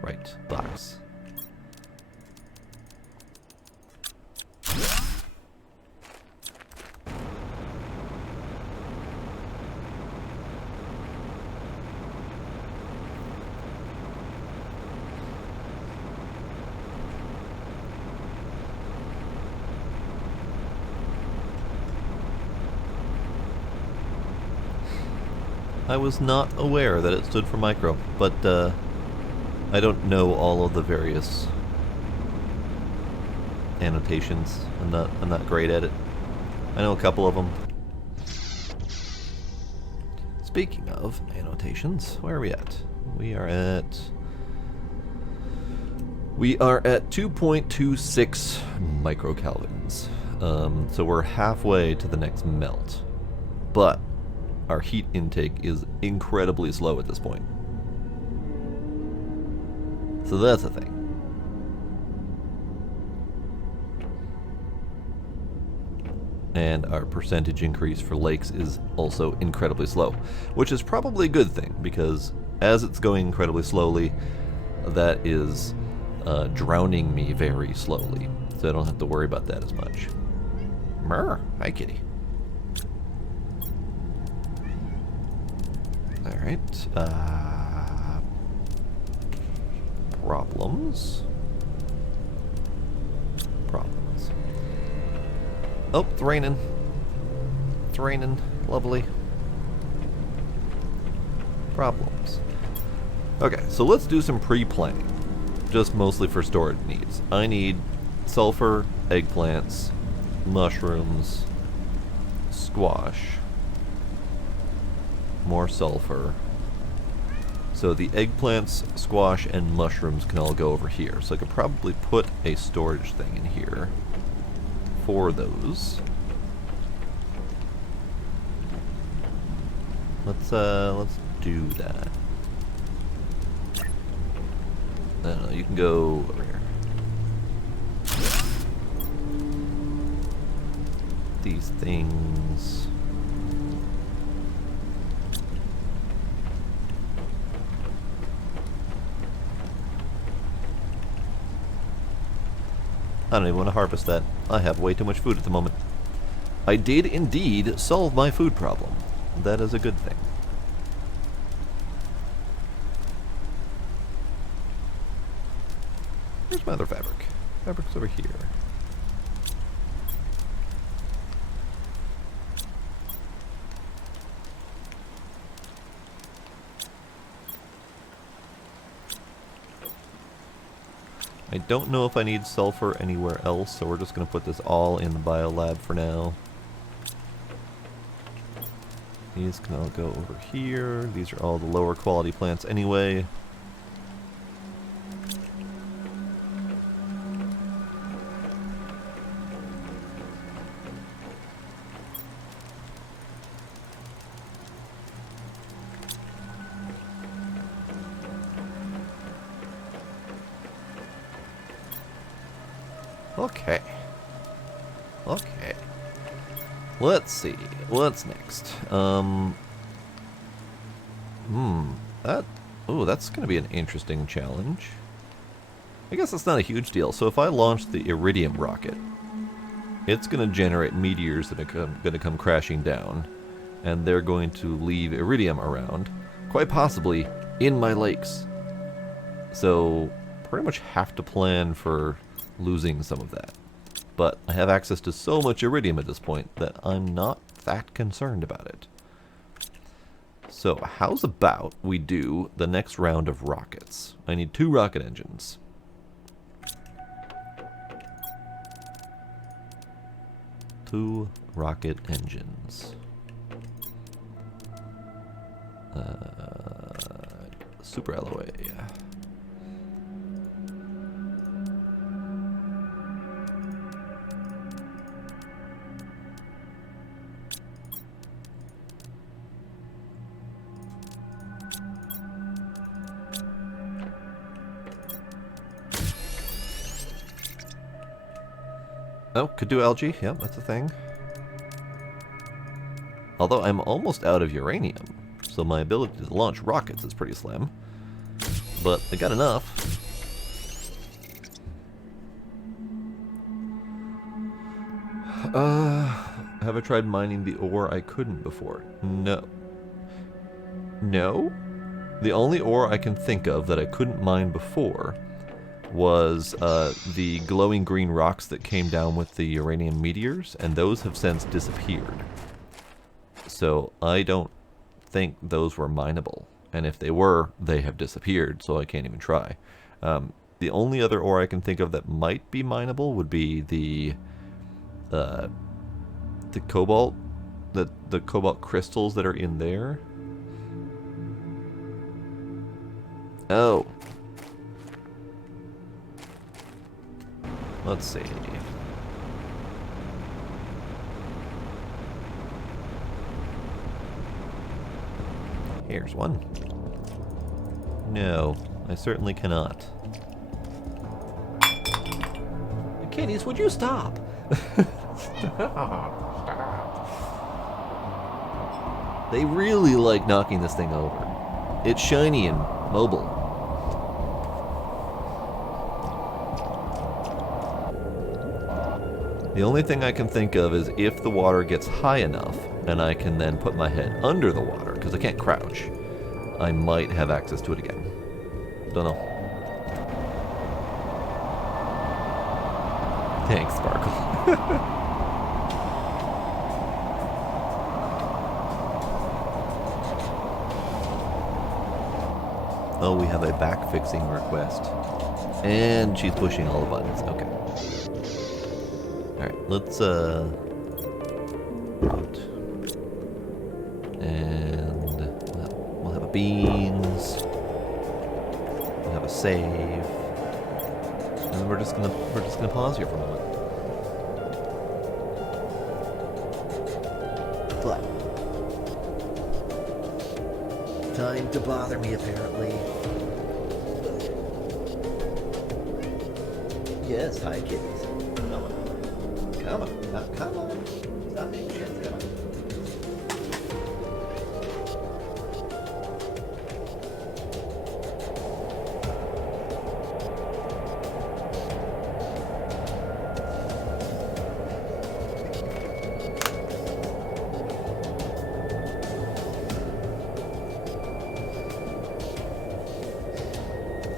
Right, box. I was not aware that it stood for micro, but I don't know all of the various annotations. I'm not great at it. I know a couple of them. Speaking of annotations, where are we at? We are at 2.26 microkelvins. So we're halfway to the next melt. But our heat intake is incredibly slow at this point. So that's a thing. And our percentage increase for lakes is also incredibly slow, which is probably a good thing, because as it's going incredibly slowly, that is drowning me very slowly, so I don't have to worry about that as much. Murr! Hi, kitty. Alright. Problems. Problems. Oh, it's raining. It's raining. Lovely. Problems. Okay, so let's do some pre-planning. Just mostly for storage needs. I need sulfur, eggplants, mushrooms, squash, more sulfur. So the eggplants, squash, and mushrooms can all go over here. So I could probably put a storage thing in here for those. Let's do that. I don't know, you can go over here. These things. I don't even want to harvest that. I have way too much food at the moment. I did indeed solve my food problem. That is a good thing. Where's my other fabric? Fabric's over here. I don't know if I need sulfur anywhere else, so we're just going to put this all in the biolab for now. These can all go over here. These are all the lower quality plants anyway. Okay. Okay. Let's see. What's next? That's going to be an interesting challenge. I guess it's not a huge deal. So if I launch the Iridium rocket, it's going to generate meteors that are going to come crashing down, and they're going to leave iridium around, quite possibly in my lakes. So pretty much have to plan for losing some of that. But I have access to so much iridium at this point that I'm not that concerned about it. So how's about we do the next round of rockets? I need 2 rocket engines. Two rocket engines. Super alloy. Oh, could do algae. Yep, that's a thing. Although I'm almost out of uranium, so my ability to launch rockets is pretty slim. But I got enough. Have I tried mining the ore I couldn't before? No. No? The only ore I can think of that I couldn't mine before was the glowing green rocks that came down with the uranium meteors, and those have since disappeared. So I don't think those were mineable, and if they were, they have disappeared, so I can't even try. The only other ore I can think of that might be mineable would be the cobalt, the cobalt crystals that are in there. Oh. Let's see. Here's one. No, I certainly cannot. Kitties, would you stop? They really like knocking this thing over. It's shiny and mobile. The only thing I can think of is if the water gets high enough, and I can then put my head under the water, because I can't crouch, I might have access to it again. Don't know. Thanks, Sparkle. Oh, we have a back-fixing request. And she's pushing all the buttons. Okay. Alright, let's, out. And we'll have a beans. We'll have a save. And then we're just gonna pause here for a moment. What? Time to bother me, apparently. Yes, hi, kitties. Come on. Come on. Come on. Stop being shit. Come on.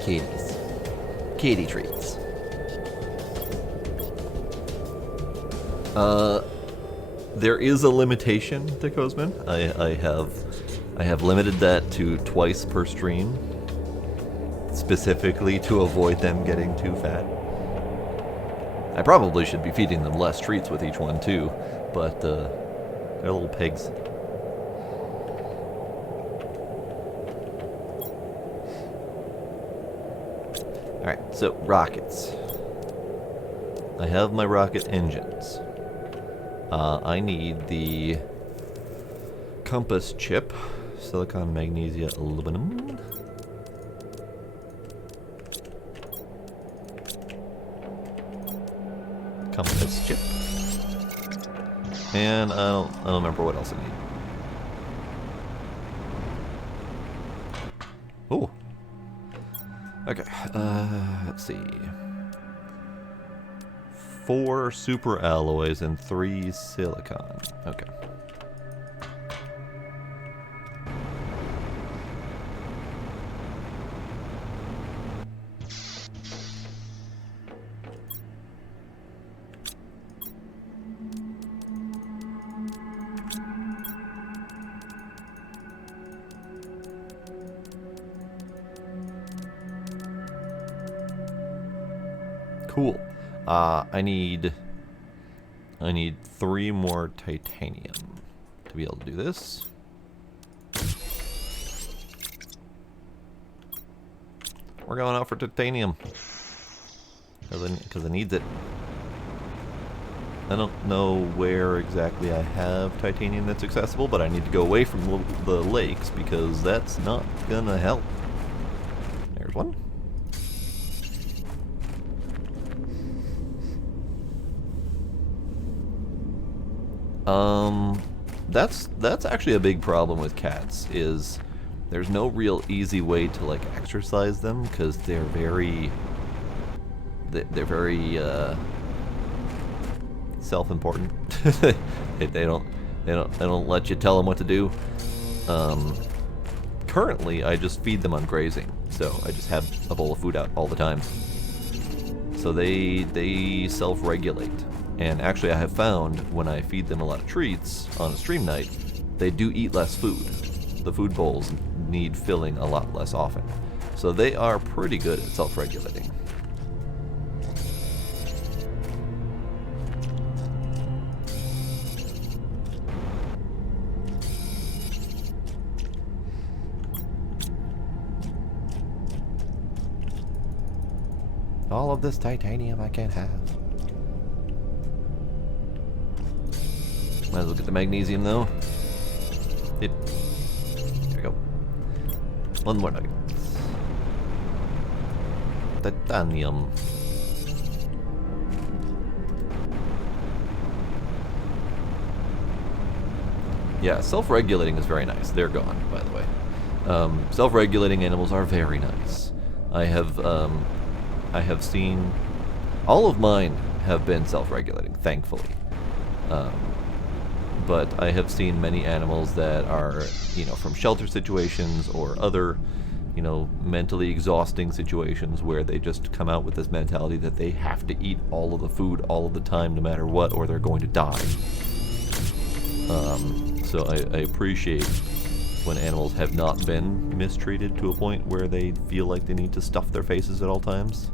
Kitties. Kitty treats. There is a limitation to Cosman. I have limited that to twice per stream, specifically to avoid them getting too fat. I probably should be feeding them less treats with each one too, but they're little pigs. Alright, so rockets. I have my rocket engines. I need the compass chip, silicon, magnesia, aluminum. Compass chip. And I don't remember what else I need. Oh. Okay, let's see. 4 super alloys and 3 silicon. Okay. Cool. I need 3 more titanium to be able to do this. We're going out for titanium because I need it. I don't know where exactly I have titanium that's accessible, but I need to go away from the lakes because that's not gonna help. There's one. That's actually a big problem with cats, is there's no real easy way to like exercise them because they're very self-important. they don't let you tell them what to do. Currently I just feed them on grazing, so I just have a bowl of food out all the time. So they self-regulate. And actually I have found when I feed them a lot of treats on a stream night, they do eat less food. The food bowls need filling a lot less often. So they are pretty good at self-regulating. All of this titanium I can't have. Might as well get the magnesium though. There we go. One more nugget. Titanium. Yeah, self-regulating is very nice. They're gone, by the way. Self-regulating animals are very nice. I have seen all of mine have been self-regulating, thankfully. but I have seen many animals that are, you know, from shelter situations or other, you know, mentally exhausting situations where they just come out with this mentality that they have to eat all of the food all of the time no matter what, or they're going to die. So I appreciate when animals have not been mistreated to a point where they feel like they need to stuff their faces at all times.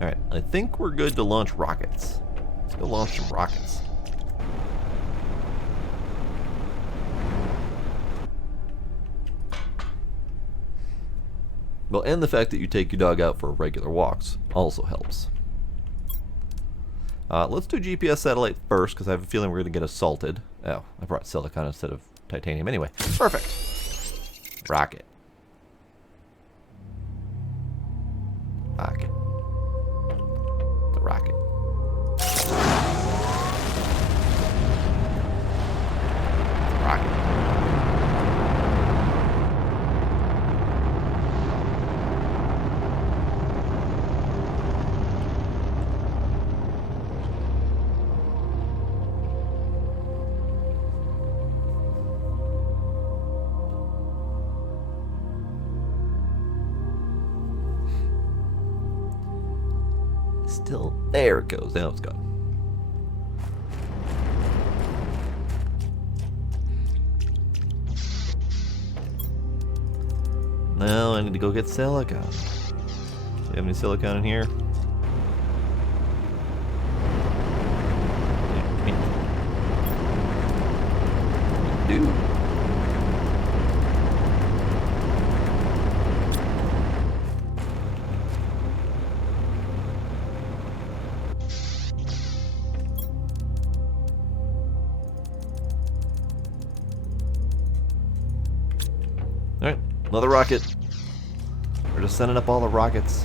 Alright, I think we're good to launch rockets. Let's go launch some rockets. Well, and the fact that you take your dog out for regular walks also helps. Let's do GPS satellite first, because I have a feeling we're going to get assaulted. Oh, I brought silicon instead of titanium anyway. Perfect. Rocket. Rocket. The rocket. The rocket. Still, there it goes. Now it's gone. Now I need to go get silicon. Do you have any silicon in here? Dude. Alright, another rocket. We're just sending up all the rockets.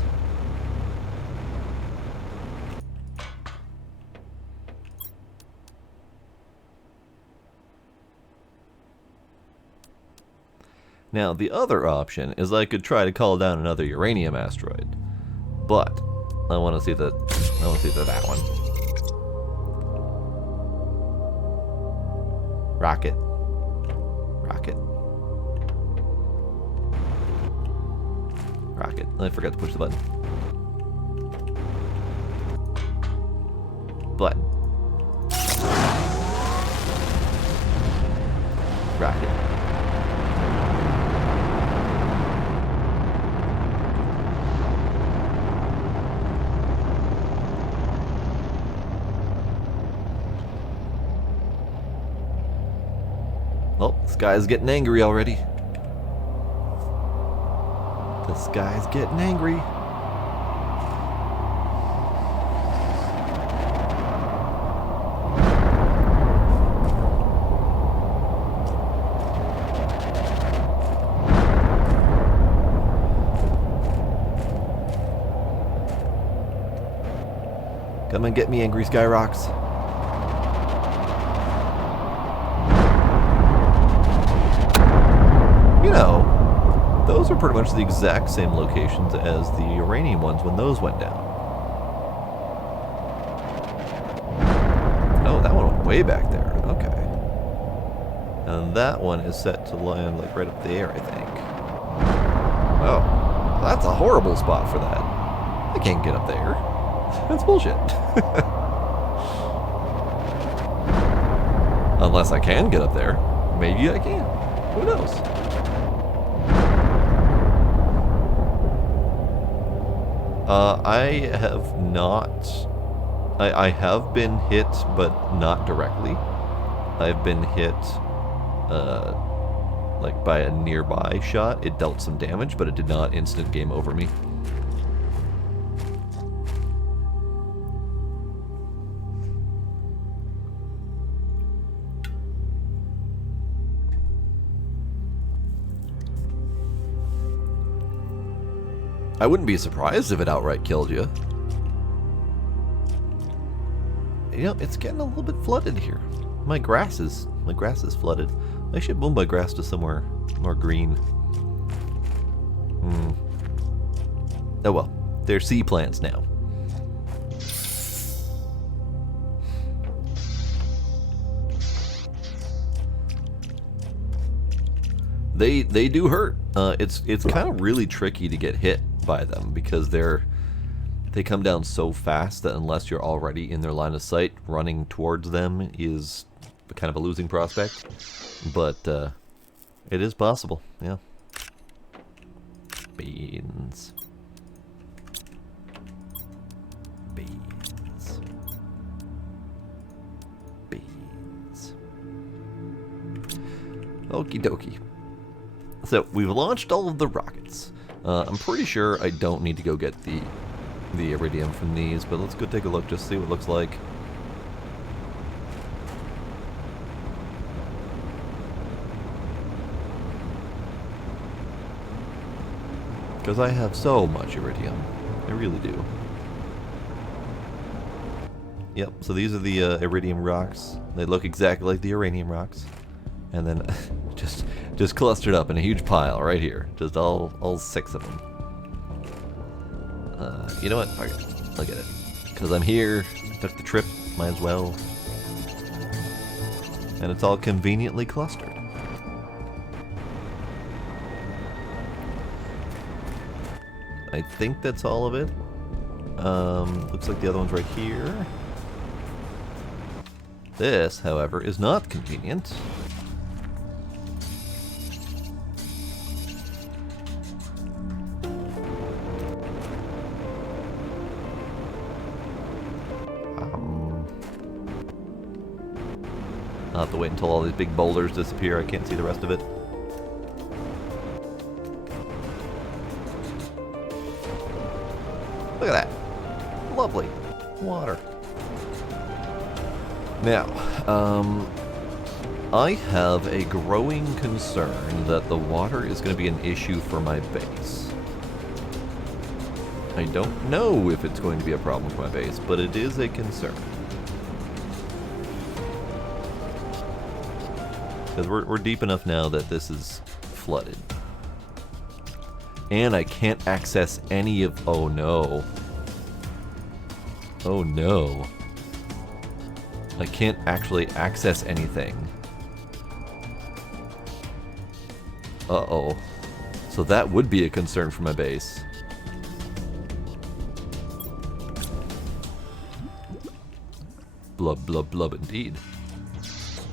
Now, the other option is I could try to call down another uranium asteroid. But I want to see that one. Rocket. Rocket. Rocket. I forgot to push the button. Button. Rocket. Oh, this guy's getting angry already. This guy's getting angry. Come and get me, angry Skyrocks. You know, those are pretty much the exact same locations as the uranium ones when those went down. Oh, that one went way back there. Okay. And that one is set to land like right up there, I think. Oh, that's a horrible spot for that. I can't get up there. That's bullshit. Unless I can get up there. Maybe I can. Who knows? I have not... I have been hit, but not directly. I've been hit, like by a nearby shot. It dealt some damage, but it did not instant game over me. I wouldn't be surprised if it outright killed you. You know, it's getting a little bit flooded here. My grass is flooded. I should move my grass to somewhere more green. Oh well, They're sea plants now. They do hurt. It's kind of really tricky to get hit by them because they come down so fast that unless you're already in their line of sight, running towards them is kind of a losing prospect. But it is possible, yeah. Beans. Beans. Beans. Okie dokie. So we've launched all of the rockets. I'm pretty sure I don't need to go get the iridium from these, but let's go take a look, just see what it looks like. Because I have so much iridium. I really do. Yep, so these are the Iridium Rocks. They look exactly like the Uranium Rocks. And then just clustered up in a huge pile right here. Just all 6 of them. You know what? I'll get it. Because I'm here, took the trip, might as well. And it's all conveniently clustered. I think that's all of it. Looks like the other one's right here. This, however, is not convenient. I'll have to wait until all these big boulders disappear. I can't see the rest of it. Look at that. Lovely. Water. Now, I have a growing concern that the water is going to be an issue for my base. I don't know if it's going to be a problem for my base, but it is a concern. Because we're deep enough now that this is flooded. And I can't access any of... Oh no. Oh no. I can't actually access anything. Uh-oh. So that would be a concern for my base. Blub, blub, blub indeed.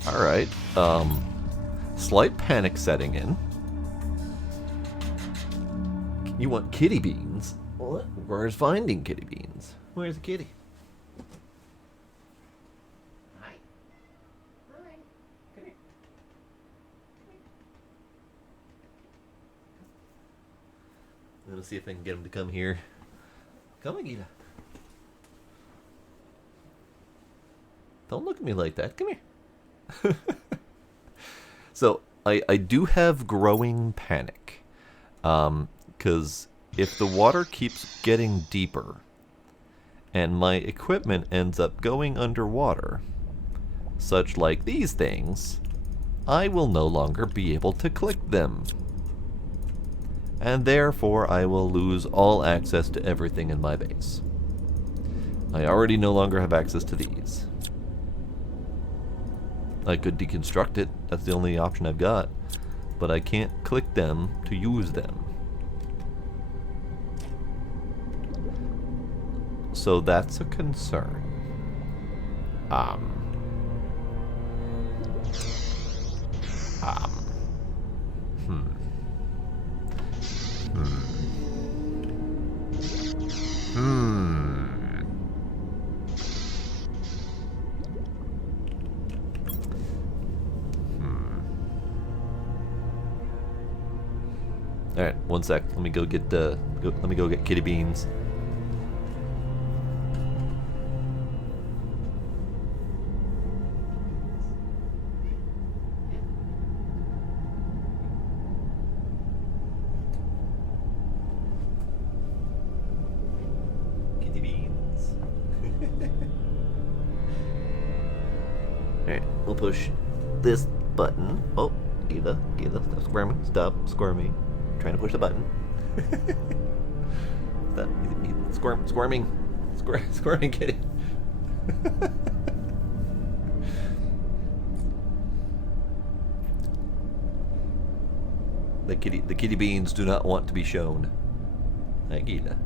Alright. Slight panic setting in. You want kitty beans? What? Where's finding kitty beans? Where's the kitty? Hi. Hi. Come here. I'm gonna see if I can get him to come here. Come, Agita. Don't look at me like that. Come here. So, I do have growing panic. Because if the water keeps getting deeper and my equipment ends up going underwater, such like these things, I will no longer be able to click them. And therefore I will lose all access to everything in my base. I already no longer have access to these. I could deconstruct it, that's the only option I've got, but I can't click them to use them. So that's a concern. All right, one sec. Let me go get kitty beans. Kitty beans. All right, we'll push this button. Oh, Gila, stop squirming. Stop squirming. Trying to push the button. Squirming kitty. The kitty beans do not want to be shown. Hi, Gita.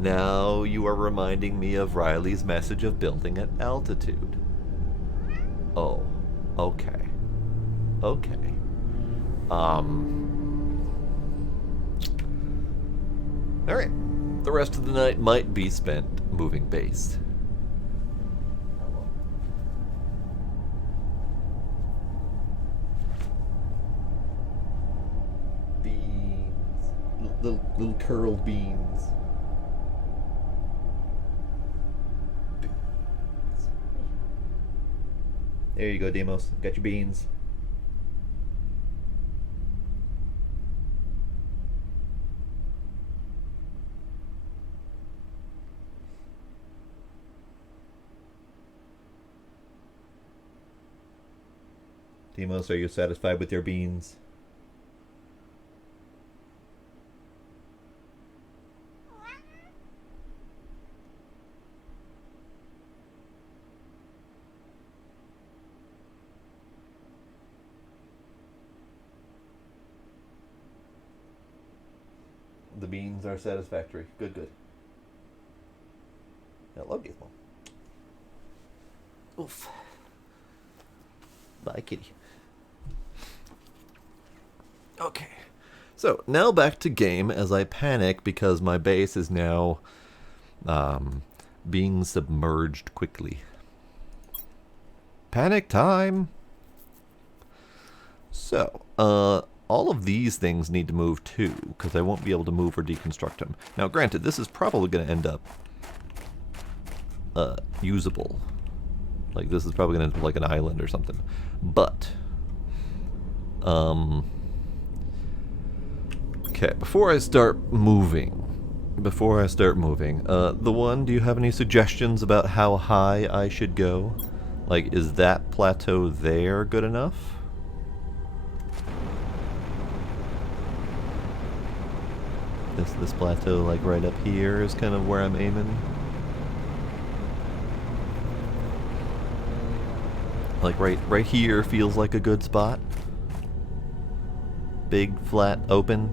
Now you are reminding me of Riley's message of building at altitude. Oh, okay. Okay. Alright. The rest of the night might be spent moving base. Beans. Little curled beans. There you go, Demos. Got your beans. Demos, are you satisfied with your beans? The beans are satisfactory. Good, good. Hello, Gizmo. Oof. Bye, kitty. Okay. So, now back to game as I panic because my base is now being submerged quickly. Panic time! So, all of these things need to move too, because I won't be able to move or deconstruct them. Now, granted, this is probably going to end up usable. Like, this is probably going to end up like an island or something. But, okay, before I start moving, the one, do you have any suggestions about how high I should go? Like, is that plateau there good enough? This plateau, like right up here, is kind of where I'm aiming. Like right here feels like a good spot. Big, flat, open.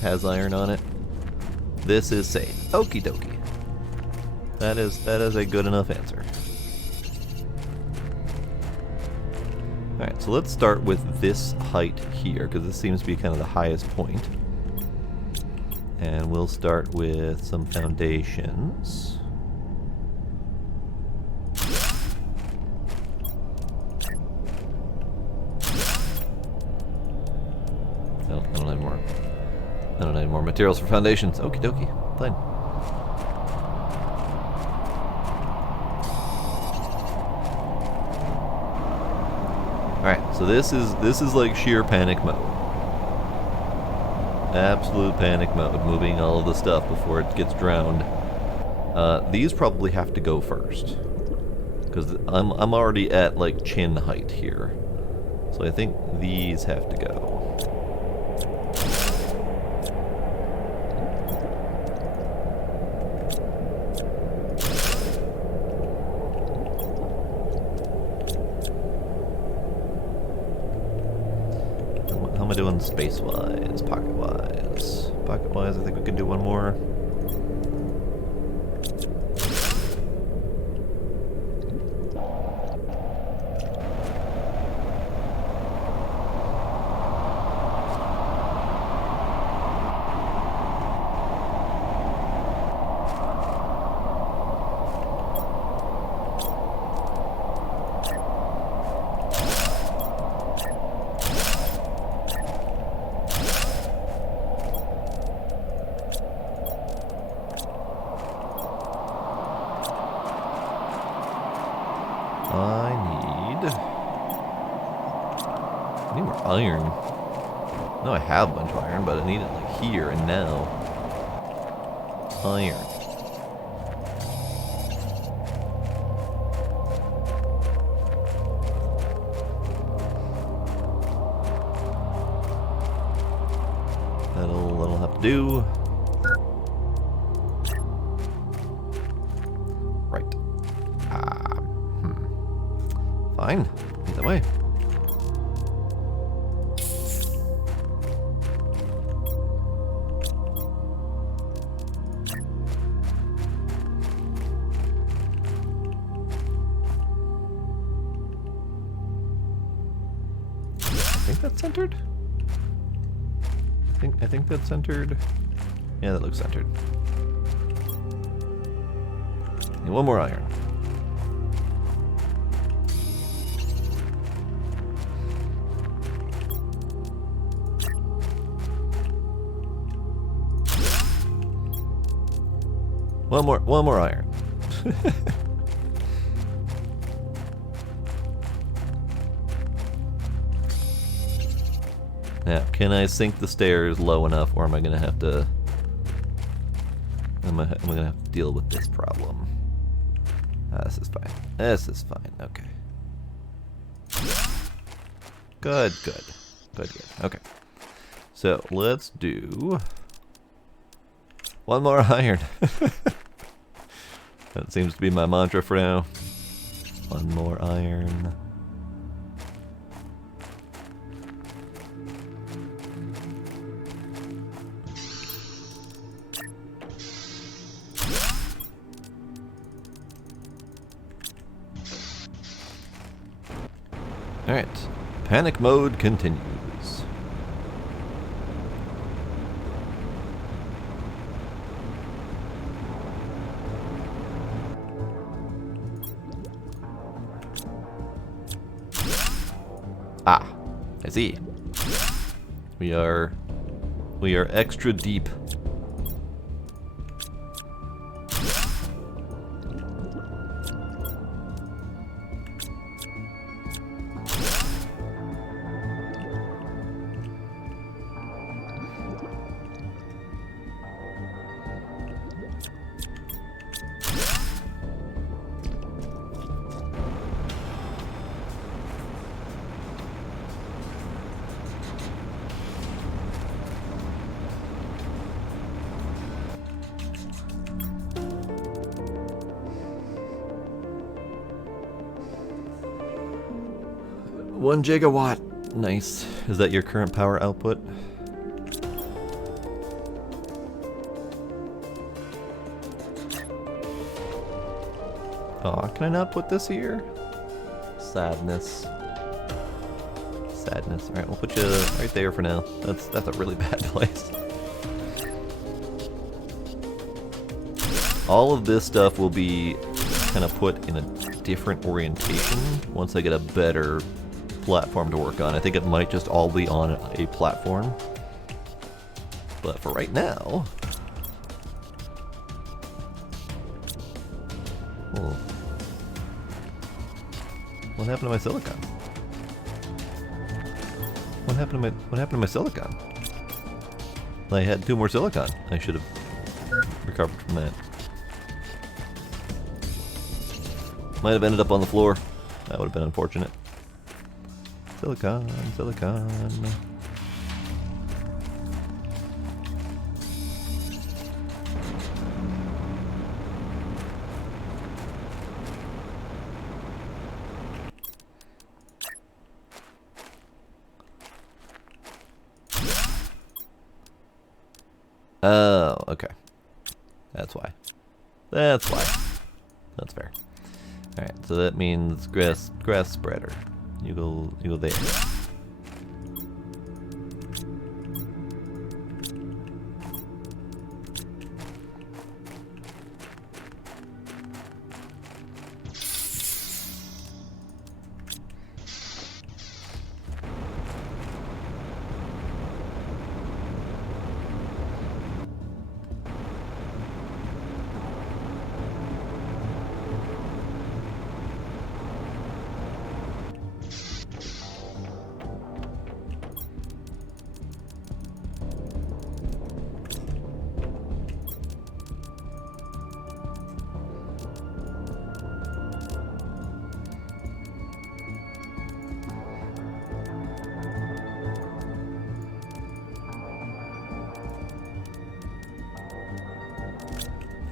Has iron on it. This is safe. Okie dokie. That is a good enough answer. Alright, so let's start with this height here, because this seems to be kind of the highest point. And we'll start with some foundations. Oh, I don't have more. I don't have more materials for foundations. Okie dokie. Fine. Alright, so this is like sheer panic mode. Absolute panic mode, moving all of the stuff before it gets drowned. These probably have to go first, because I'm already at like chin height here, so I think these have to go. How am I doing space-wise, pocket-wise? Pocket-wise, I think we can do one more. I need more iron. No, I have a bunch of iron, but I need it like here and now. iron. That'll have to do. Right. Fine. Either way. I think that's centered. I think that's centered. Yeah, that looks centered. And one more iron. One more iron. Now, can I sink the stairs low enough, or am I gonna have to? Am I gonna have to deal with this problem? This is fine. This is fine. Okay. Good. Okay. So let's do one more iron. That seems to be my mantra for now. One more iron. Alright, panic mode continues. Ah, I see. We are extra deep. One gigawatt. Nice. Is that your current power output? Aw, can I not put this here? Sadness. Sadness. Alright, we'll put you right there for now. That's a really bad place. All of this stuff will be kind of put in a different orientation once I get a better platform to work on. I think it might just all be on a platform. But for right now... Oh. What happened to my silicon? What happened to my silicon? I had 2 more silicon. I should have recovered from that. Might have ended up on the floor. That would have been unfortunate. Silicon. Oh, okay. That's why. That's fair. Alright, so that means grass spreader. You go there.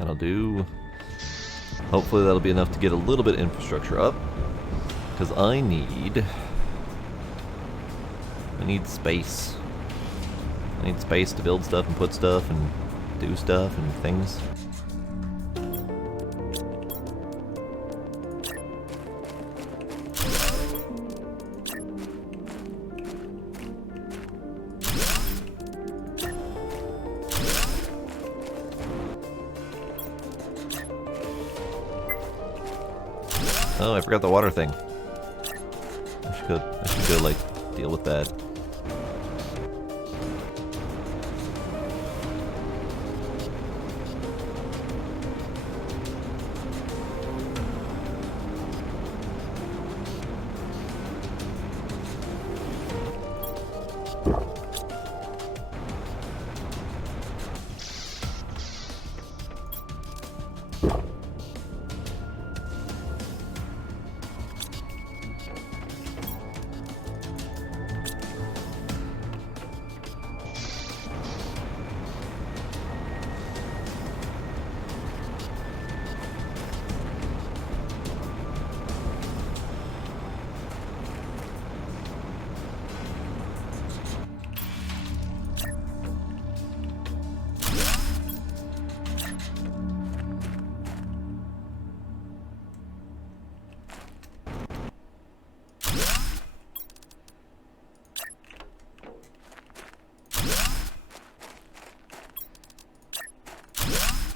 That'll do. Hopefully that'll be enough to get a little bit of infrastructure up. Because I need space. I need space to build stuff and put stuff and do stuff and things. Oh, I forgot the water thing. I should go like deal with that.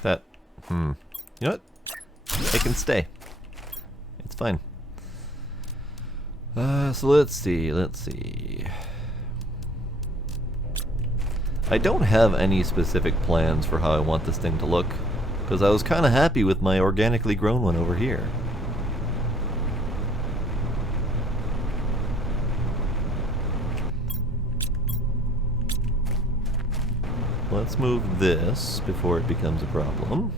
That, you know what? It can stay. It's fine. So let's see. I don't have any specific plans for how I want this thing to look, because I was kind of happy with my organically grown one over here. Let's move this before it becomes a problem.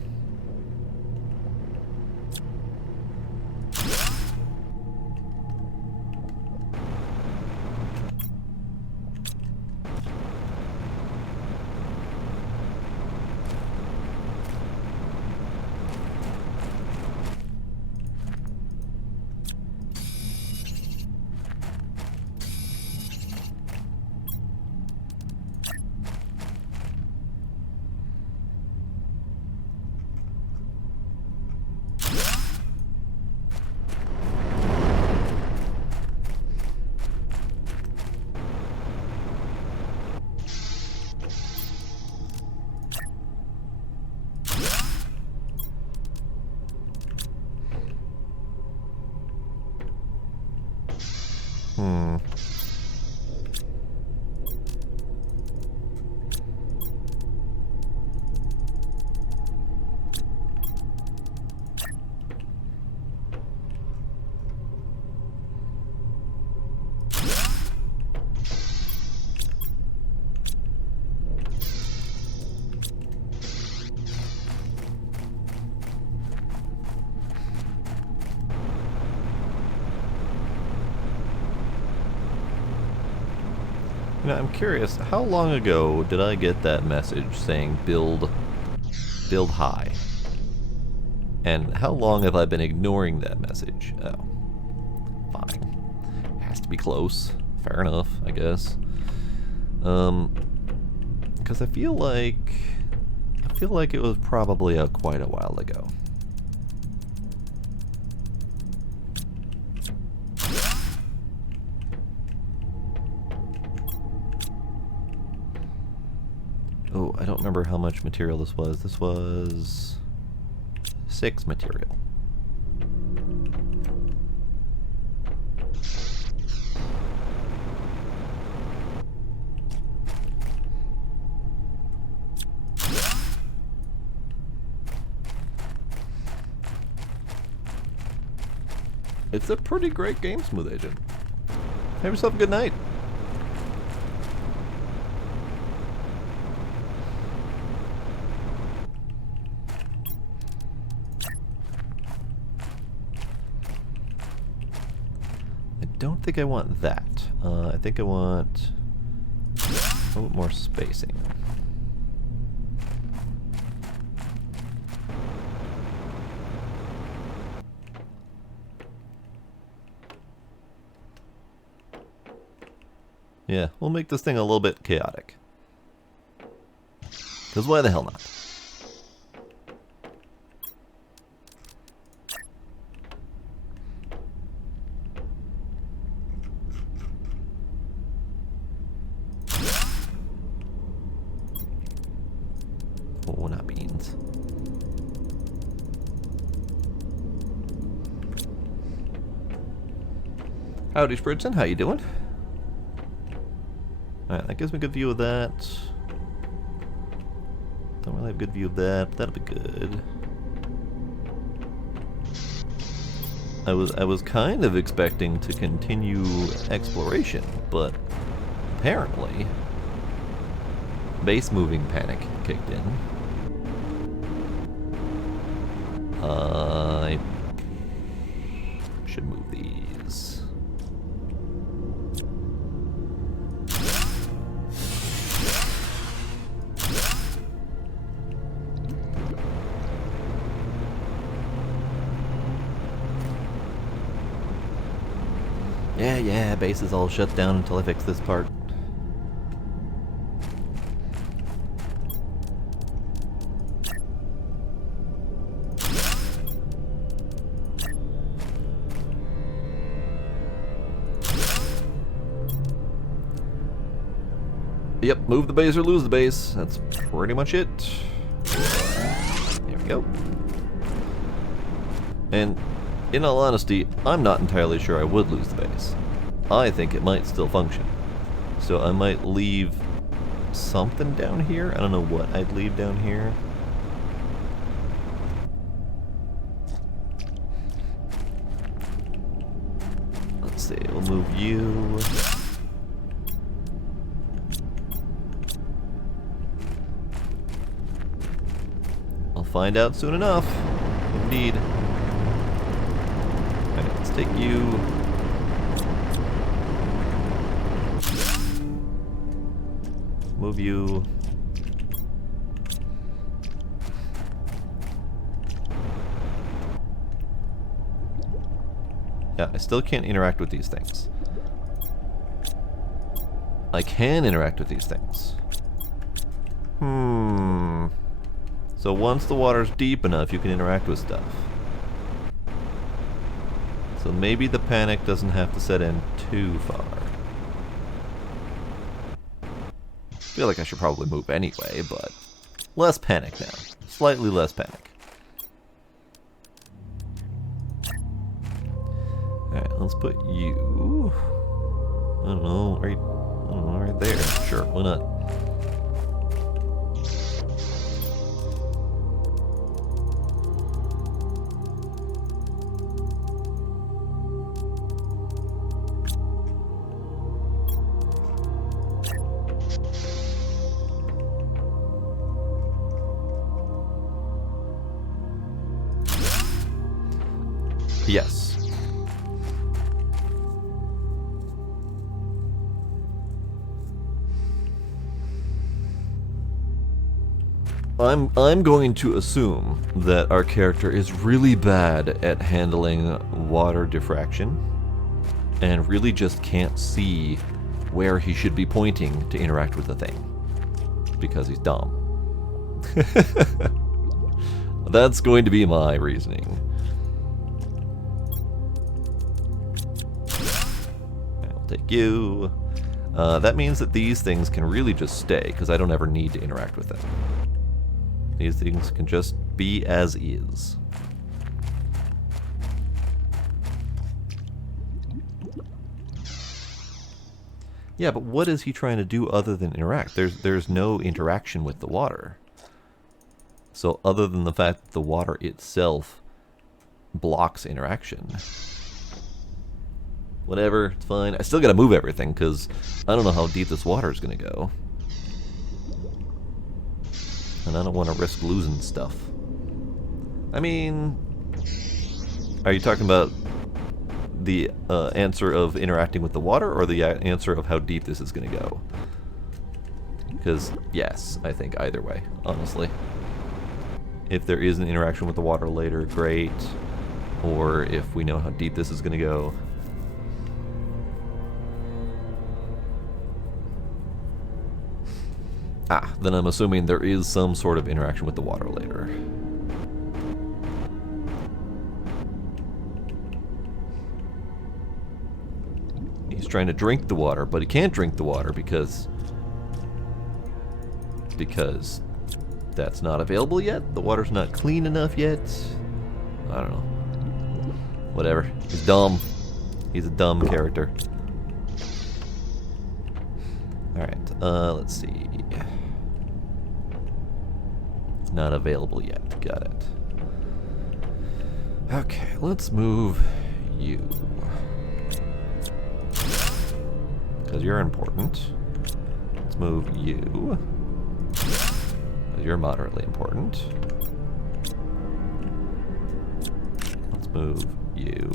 You know, I'm curious, how long ago did I get that message saying build high? And how long have I been ignoring that message? Oh, fine. Has to be close. Fair enough, I guess. Because I feel like it was probably quite a while ago. Oh, I don't remember how much material this was. This was 6 material. It's a pretty great game, Smooth Agent. Have yourself a good night. I don't think I want that. I think I want a little more spacing. Yeah, we'll make this thing a little bit chaotic. Because why the hell not? Oh, not beans. Howdy, Spritson. How you doing? Alright, that gives me a good view of that. Don't really have a good view of that, but that'll be good. I was kind of expecting to continue exploration, but apparently base moving panic kicked in. I should move these. Yeah, base is all shut down until I fix this part. Yep, move the base or lose the base. That's pretty much it. There we go. And in all honesty, I'm not entirely sure I would lose the base. I think it might still function. So I might leave something down here. I don't know what I'd leave down here. Let's see, we'll move you. I'll find out soon enough. Indeed. Alright, let's take you. Move you. Yeah, I still can't interact with these things. I can interact with these things. So once the water's deep enough, you can interact with stuff. So maybe the panic doesn't have to set in too far. I feel like I should probably move anyway, but less panic now. Slightly less panic. Alright, let's put you... I don't know, right there. Sure, why not? Yes. I'm going to assume that our character is really bad at handling water diffraction and really just can't see where he should be pointing to interact with the thing because he's dumb. That's going to be my reasoning. I'll take you. That means that these things can really just stay because I don't ever need to interact with them. These things can just be as is. Yeah, but what is he trying to do other than interact? There's no interaction with the water. So other than the fact that the water itself blocks interaction. Whatever, it's fine. I still gotta move everything because I don't know how deep this water is gonna go. And I don't want to risk losing stuff. I mean... Are you talking about the answer of interacting with the water, or the answer of how deep this is going to go? Because, yes, I think either way, honestly. If there is an interaction with the water later, great. Or if we know how deep this is going to go. Ah, then I'm assuming there is some sort of interaction with the water later. He's trying to drink the water, but he can't drink the water because that's not available yet. The water's not clean enough yet. I don't know. Whatever. He's dumb. He's a dumb character. Alright, let's see. Not available yet. Got it. Okay, let's move you. Because you're important. Let's move you. Because you're moderately important. Let's move you.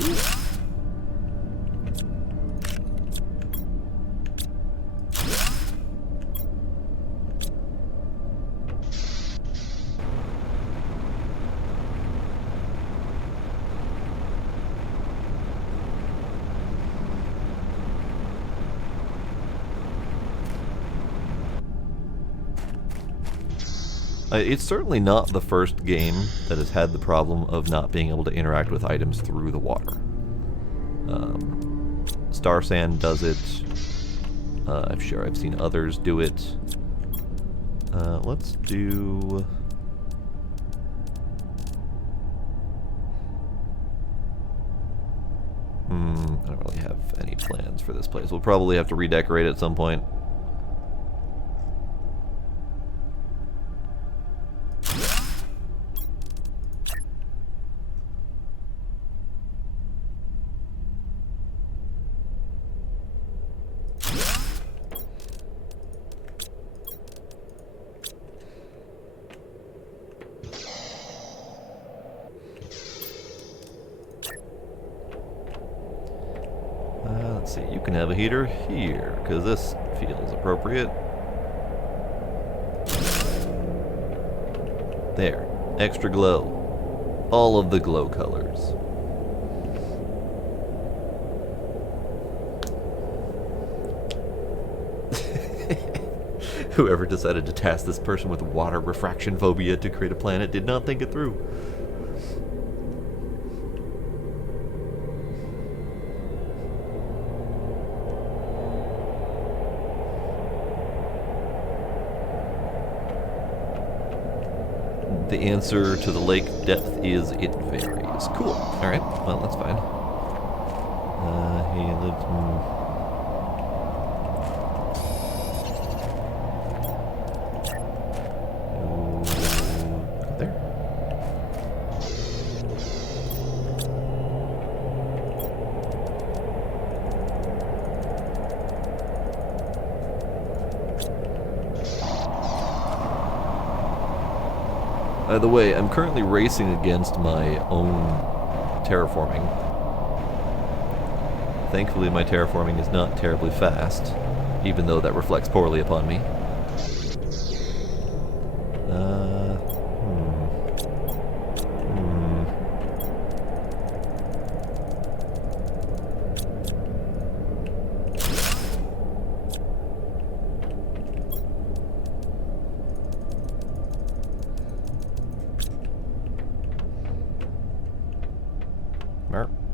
It's certainly not the first game that has had the problem of not being able to interact with items through the water. Star Sand does it. I'm sure I've seen others do it. Let's do... I don't really have any plans for this place. We'll probably have to redecorate at some point. Let's see, you can have a heater here, because this feels appropriate. There. Extra glow. All of the glow colors. Whoever decided to task this person with water refraction phobia to create a planet did not think it through. The answer to the lake depth is it varies. Cool. Alright, well, that's fine. He lives... there. By the way, I'm currently racing against my own terraforming. Thankfully, my terraforming is not terribly fast, even though that reflects poorly upon me.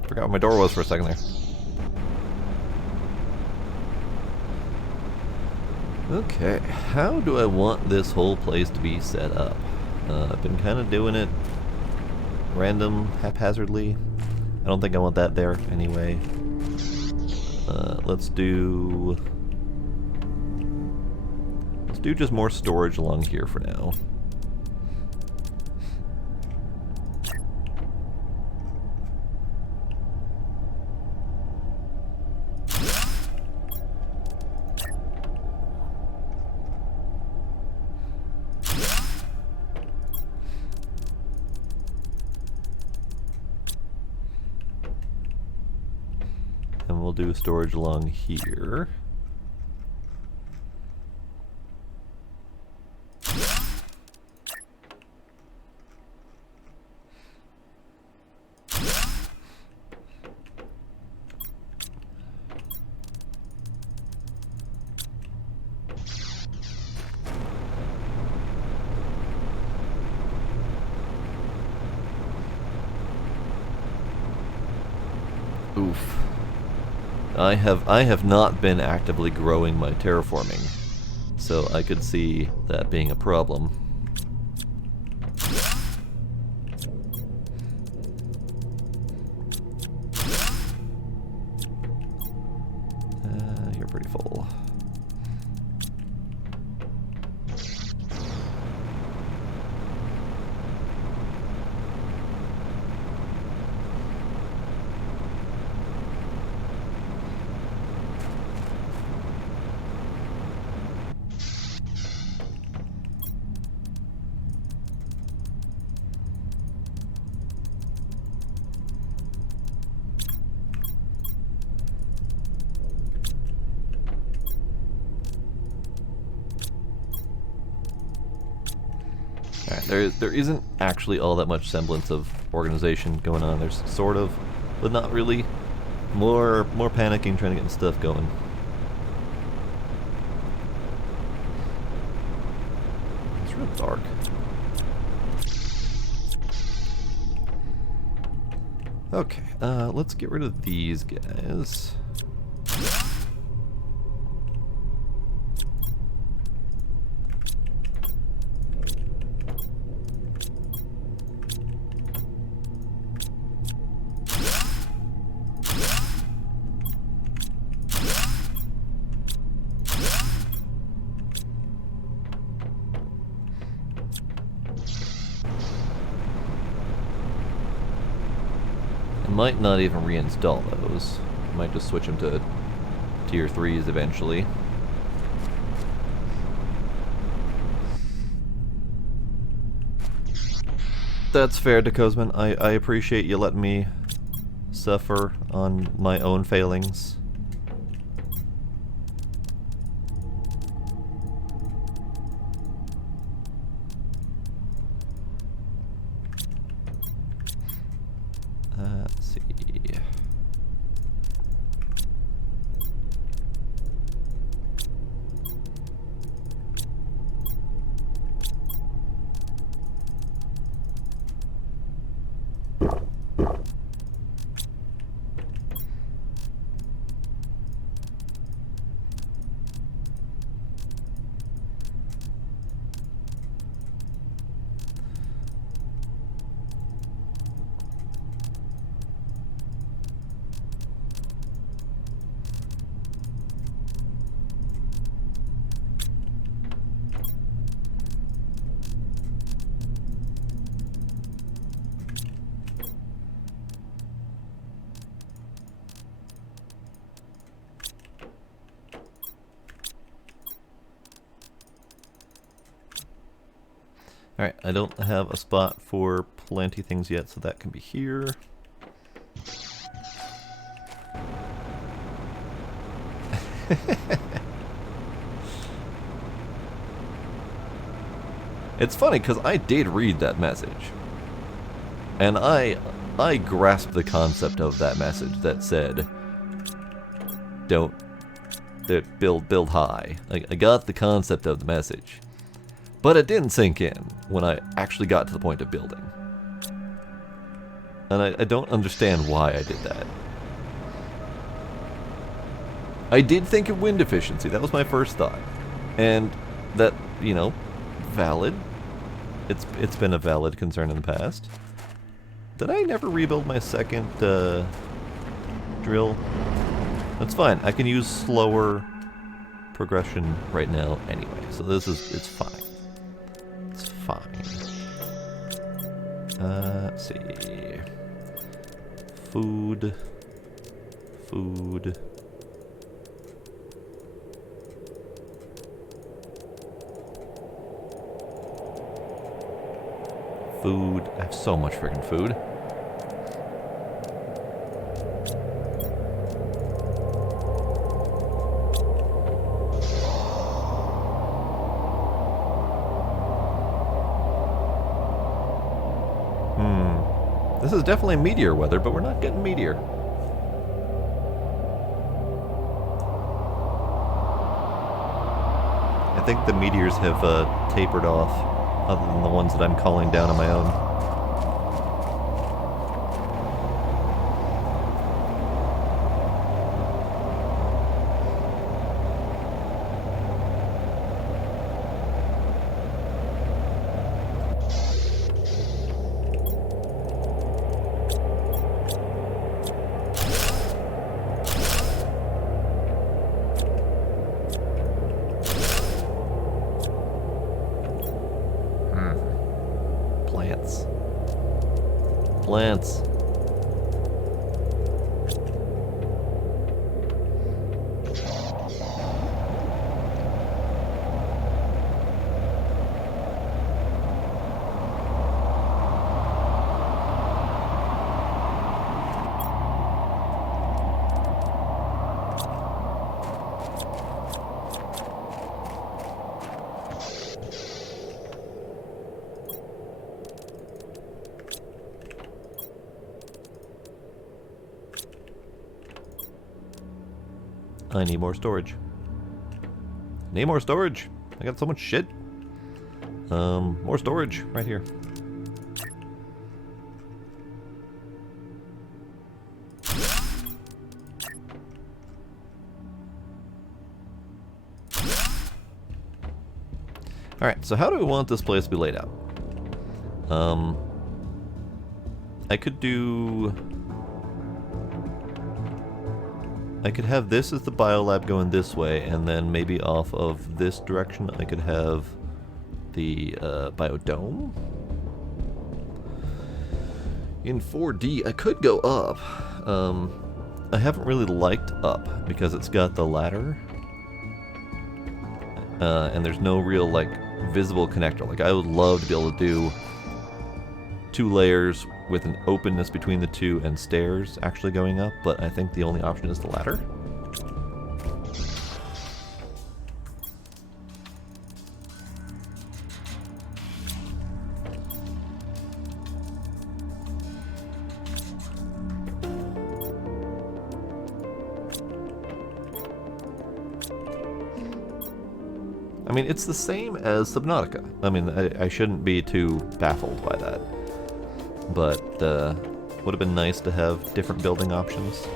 Forgot what my door was for a second there. Okay, how do I want this whole place to be set up? I've been kind of doing it random, haphazardly. I don't think I want that there anyway. Let's do just more storage along here for now. And we'll do storage along here. Oof. I have not been actively growing my terraforming, so I could see that being a problem. You're pretty full. There isn't actually all that much semblance of organization going on. There's sort of, but not really. More panicking, trying to get stuff going. It's real dark. Okay, let's get rid of these guys. Might not even reinstall those. Might just switch them to tier 3s eventually. That's fair, Decosman. I appreciate you letting me suffer on my own failings. Let's see. Alright, I don't have a spot for plenty things yet, so that can be here. It's funny, because I did read that message. And I grasped the concept of that message that said, build high. I got the concept of the message. But it didn't sink in when I actually got to the point of building. And I don't understand why I did that. I did think of wind efficiency, that was my first thought. And that, you know, valid. It's been a valid concern in the past. Did I never rebuild my second drill? That's fine, I can use slower progression right now anyway, so it's fine. It's fine. Let's see. Food. Food. Food. I have so much freaking food. This is definitely meteor weather, but we're not getting meteor. I think the meteors have tapered off, other than the ones that I'm calling down on my own. plants. I need more storage. Need more storage. I got so much shit. More storage right here. Alright, so how do we want this place to be laid out? I could have this as the biolab going this way, and then maybe off of this direction I could have the biodome. In 4D, I could go up. I haven't really liked up because it's got the ladder, and there's no real like visible connector. Like I would love to be able to do 2 layers with an openness between the two and stairs actually going up, but I think the only option is the ladder. I mean, it's the same as Subnautica. I mean, I shouldn't be too baffled by that. But would have been nice to have different building options.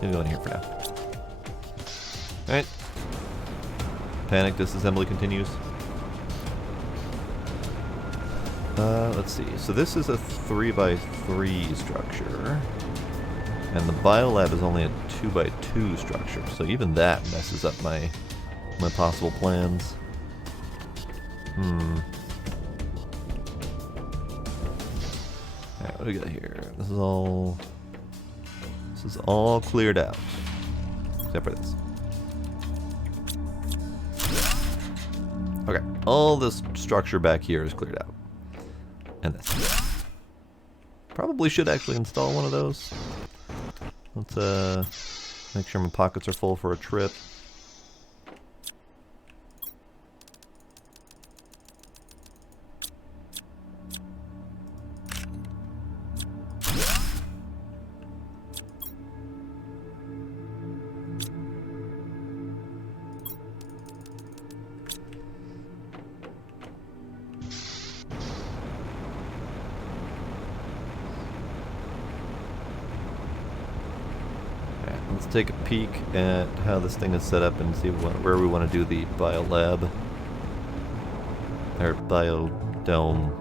Gonna go in here for now. Alright. Panic disassembly continues. Let's see. So this is a 3x3 structure. And the biolab is only a 2x2 structure. So even that messes up my possible plans. Alright, what do we got here? This is all cleared out. Except for this. Okay, all this structure back here is cleared out. And this. Probably should actually install one of those. Let's make sure my pockets are full for a trip. Let's take a peek at how this thing is set up and see where we want to do the biolab. Or biodome.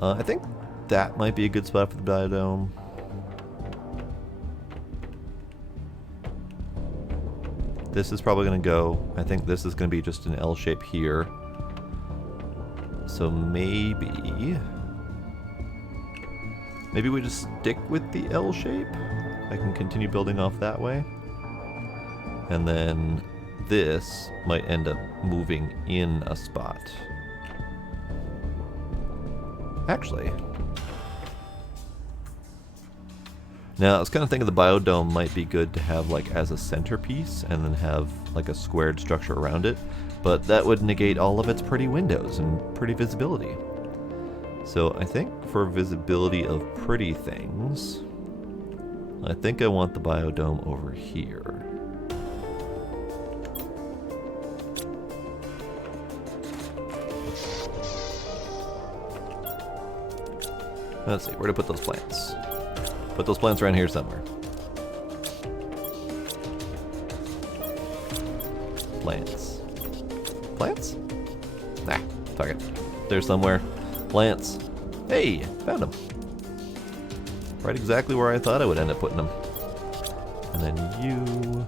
I think that might be a good spot for the biodome. This is probably going to go. I think this is going to be just an L shape here. So maybe we just stick with the L shape. I can continue building off that way. And then this might end up moving in a spot. Actually. Now, I was kind of thinking the biodome might be good to have like as a centerpiece and then have like a squared structure around it. But that would negate all of its pretty windows and pretty visibility. So I think for visibility of pretty things, I think I want the biodome over here. Let's see, where to put those plants? Put those plants around here somewhere. Plants. Plants? Nah, fuck it. There's somewhere. Plants. Hey, found them. Right exactly where I thought I would end up putting them. And then you...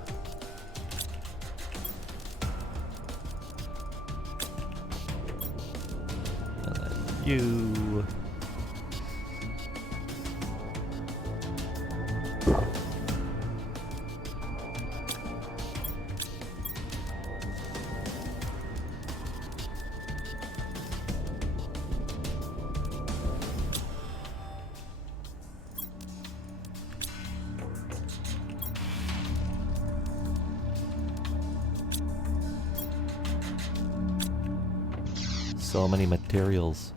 And then you... So many materials.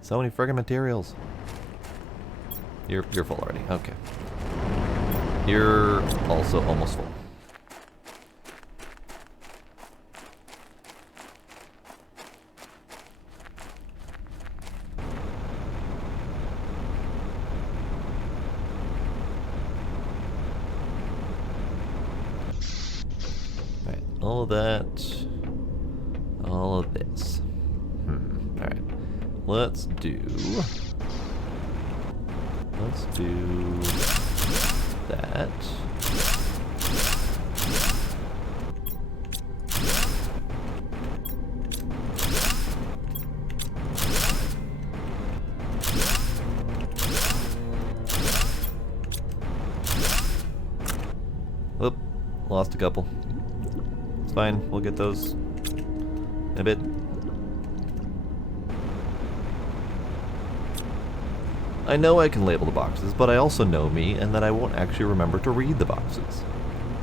So many friggin' materials. You're full already. Okay. You're also almost full. Alright, all of that. All of this. Alright. Let's do that. Oop, lost a couple. It's fine, we'll get those in a bit. I know I can label the boxes, but I also know me, and that I won't actually remember to read the boxes.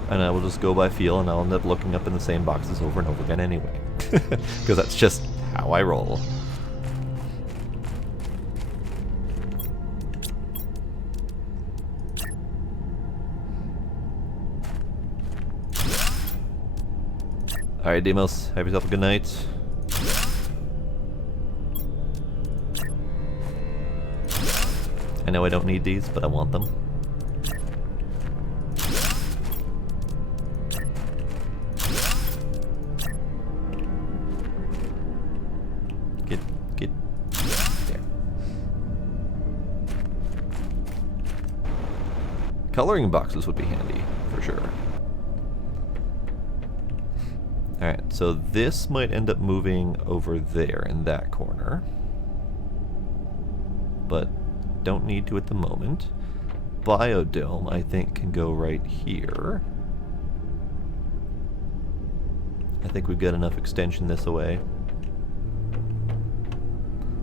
And I will just go by feel, and I'll end up looking up in the same boxes over and over again anyway. Because that's just how I roll. Alright, Demos, have yourself a good night. I know I don't need these, but I want them. Get there. Coloring boxes would be handy, for sure. Alright, so this might end up moving over there in that corner. But don't need to at the moment. Biodome, I think, can go right here. I think we've got enough extension this way.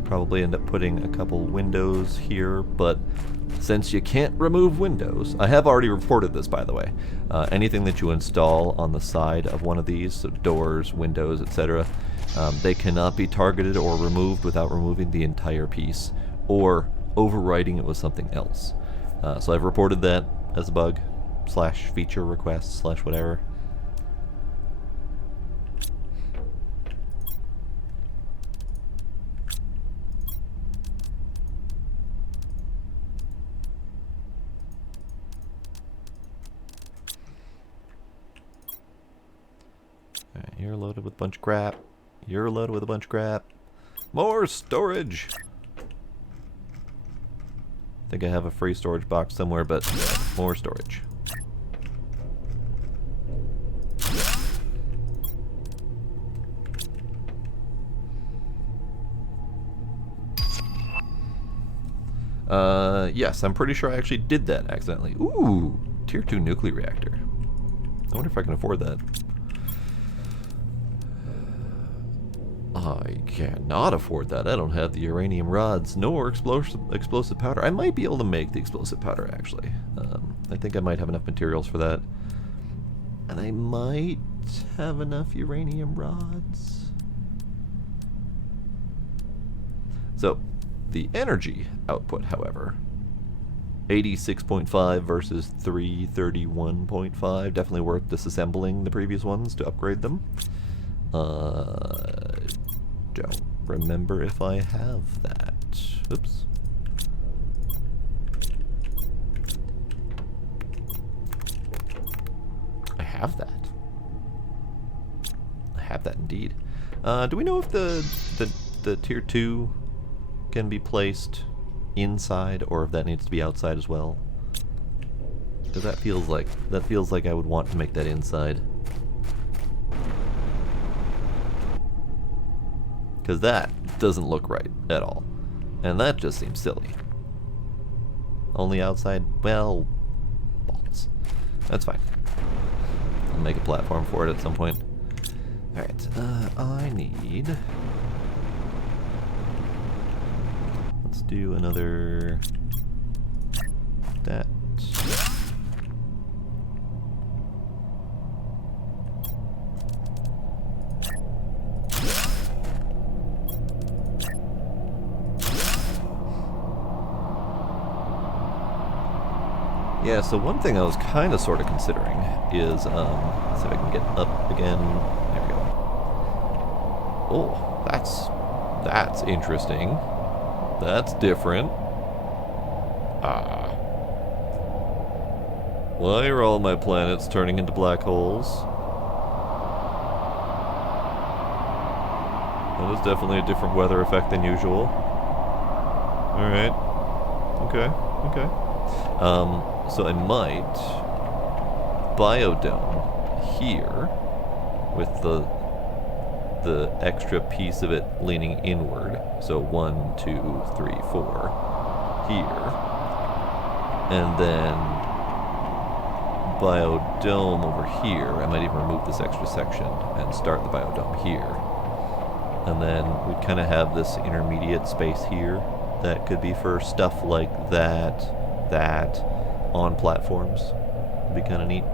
Probably end up putting a couple windows here, but since you can't remove windows, I have already reported this, by the way. Anything that you install on the side of one of these, so doors, windows, etc., they cannot be targeted or removed without removing the entire piece, or overwriting it with something else. So I've reported that as a bug, slash feature request, slash whatever. Alright, you're loaded with a bunch of crap. You're loaded with a bunch of crap. More storage! I think I have a free storage box somewhere, but more storage. Yes, I'm pretty sure I actually did that accidentally. Ooh, Tier 2 nuclear reactor. I wonder if I can afford that. I cannot afford that. I don't have the uranium rods nor explosive powder. I might be able to make the explosive powder, actually. I think I might have enough materials for that. And I might have enough uranium rods. So, the energy output, however, 86.5 versus 331.5. Definitely worth disassembling the previous ones to upgrade them. Don't remember if I have that. Oops. I have that. I have that indeed. Do we know if the tier 2 can be placed inside, or if that needs to be outside as well? Because that feels like I would want to make that inside. Because that doesn't look right at all. And that just seems silly. Only outside? Well, balls. That's fine. I'll make a platform for it at some point. Alright, I need... Let's do another... that. Yeah, so one thing I was kind of sort of considering is, let's see if I can get up again. There we go. Oh, that's interesting. That's different. Why are all my planets turning into black holes? That is definitely a different weather effect than usual. Alright. Okay. So I might biodome here with the extra piece of it leaning inward. So 1, 2, 3, 4 here, and then biodome over here. I might even remove this extra section and start the biodome here, and then we'd kind of have this intermediate space here that could be for stuff like that on platforms. Would be kind of neat.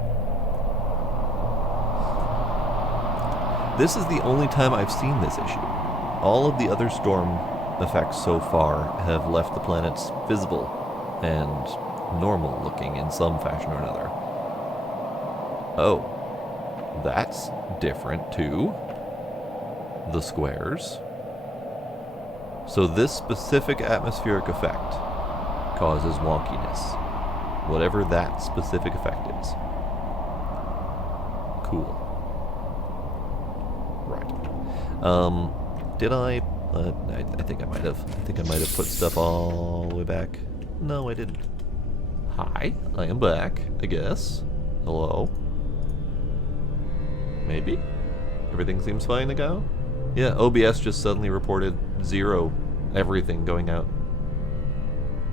This is the only time I've seen this issue. All of the other storm effects so far have left the planets visible and normal looking in some fashion or another. Oh, that's different too. The squares. So this specific atmospheric effect causes wonkiness. Whatever that specific effect is. Cool. Right. Did I think I might have. I think I might have put stuff all the way back. No, I didn't. Hi, I am back, I guess. Hello? Maybe? Everything seems fine to go? Yeah, OBS just suddenly reported 0 everything going out.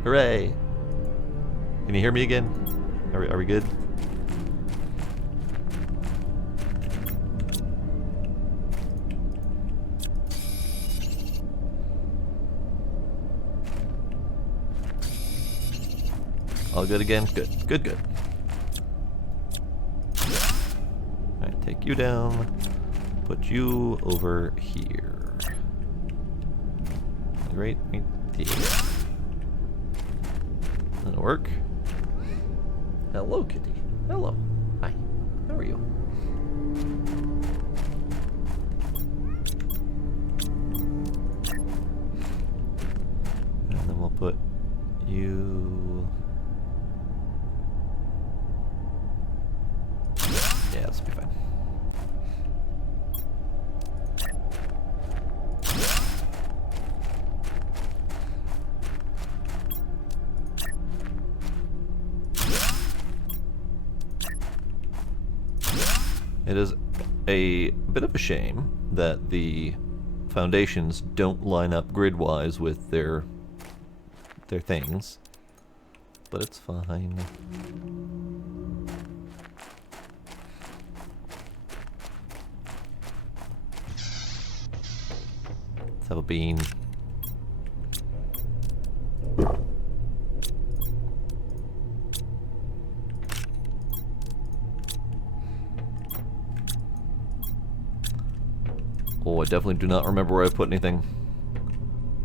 Hooray! Can you hear me again? Are we good? All good again? Good. Alright, take you down. Put you over here. Right there. That'll work. Hello, kitty. Hello. Hi. How are you? And then we'll put you... Yeah, this will be fine. It is a bit of a shame that the foundations don't line up grid-wise with their things, but it's fine. Let's have a bean. Oh, I definitely do not remember where I put anything.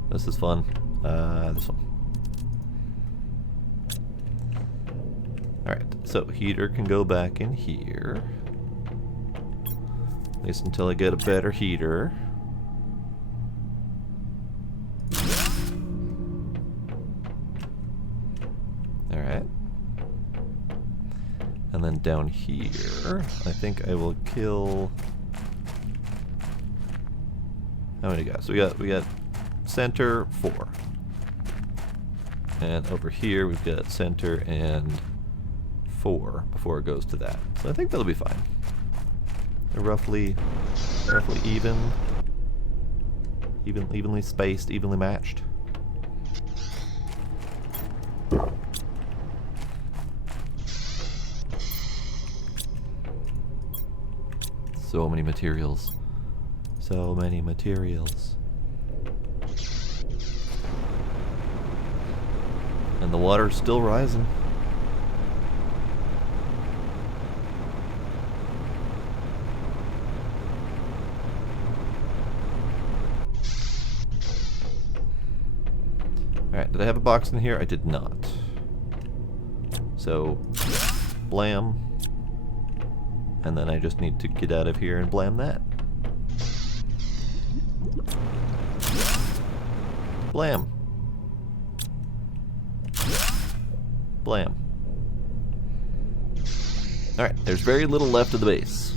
This is fun. This one. Alright, so heater can go back in here. At least until I get a better heater. Alright. And then down here, I think I will kill How many guys? So we got center 4. And over here we've got center and 4 before it goes to that. So I think that'll be fine. They're roughly even. Evenly spaced, evenly matched. So many materials. So many materials. And the water's still rising. Alright, did I have a box in here? I did not. So, blam. And then I just need to get out of here and blam that. Blam. Blam. Alright, there's very little left of the base.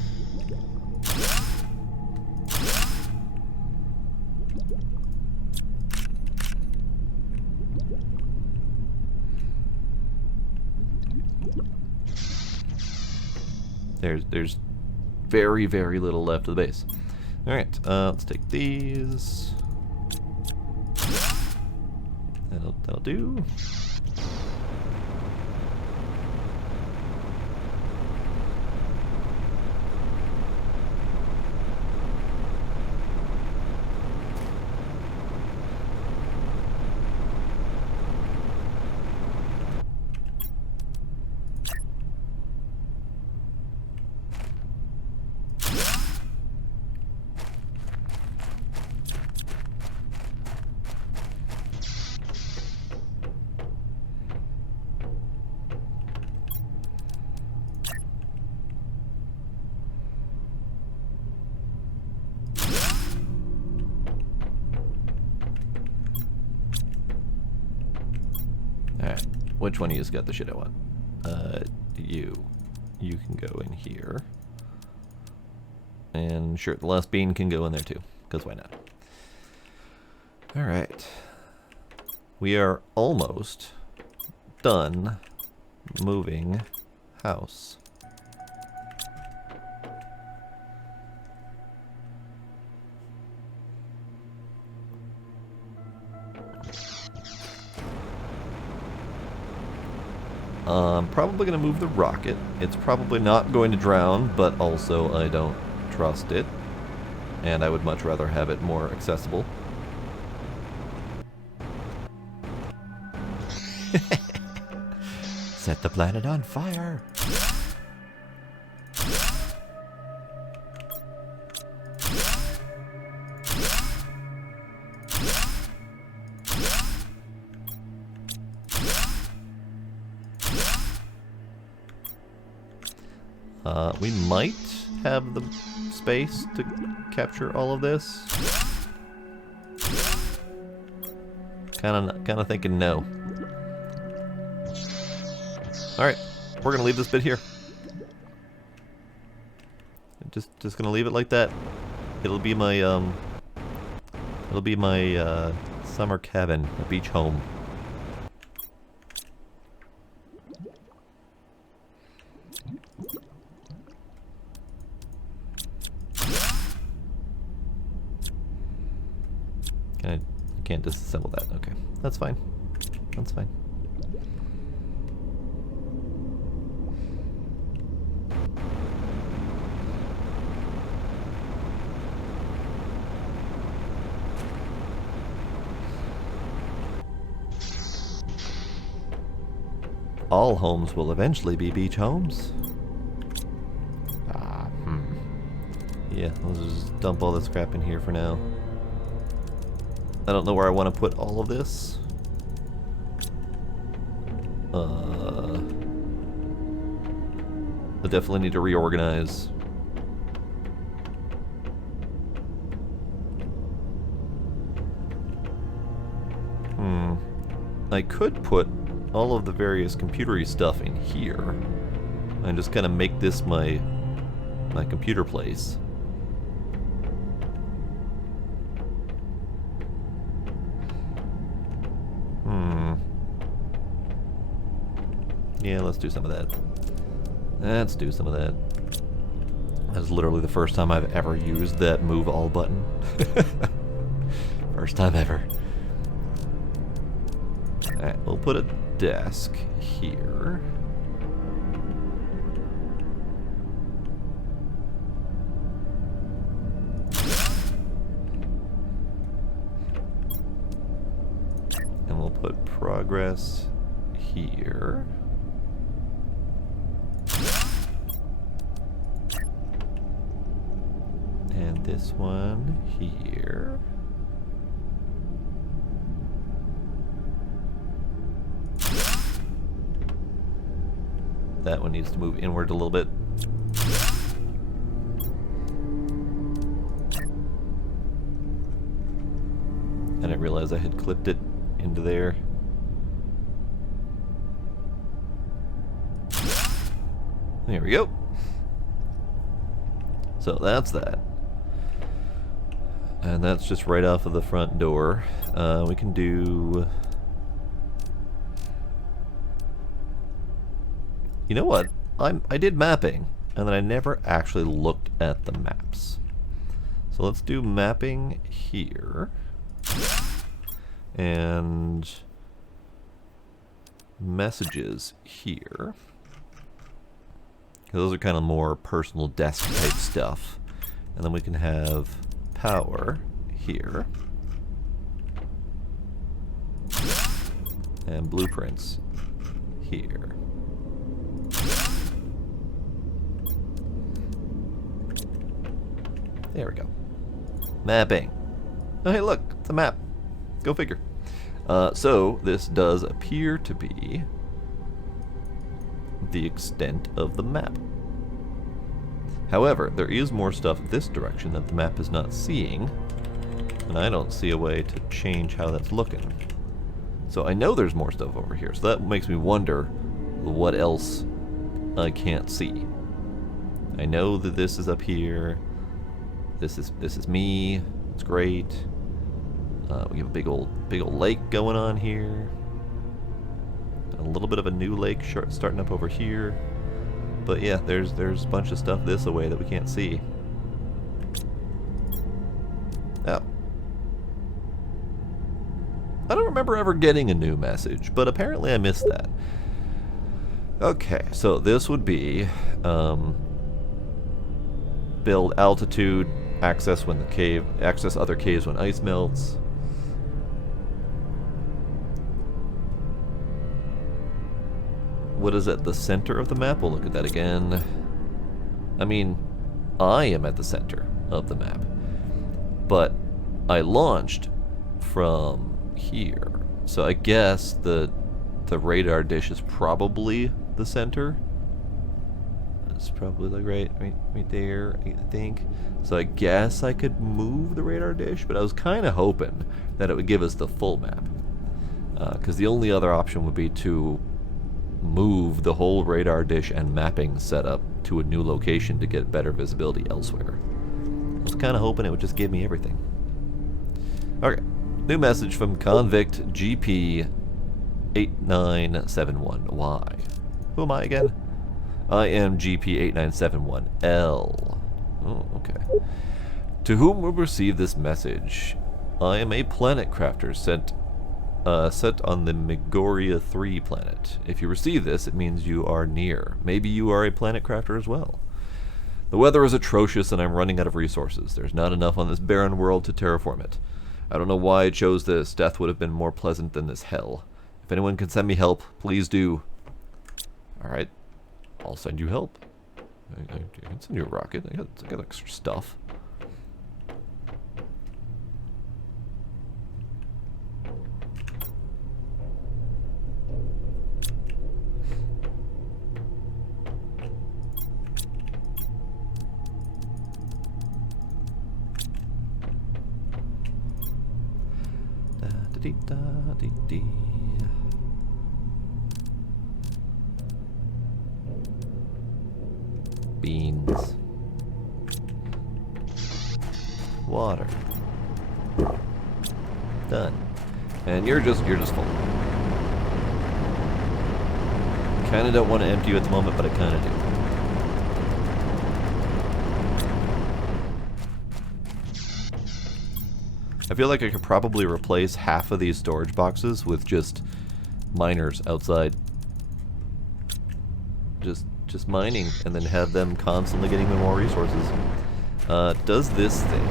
There's very, very little left of the base. Alright, let's take these. That'll do. Alright, which one of you's got the shit I want? You. You can go in here. And sure, the last bean can go in there too, because why not? Alright. We are almost done moving house. I'm probably going to move the rocket. It's probably not going to drown, but also I don't trust it. And I would much rather have it more accessible. Set the planet on fire! We might have the space to capture all of this. Kind of thinking no. All right, we're gonna leave this bit here. Just gonna leave it like that. It'll be my summer cabin, a beach home. I can't disassemble that. Okay, that's fine. That's fine. All homes will eventually be beach homes. Yeah, let's just dump all this crap in here for now. I don't know where I want to put all of this. I definitely need to reorganize. I could put all of the various computery stuff in here and just kind of make this my computer place. Yeah, let's do some of that. Let's do some of that. That's literally the first time I've ever used that move all button. First time ever. Alright, we'll put a desk here. And we'll put progress here. And this one here. That one needs to move inward a little bit. I didn't realize I had clipped it into there. There we go. So that's that. And that's just right off of the front door. We can do... You know what? I did mapping, and then I never actually looked at the maps. So let's do mapping here. And messages here. Those are kind of more personal desk type stuff. And then we can have power here. And blueprints here. There we go. Mapping. Oh, hey, look, it's a map. Go figure. So this does appear to be the extent of the map. However, there is more stuff this direction that the map is not seeing, and I don't see a way to change how that's looking. So I know there's more stuff over here, so that makes me wonder what else I can't see. I know that this is up here. This is me. It's great. We have a big old lake going on here. A little bit of a new lake starting up over here. But yeah, there's a bunch of stuff this way that we can't see. Oh. I don't remember ever getting a new message, but apparently I missed that. Okay, so this would be build altitude, access other caves when ice melts. What is at the center of the map? We'll look at that again. I mean, I am at the center of the map, but I launched from here, so I guess the radar dish is probably the center. It's probably like right there, I think. So I guess I could move the radar dish, but I was kind of hoping that it would give us the full map, because the only other option would be to move the whole radar dish and mapping setup to a new location to get better visibility elsewhere. I was kind of hoping it would just give me everything. Okay, new message from Convict GP 8971Y. Who am I again? I am GP8971L. Oh, okay. To whom will receive this message? I am a planet crafter set on the Megoria 3 planet. If you receive this, it means you are near. Maybe you are a planet crafter as well. The weather is atrocious and I'm running out of resources. There's not enough on this barren world to terraform it. I don't know why I chose this. Death would have been more pleasant than this hell. If anyone can send me help, please do. Alright. I'll send you help. I can send you a rocket. I got extra stuff. Da-dee-da-dee-dee. Beans. Water. Done. And you're just full. Kinda don't want to empty you at the moment, but I kinda do. I feel like I could probably replace half of these storage boxes with just miners outside. Just mining, and then have them constantly getting me more resources. Does this thing...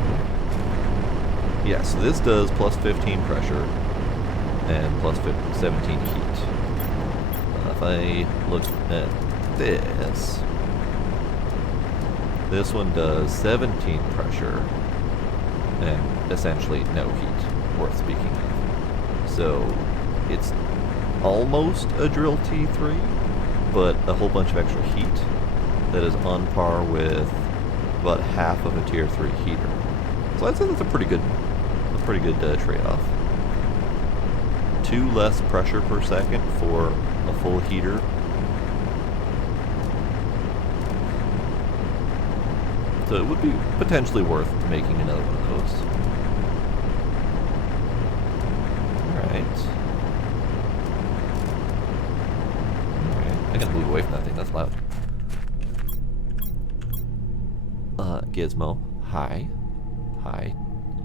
Yeah, so this does plus 15 pressure and plus 17 heat. If I look at this one does 17 pressure and essentially no heat, worth speaking of. So it's almost a drill T3, but a whole bunch of extra heat that is on par with about half of a tier 3 heater. So I'd say that's a pretty good trade-off. 2 less pressure per second for a full heater. So it would be potentially worth making another one of those. Alright, I gotta move away from that thing, that's loud. Gizmo, hi. Hi.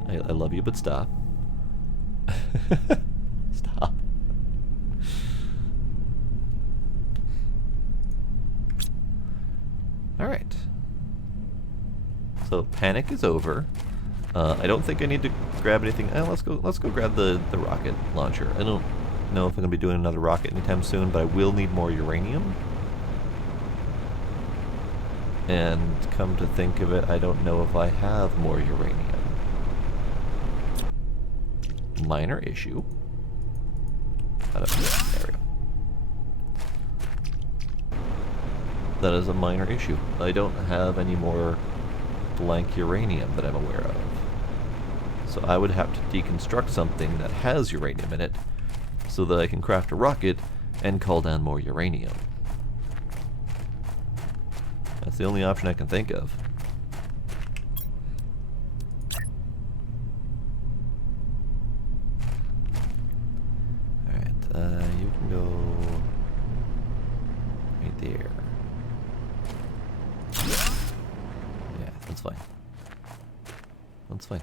I love you, but stop. Stop. Alright. So panic is over. I don't think I need to grab anything. Let's go grab the rocket launcher. I don't know if I'm gonna be doing another rocket anytime soon, but I will need more uranium. And come to think of it, I don't know if I have more uranium. Minor issue. There we go. That is a minor issue. I don't have any more blank uranium that I'm aware of. So I would have to deconstruct something that has uranium in it so that I can craft a rocket and call down more uranium. That's the only option I can think of. Alright, you can go right there. Yeah, that's fine. That's fine.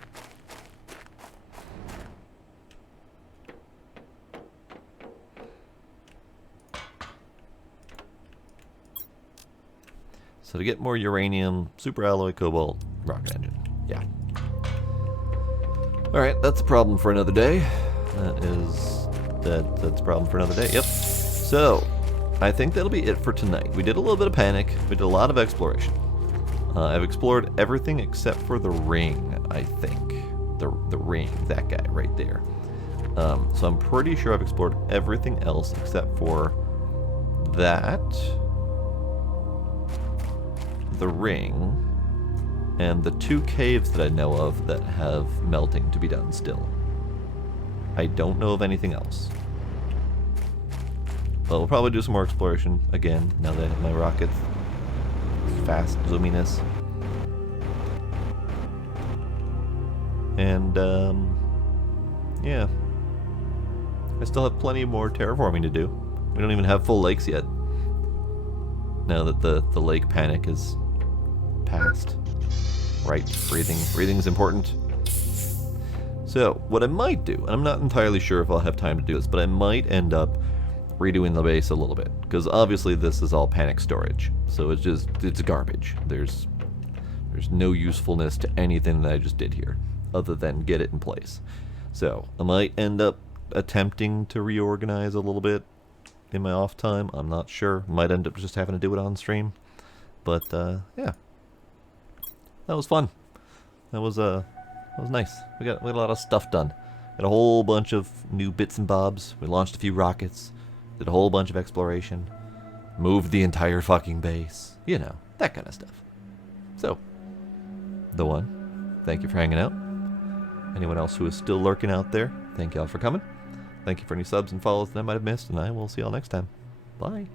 So to get more uranium, super alloy, cobalt, rocket engine. Yeah. Alright, that's a problem for another day. That's a problem for another day. Yep. So, I think that'll be it for tonight. We did a little bit of panic. We did a lot of exploration. I've explored everything except for the ring, I think. The ring, that guy right there. So I'm pretty sure I've explored everything else except for that, the ring, and the 2 caves that I know of that have melting to be done still. I don't know of anything else. But we'll probably do some more exploration again now that I have my rockets. Fast zoominess. And, yeah. I still have plenty more terraforming to do. We don't even have full lakes yet. Now that the lake panic is past. Right, breathing's important. So, what I might do, and I'm not entirely sure if I'll have time to do this, but I might end up redoing the base a little bit, because obviously this is all panic storage, so it's garbage. There's no usefulness to anything that I just did here, other than get it in place. So, I might end up attempting to reorganize a little bit in my off time. I'm not sure. Might end up just having to do it on stream. But, yeah. That was fun. That was nice. We got a lot of stuff done. Got a whole bunch of new bits and bobs. We launched a few rockets. Did a whole bunch of exploration. Moved the entire fucking base. You know, that kind of stuff. So, the one, thank you for hanging out. Anyone else who is still lurking out there, thank y'all for coming. Thank you for any subs and follows that I might have missed, and I will see y'all next time. Bye.